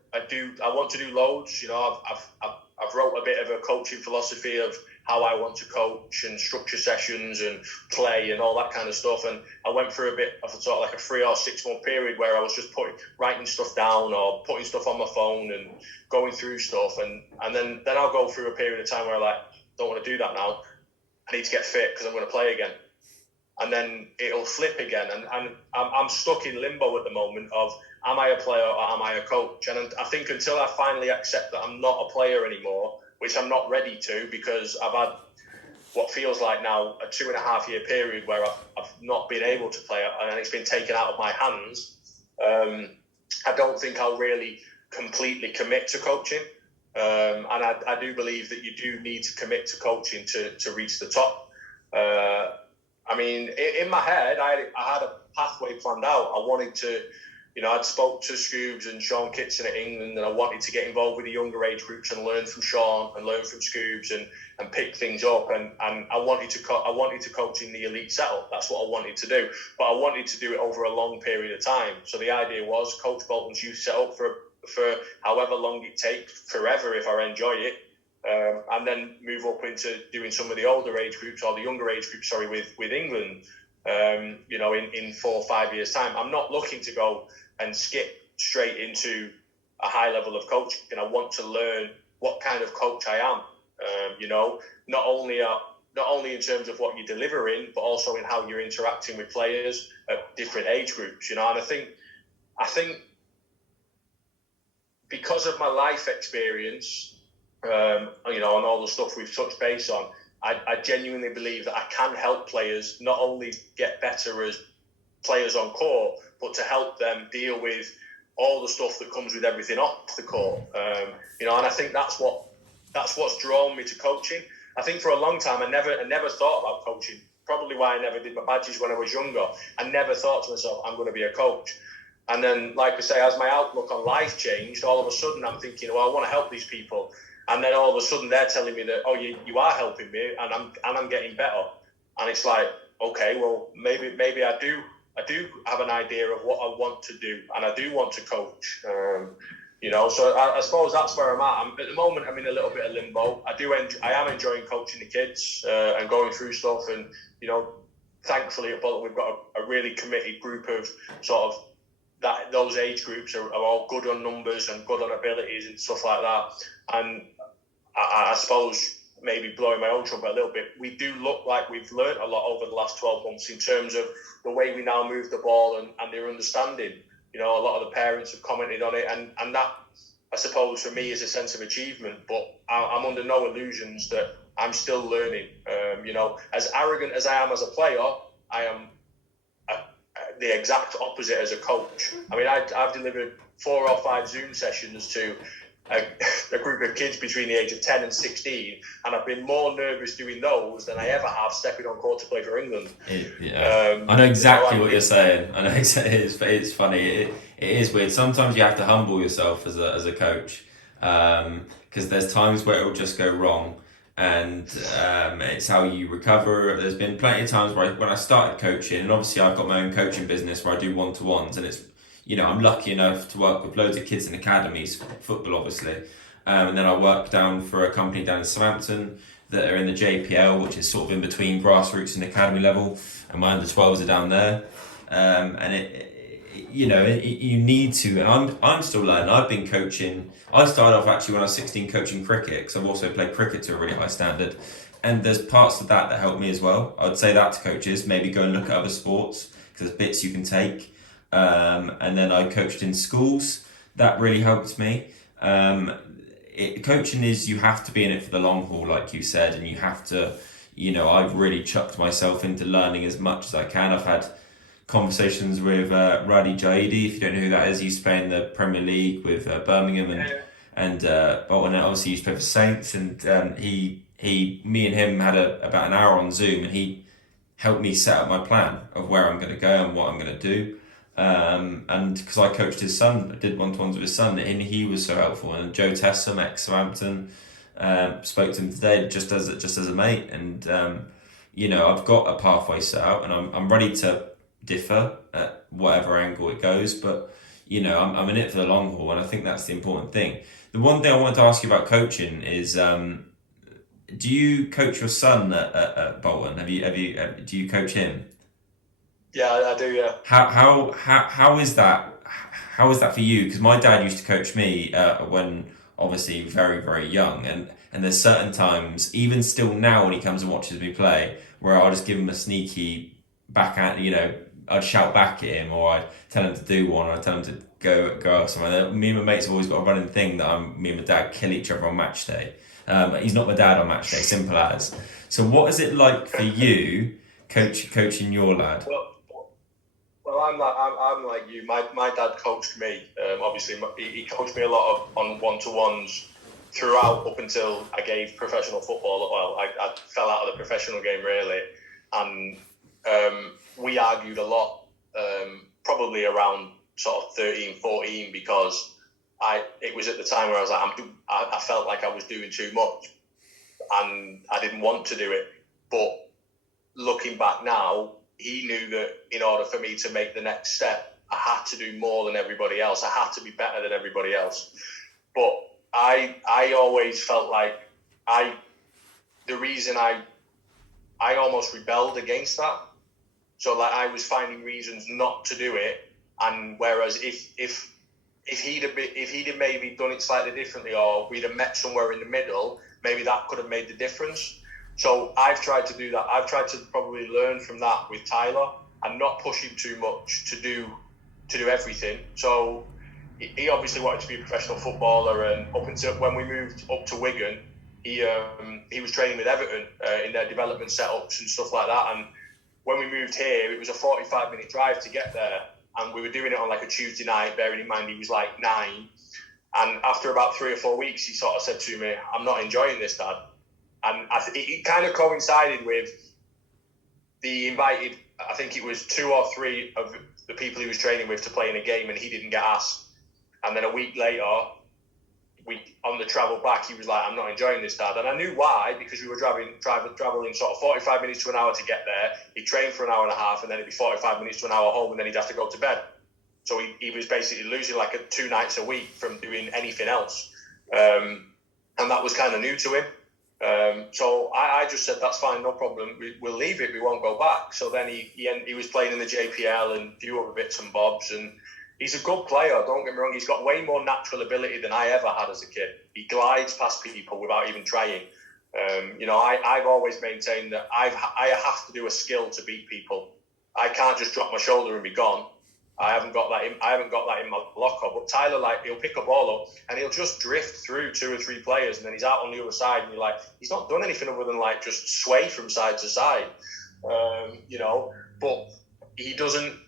I want to do loads. I've wrote a bit of a coaching philosophy of how I want to coach and structure sessions and play and all that kind of stuff. And I went through a bit of sort of like a 3 or 6 month period where I was just writing stuff down or putting stuff on my phone and going through stuff. And then I'll go through a period of time where I don't want to do that now. I need to get fit because I'm going to play again. And then it'll flip again. And I'm stuck in limbo at the moment of, am I a player or am I a coach? And I think until I finally accept that I'm not a player anymore, which I'm not ready to, because I've had what feels like now a 2.5 year period where I've not been able to play and it's been taken out of my hands. I don't think I'll really completely commit to coaching. And I do believe that you do need to commit to coaching to reach the top. In my head, I had a pathway planned out. I wanted to, I'd spoke to Scoobs and Sean Kitson at England, and I wanted to get involved with the younger age groups and learn from Sean and learn from Scoobs and pick things up. And I wanted to coach in the elite setup. That's what I wanted to do. But I wanted to do it over a long period of time. So the idea was coach Bolton's youth setup for however long it takes, forever if I enjoy it. And then move up into doing some of the older age groups or the younger age groups, with England, in 4 or 5 years' time. I'm not looking to go and skip straight into a high level of coaching. I want to learn what kind of coach I am, not only in terms of what you're delivering, but also in how you're interacting with players at different age groups, and I think because of my life experience, and all the stuff we've touched base on, I genuinely believe that I can help players not only get better as players on court, but to help them deal with all the stuff that comes with everything off the court. And I think that's what that's what's drawn me to coaching. I think for a long time I never thought about coaching. Probably why I never did my badges when I was younger. I never thought to myself, I'm going to be a coach. And then, like I say, as my outlook on life changed, all of a sudden I'm thinking, well, I want to help these people. And then all of a sudden they're telling me that, oh, you are helping me, and I'm getting better. And it's like, okay, well, maybe I do have an idea of what I want to do, and I do want to coach. So I suppose that's where I'm at. At the moment, I'm in a little bit of limbo. I am enjoying coaching the kids and going through stuff, and thankfully at Bolton we've got a really committed group of sort of those age groups are all good on numbers and good on abilities and stuff like that. And I suppose maybe blowing my own trumpet a little bit, we do look like we've learnt a lot over the last 12 months in terms of the way we now move the ball and their understanding. A lot of the parents have commented on it, and that, I suppose, for me is a sense of achievement. But I'm under no illusions that I'm still learning. As arrogant as I am as a player, I am the exact opposite as a coach. I mean, I've delivered 4 or 5 Zoom sessions to a group of kids between the age of 10 and 16, and I've been more nervous doing those than I ever have stepping on court to play for England. I know exactly what you're saying. I know exactly. It's funny. It is weird. Sometimes you have to humble yourself as a coach, because there's times where it will just go wrong, and it's how you recover. There's been plenty of times where when I started coaching, and obviously I've got my own coaching business where I do one-to-ones, and it's I'm lucky enough to work with loads of kids in academies, football obviously, and then I work down for a company down in Southampton that are in the JPL, which is sort of in between grassroots and academy level, and my under-12s are down there, and you need to, and I'm still learning. I've been coaching. I started off actually when I was 16 coaching cricket, because I've also played cricket to a really high standard, and there's parts of that help me as well. I would say that to coaches, maybe go and look at other sports, because there's bits you can take. And then I coached in schools. That really helped me. Coaching is, you have to be in it for the long haul, like you said, and you have to, I've really chucked myself into learning as much as I can. I've had conversations with Radi Jaidi, if you don't know who that is. He used to play in the Premier League with Birmingham and Bolton. Obviously, he used to play for Saints, and me and him had about an hour on Zoom, and he helped me set up my plan of where I'm going to go and what I'm going to do. And because I coached his son, I did one-to-ones with his son, and he was so helpful. And Joe Tessum, ex-Southampton, spoke to him today just as a mate, and I've got a pathway set out, and I'm ready to differ at whatever angle it goes, but I'm in it for the long haul, and I think that's the important thing. The one thing I wanted to ask you about coaching is, do you coach your son at Bolton? Do you coach him? Yeah, I do. Yeah. How is that? How is that for you? Because my dad used to coach me when obviously very, very young, and there's certain times, even still now, when he comes and watches me play, where I'll just give him a sneaky back at I'd shout back at him, or I'd tell him to do one, or I'd tell him to go somewhere. Me and my mates have always got a running thing that me and my dad kill each other on match day. He's not my dad on match day, simple as. So what is it like for you coaching your lad? Well, I'm like you. My dad coached me. Obviously, he coached me a lot on one-to-ones throughout, up until I gave professional football. Well, I fell out of the professional game really, and we argued a lot, probably around sort of 13, 14, because it was at the time where I was like, I felt like I was doing too much, and I didn't want to do it. But looking back now, he knew that in order for me to make the next step, I had to do more than everybody else. I had to be better than everybody else. But I always felt like the reason I almost rebelled against that. So like I was finding reasons not to do it, and whereas if he'd have maybe done it slightly differently, or we'd have met somewhere in the middle, maybe that could have made the difference. So I've tried to do that. I've tried to probably learn from that with Tyler and not push him too much to do everything. So he obviously wanted to be a professional footballer, and up until when we moved up to Wigan, he was training with Everton in their development setups and stuff like that. And when we moved here, it was a 45-minute drive to get there, and we were doing it on like a Tuesday night, bearing in mind he was like 9. And after about 3 or 4 weeks, he sort of said to me, "I'm not enjoying this, Dad." And it kind of coincided with the invited, I think it was 2 or 3 of the people he was training with to play in a game, and he didn't get asked. And then a week later, on the travel back, he was like, "I'm not enjoying this, Dad." And I knew why, because we were traveling sort of 45 minutes to an hour to get there. He'd train for an hour and a half, and then it'd be 45 minutes to an hour home, and then he'd have to go to bed. So he was basically losing like 2 nights a week from doing anything else. And that was kind of new to him. So I just said, "That's fine, no problem. We'll leave it. We won't go back." So then he was playing in the JPL and a few other bits and bobs. And he's a good player, don't get me wrong. He's got way more natural ability than I ever had as a kid. He glides past people without even trying. I've always maintained that I have to do a skill to beat people. I can't just drop my shoulder and be gone. I haven't got that in my locker. But Tyler, he'll pick a ball up and he'll just drift through 2 or 3 players, and then he's out on the other side, and you're like, he's not done anything other than just sway from side to side. But he doesn't.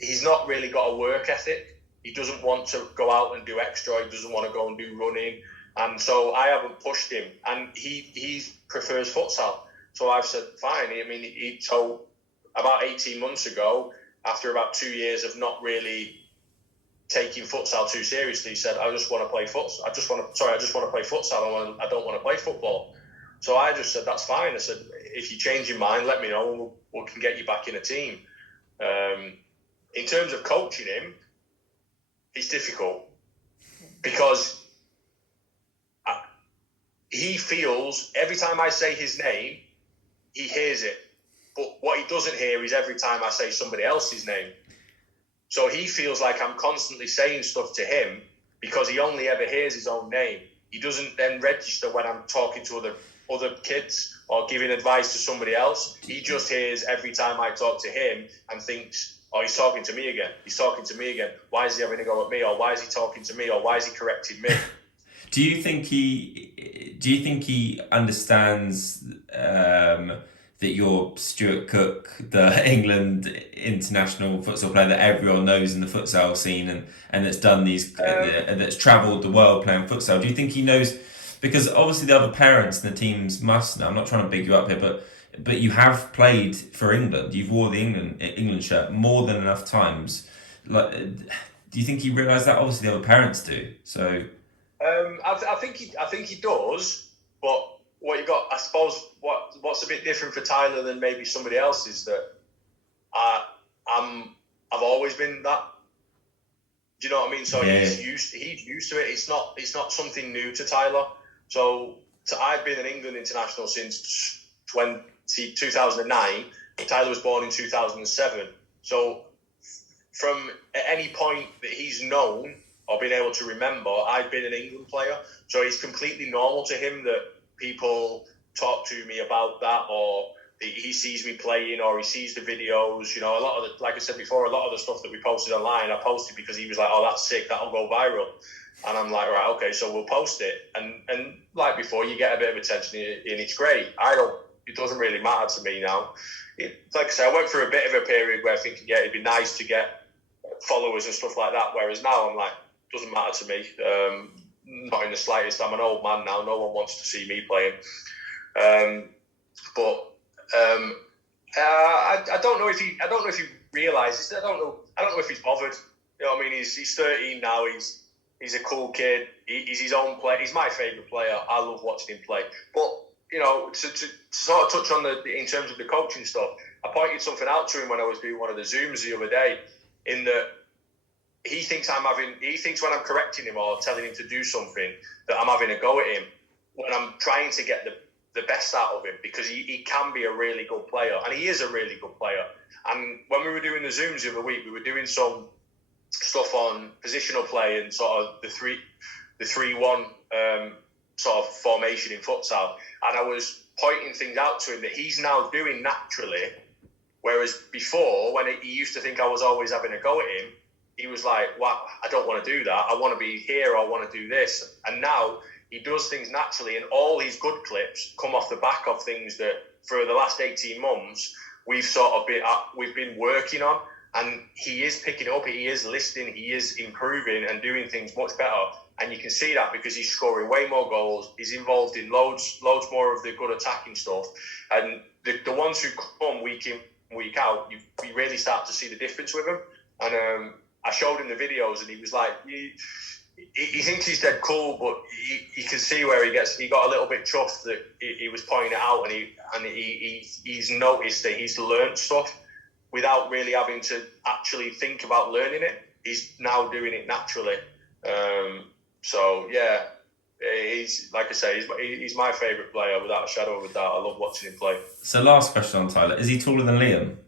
He's not really got a work ethic. He doesn't want to go out and do extra. He doesn't want to go and do running. And so I haven't pushed him. And he prefers futsal. So I've said, fine. So about 18 months ago, after about 2 years of not really taking futsal too seriously, he said, "I just want to play futsal. I just want to play futsal. I don't want to play football." So I just said, "That's fine." I said, "If you change your mind, let me know, and we can get you back in a team." In terms of coaching him, it's difficult because he feels every time I say his name, he hears it. But what he doesn't hear is every time I say somebody else's name. So he feels like I'm constantly saying stuff to him because he only ever hears his own name. He doesn't then register when I'm talking to other kids or giving advice to somebody else. He just hears every time I talk to him and thinks, "Oh, he's talking to me again. He's talking to me again. Why is he having a go at me? Or why is he talking to me? Or why is he correcting me?" Do you think he understands that you're Stuart Cook, the England international futsal player that everyone knows in the futsal scene, and that's done that's travelled the world playing futsal? Do you think he knows? Because obviously the other parents in the teams must know. I'm not trying to big you up here, but you have played for England. You've wore the England shirt more than enough times. Do you think he realised that? Obviously the other parents do. So. I think he does, but what you got, I suppose, what's a bit different for Tyler than maybe somebody else is that I've always been that. Do you know what I mean? So yeah. he's used to it. It's not something new to Tyler. So I've been an England international since 2009. Tyler was born in 2007. So from at any point that he's known or been able to remember, I've been an England player. So it's completely normal to him that people talk to me about that, or he sees me playing, or he sees the videos. A lot of like I said before, a lot of the stuff that we posted online, I posted because he was like, "Oh, that's sick, that'll go viral." And I'm like, "Right, okay, so we'll post it." And like before, you get a bit of attention, and it's great. It doesn't really matter to me now. Like I said, I went through a bit of a period where thinking, yeah, it'd be nice to get followers and stuff like that. Whereas now I'm like, doesn't matter to me. Not in the slightest. I'm an old man now. No one wants to see me playing. I don't know if he realizes. I don't know if he's bothered. You know what I mean? He's 13 now. He's a cool kid. He's his own player. He's my favourite player. I love watching him play. But to sort of touch on in terms of the coaching stuff, I pointed something out to him when I was doing one of the Zooms the other day. In that he thinks when I'm correcting him or telling him to do something that I'm having a go at him, when I'm trying to get the best out of him, because he can be a really good player, and he is a really good player. And when we were doing the Zooms the other week, we were doing some stuff on positional play and sort of the 3-1 sort of formation in futsal, and I was pointing things out to him that he's now doing naturally, whereas before, when he used to think I was always having a go at him, he was like, "Well, I don't want to do that. I want to be here. I want to do this." And now he does things naturally, and all his good clips come off the back of things that for the last 18 months we've been working on. And he is picking it up, he is listening, he is improving and doing things much better. And you can see that because he's scoring way more goals. He's involved in loads more of the good attacking stuff. And the ones who come week in, week out, you really start to see the difference with him. And I showed him the videos, and he was like, he thinks he's dead cool, but he can see where he got a little bit chuffed that he was pointing it out, and he's noticed that he's learned stuff without really having to actually think about learning it. He's now doing it naturally. So yeah, he's, like I say, he's my favourite player without a shadow of a doubt. I love watching him play. So last question on Tyler: is he taller than Liam?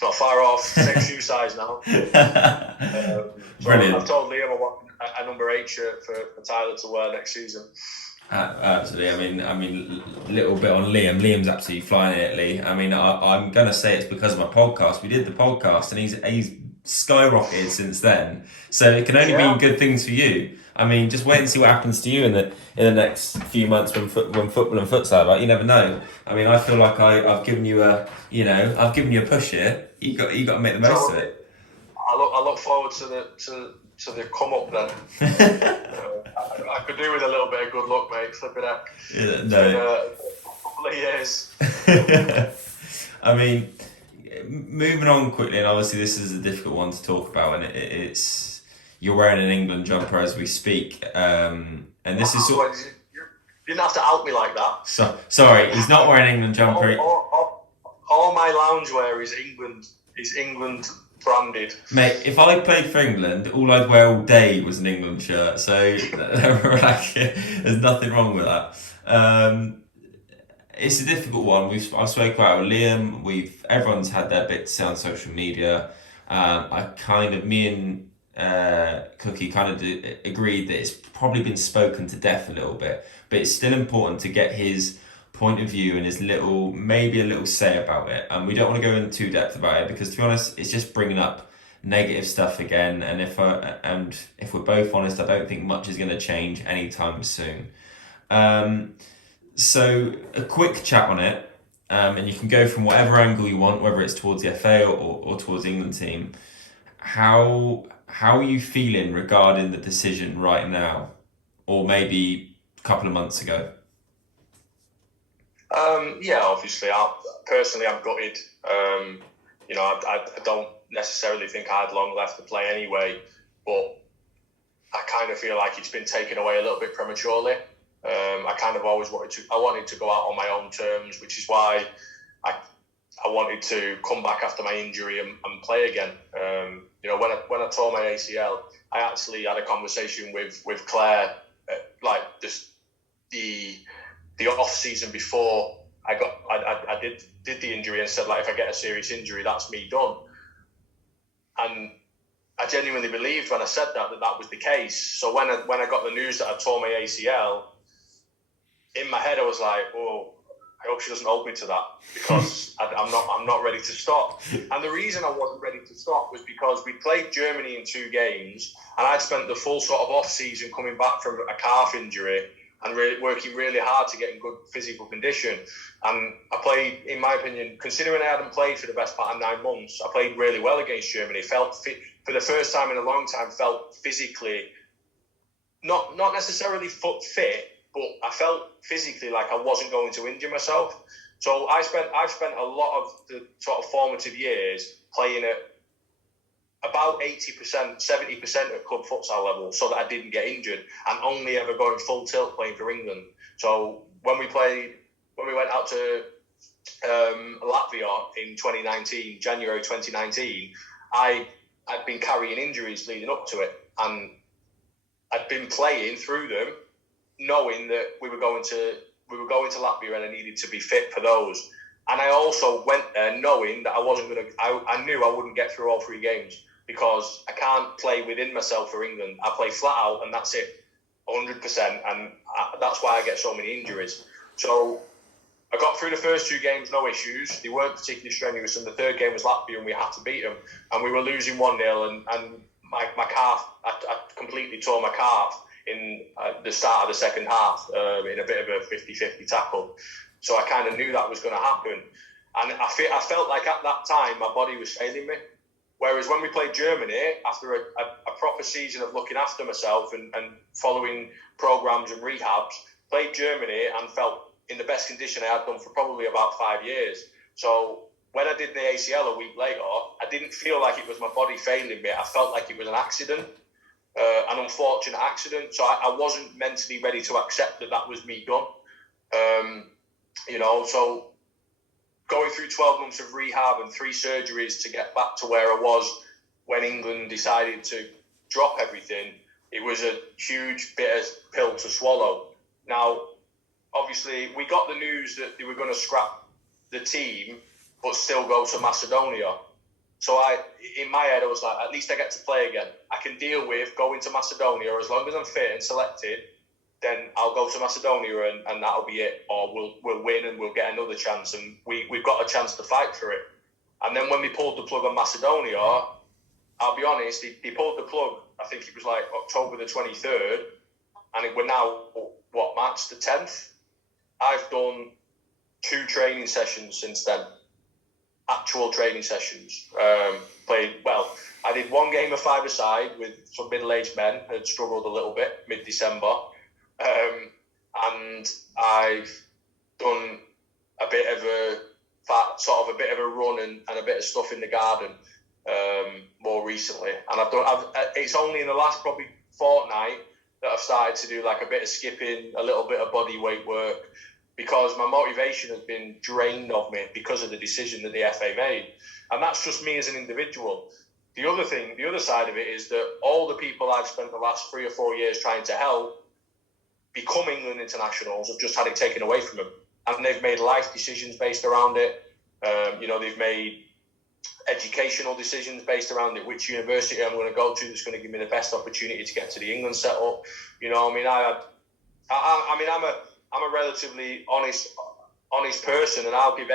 Not far off, same shoe size now. Brilliant. I've told Liam I want a number 8 shirt for Tyler to wear next season. Absolutely. I mean, little bit on Liam. Liam's absolutely flying it, Lee. I mean, I'm gonna say it's because of my podcast. We did the podcast, and he's skyrocketed since then. So it can only mean good things for you. I mean, just wait and see what happens to you in the next few months when football and futsal. Like, you never know. I mean, I feel like I've given you a push here. You got to make the most of it. I look forward to the come up then. I could do with a little bit of good luck, mate. Flipping out. Yeah, no. A couple of years. I mean, moving on quickly, and obviously this is a difficult one to talk about, and it's you're wearing an England jumper as we speak, and this is sort. You didn't have to out me like that. So sorry, he's not wearing an England jumper. All my loungewear is England branded. Mate, if I played for England, all I'd wear all day was an England shirt, so there's nothing wrong with that. It's a difficult one. I've spoken about it with Liam. Everyone's had their bit to say on social media. Me and Cookie kind of agreed that it's probably been spoken to death a little bit, but it's still important to get his point of view and his maybe a little say about it. And we don't want to go into too depth about it because, to be honest, it's just bringing up negative stuff again. And if we're both honest, I don't think much is going to change anytime soon. So a quick chat on it, and you can go from whatever angle you want, whether it's towards the FA or towards the England team. How are you feeling regarding the decision right now, or maybe a couple of months ago? Obviously, I'm gutted. I don't necessarily think I had long left to play anyway, but I kind of feel like it's been taken away a little bit prematurely. I kind of always wanted to go out on my own terms, which is why I wanted to come back after my injury and play again. When I tore my ACL, I actually had a conversation with Claire, the off season before I did the injury, and said, like, if I get a serious injury, that's me done. And I genuinely believed when I said that was the case. So when I got the news that I tore my ACL, in my head I was like, oh, I hope she doesn't hold me to that, because I'm not ready to stop. And the reason I wasn't ready to stop was because we played Germany in 2 games, and I'd spent the full sort of off season coming back from a calf injury and working really hard to get in good physical condition. And I played, in my opinion, considering I hadn't played for the best part of 9 months, I played really well against Germany. Felt fit for the first time in a long time. Felt physically not necessarily fit, but I felt physically like I wasn't going to injure myself. So I've spent a lot of the sort of formative years playing at about 80%, 70% at club futsal level, so that I didn't get injured, and only ever going full tilt playing for England. So when we went out to Latvia in 2019, January 2019, I'd been carrying injuries leading up to it, and I'd been playing through them, knowing that we were going to Latvia and I needed to be fit for those. And I also went there knowing that I knew I wouldn't get through all 3 games, because I can't play within myself for England. I play flat out, and that's it, 100%, and that's why I get so many injuries. So I got through the first 2 games, no issues. They weren't particularly strenuous, and the 3rd game was Latvia, and we had to beat them. And we were losing 1-0, and my calf, I completely tore my calf in the start of the second half in a bit of a 50-50 tackle. So I kind of knew that was going to happen. And I felt like at that time my body was failing me. Whereas when we played Germany, after a proper season of looking after myself and following programs and rehabs, played Germany and felt in the best condition I had done for probably about 5 years. So when I did the ACL a week later, I didn't feel like it was my body failing me. I felt like it was an accident, an unfortunate accident. So I wasn't mentally ready to accept that was me done. So going through 12 months of rehab and 3 surgeries to get back to where I was when England decided to drop everything, it was a huge bitter pill to swallow. Now, obviously, we got the news that they were going to scrap the team, but still go to Macedonia. So in my head, I was like, at least I get to play again. I can deal with going to Macedonia as long as I'm fit and selected. Then I'll go to Macedonia and that'll be it. Or we'll win and we'll get another chance. And we've got a chance to fight for it. And then when we pulled the plug on Macedonia, I'll be honest, he pulled the plug, I think it was like October the 23rd. And we're now, March the 10th? I've done 2 training sessions since then. Actual training sessions. I did 1 game of 5-a-side with some middle-aged men who had struggled a little bit mid-December. And I've done a bit of a run and a bit of stuff in the garden more recently. And it's only in the last probably fortnight that I've started to do like a bit of skipping, a little bit of body weight work, because my motivation has been drained of me because of the decision that the FA made. And that's just me as an individual. The other side of it is that all the people I've spent the last 3 or 4 years trying to help become England internationals have just had it taken away from them. And they've made life decisions based around it. They've made educational decisions based around it, which university I'm going to go to that's going to give me the best opportunity to get to the England setup. I'm a relatively honest person, and I'll give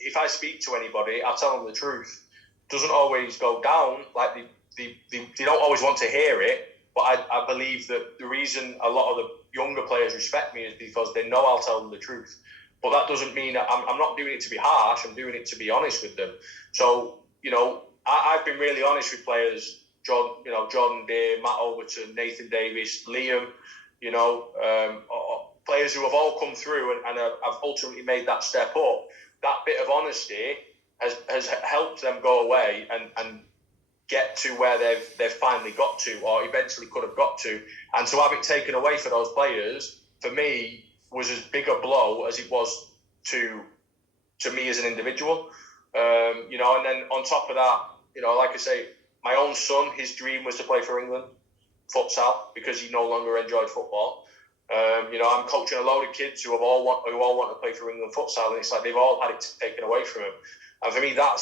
if I speak to anybody, I'll tell them the truth. It doesn't always go down, like they don't always want to hear it, but I believe that the reason a lot of the younger players respect me is because they know I'll tell them the truth. But that doesn't mean that I'm not doing it to be harsh. I'm doing it to be honest with them. So, I've been really honest with players, Jordan Day, Matt Overton, Nathan Davis, Liam, players who have all come through and have ultimately made that step up. That bit of honesty has helped them go away and get to where they've finally got to, or eventually could have got to. And to have it taken away for those players, for me, was as big a blow as it was to me as an individual. And then on top of that, like I say, my own son, his dream was to play for England, futsal, because he no longer enjoyed football. I'm coaching a load of kids who all want to play for England futsal, and it's like they've all had it taken away from them. And for me, I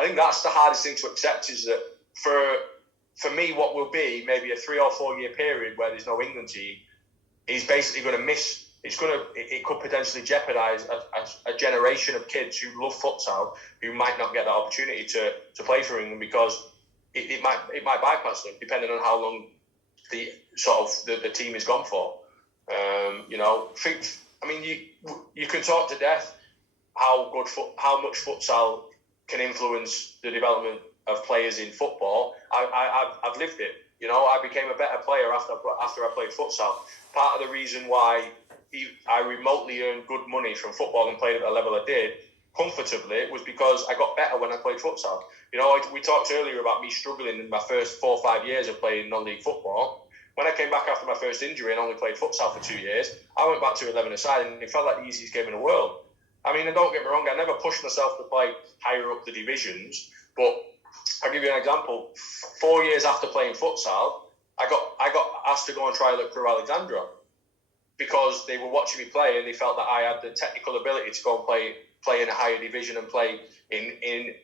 think that's the hardest thing to accept, is that for me, what will be maybe a 3 or 4 year period where there's no England team, is basically going to miss. It could potentially jeopardise a generation of kids who love futsal, who might not get that opportunity to play for England, because it might bypass them depending on how long the team is gone for. You can talk to death how much futsal can influence the development of players in football. I've lived it. I became a better player after I played futsal. Part of the reason why I remotely earned good money from football and played at the level I did comfortably was because I got better when I played futsal. We talked earlier about me struggling in my first 4 or 5 years of playing non-league football. When I came back after my first injury and only played futsal for 2 years, I went back to 11-a-side, and it felt like the easiest game in the world. I mean, and don't get me wrong, I never pushed myself to play higher up the divisions, but I'll give you an example. 4 years after playing futsal, I got asked to go and trial at Crewe Alexandra, because they were watching me play and they felt that I had the technical ability to go and play in a higher division and play in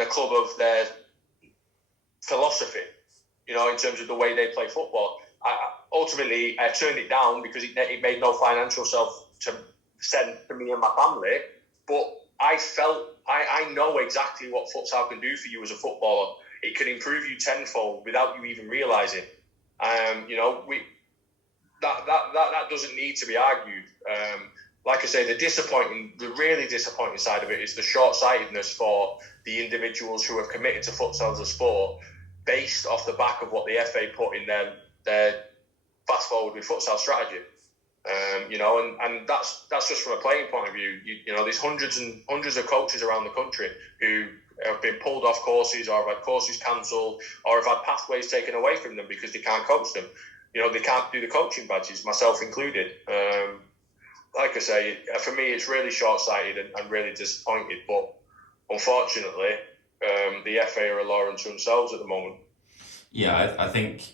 a club of their philosophy, in terms of the way they play football. Ultimately, I turned it down because it made no financial sense to send to me and my family. But I know exactly what futsal can do for you as a footballer. It can improve you tenfold without you even realising. That doesn't need to be argued. like I say, the really disappointing side of it is the short-sightedness for the individuals who have committed to futsal as a sport based off the back of what the FA put in their fast forward with futsal strategy. And that's just from a playing point of view. There's hundreds and hundreds of coaches around the country who have been pulled off courses, or have had courses cancelled, or have had pathways taken away from them because they can't coach them. They can't do the coaching badges, myself included. Like I say, for me, it's really short-sighted and really disappointed. But unfortunately, the FA are a law unto themselves at the moment. Yeah, I think...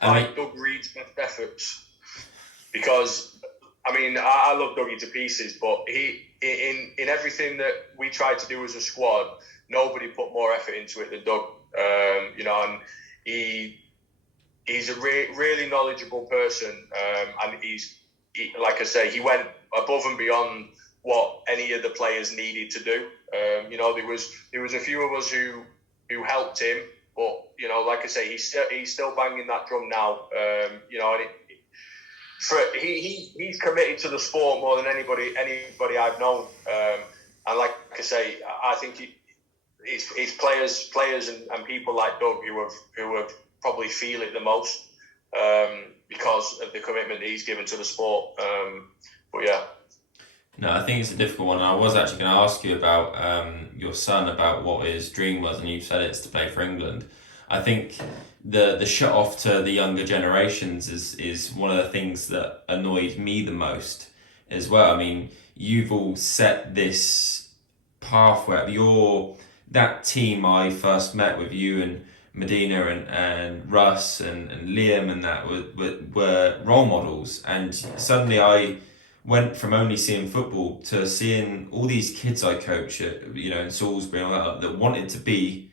Doug Reid's best efforts. Because, I love Dougie to pieces, but he, in everything that we tried to do as a squad, nobody put more effort into it than Doug. And he's a really knowledgeable person, and like I say, he went above and beyond what any of the players needed to do. There was a few of us who helped him, but like I say, he's still banging that drum now. He's committed to the sport more than anybody I've known. And like I say, I think it's players and people like Doug who have probably feel it the most, because of the commitment that he's given to the sport. But yeah. No, I think it's a difficult one. I was actually going to ask you about your son, about what his dream was, and you said it's to play for England. I think the shut off to the younger generations is one of the things that annoyed me the most as well. You've all set this pathway. That team I first met with, you and Medina and Russ and Liam and that were role models, and suddenly I went from only seeing football to seeing all these kids I coach at, in Salisbury and all that wanted to be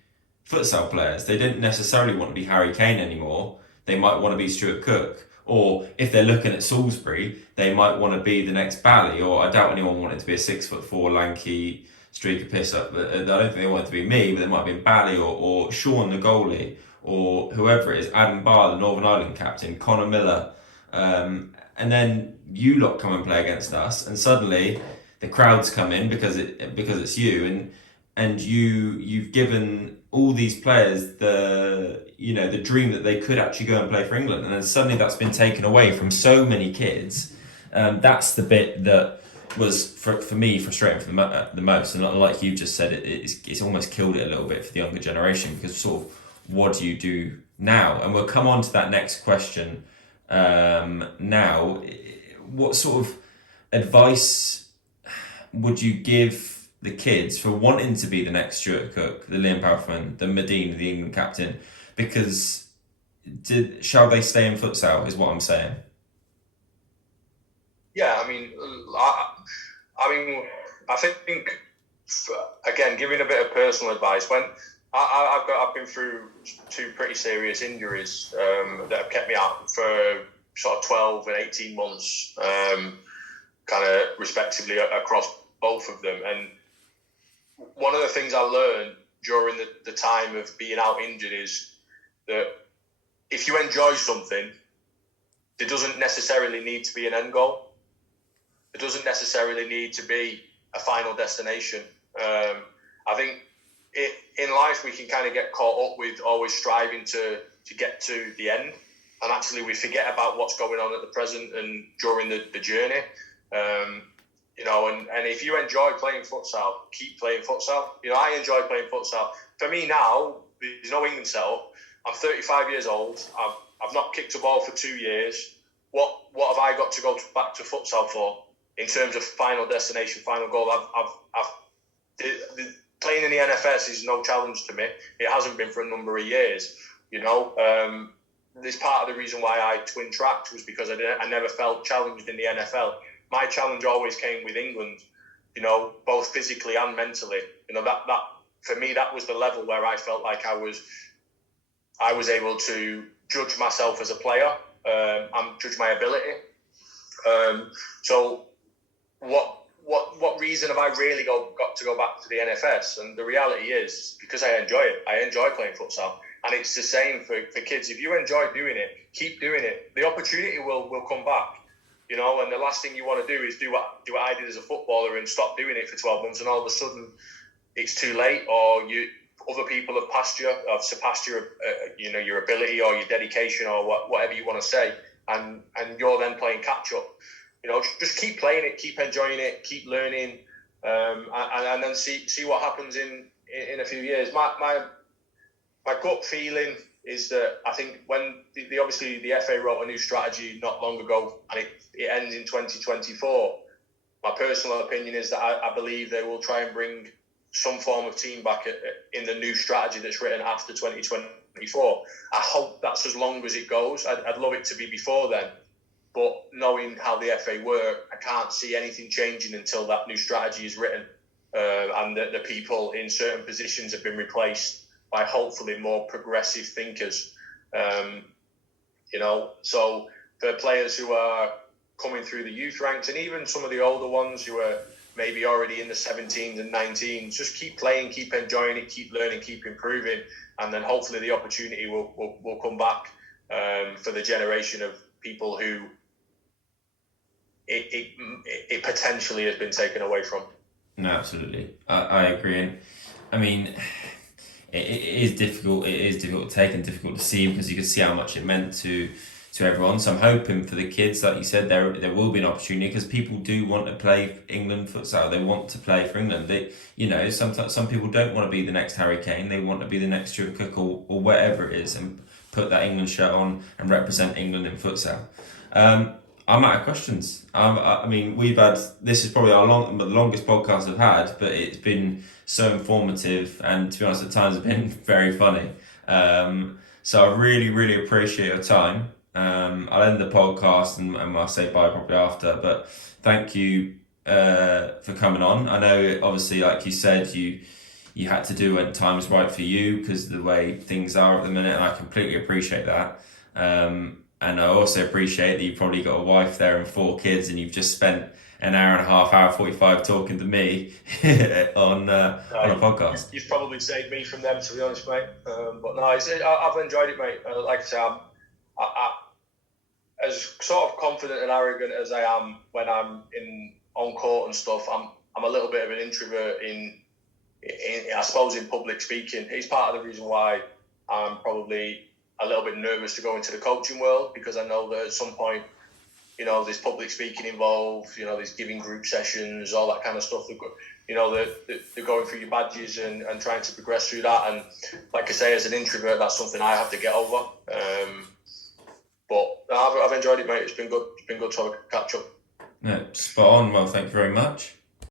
futsal players. They didn't necessarily want to be Harry Kane anymore. They might want to be Stuart Cook, or if they're looking at Salisbury, they might want to be the next Bally. Or I doubt anyone wanted to be a 6'4" lanky streak of piss up. But I don't think they wanted to be me, but they might have been Bally or Sean the goalie, or whoever it is, Adam Barr, the Northern Ireland captain, Connor Miller. And then you lot come and play against us, and suddenly the crowds come in because it's you, and you've given all these players the dream that they could actually go and play for England, and then suddenly that's been taken away from so many kids. That's the bit that was for me frustrating for the most, and like you just said, it's almost killed it a little bit for the younger generation, because sort of what do you do now? And we'll come on to that next question now. What sort of advice would you give the kids for wanting to be the next Stuart Cook, the Liam Powellman, the Medina, the England captain? Because shall they stay in futsal is what I'm saying. Yeah, I think again, giving a bit of personal advice, when I've been through 2 pretty serious injuries that have kept me out for sort of 12 and 18 months, kind of respectively across both of them. And one of the things I learned during the time of being out injured is that if you enjoy something, there doesn't necessarily need to be an end goal. There doesn't necessarily need to be a final destination. I think in life we can kind of get caught up with always striving to get to the end, and actually we forget about what's going on at the present and during the journey. And if you enjoy playing futsal, keep playing futsal. I enjoy playing futsal. For me now, there's no England setup. I'm 35 years old. I've not kicked a ball for 2 years. What have I got to go back to futsal for in terms of final destination, final goal? Playing in the NFS is no challenge to me. It hasn't been for a number of years. This part of the reason why I twin tracked was because I never felt challenged in the NFL. My challenge always came with England, both physically and mentally. That for me, that was the level where I felt like I was able to judge myself as a player and judge my ability. So what reason have I really got to go back to the NFS? And the reality is, because I enjoy it. I enjoy playing futsal. And it's the same for kids. If you enjoy doing it, keep doing it. The opportunity will come back. you know, and the last thing you want to do is do what I did as a footballer and stop doing it for 12 months, and all of a sudden it's too late, or other people have surpassed your ability or your dedication or whatever you want to say, and you're then playing catch up. You know, just keep playing it, keep enjoying it, keep learning, and then see what happens in a few years. My gut feeling is that I think when obviously the FA wrote a new strategy not long ago, and it ends in 2024. My personal opinion is that I believe they will try and bring some form of team back in the new strategy that's written after 2024. I hope that's as long as it goes. I'd love it to be before then, but knowing how the FA work, I can't see anything changing until that new strategy is written, and the people in certain positions have been replaced by hopefully more progressive thinkers. So for players who are coming through the youth ranks, and even some of the older ones who are maybe already in the 17s and 19s, just keep playing, keep enjoying it, keep learning, keep improving, and then hopefully the opportunity will come back for the generation of people who it potentially has been taken away from. No, absolutely. I agree. And I mean, it is difficult. It is difficult to take and difficult to see, because you can see how much it meant to everyone. So I'm hoping for the kids, like you said, there will be an opportunity, because people do want to play England futsal. They want to play for England. Sometimes some people don't want to be the next Harry Kane. They want to be the next Stuart Cook or whatever it is, and put that England shirt on and represent England in futsal. I'm out of questions. I mean, this is probably the longest podcast I've had, but it's been so informative, and to be honest, at times it's been very funny. So I really, really appreciate your time. I'll end the podcast and I'll say bye probably after, but thank you for coming on. I know, obviously, like you said, you had to do when time was right for you, because of the way things are at the minute, and I completely appreciate that. And I also appreciate that you've probably got a wife there and 4 kids, and you've just spent an hour and a half, hour 45 talking to me on a podcast. You've probably saved me from them, to be honest, mate. But no, I've enjoyed it, mate. Like I say, I'm as sort of confident and arrogant as I am when I'm on court and stuff. I'm a little bit of an introvert in I suppose in public speaking. It's part of the reason why I'm probably a little bit nervous to go into the coaching world, because I know that at some point, there's public speaking involved, there's giving group sessions, all that kind of stuff. They're going through your badges and trying to progress through that. And like I say, as an introvert, that's something I have to get over. But I've enjoyed it, mate. It's been good. It's been good to have a catch up. No, spot on. Well, thank you very much.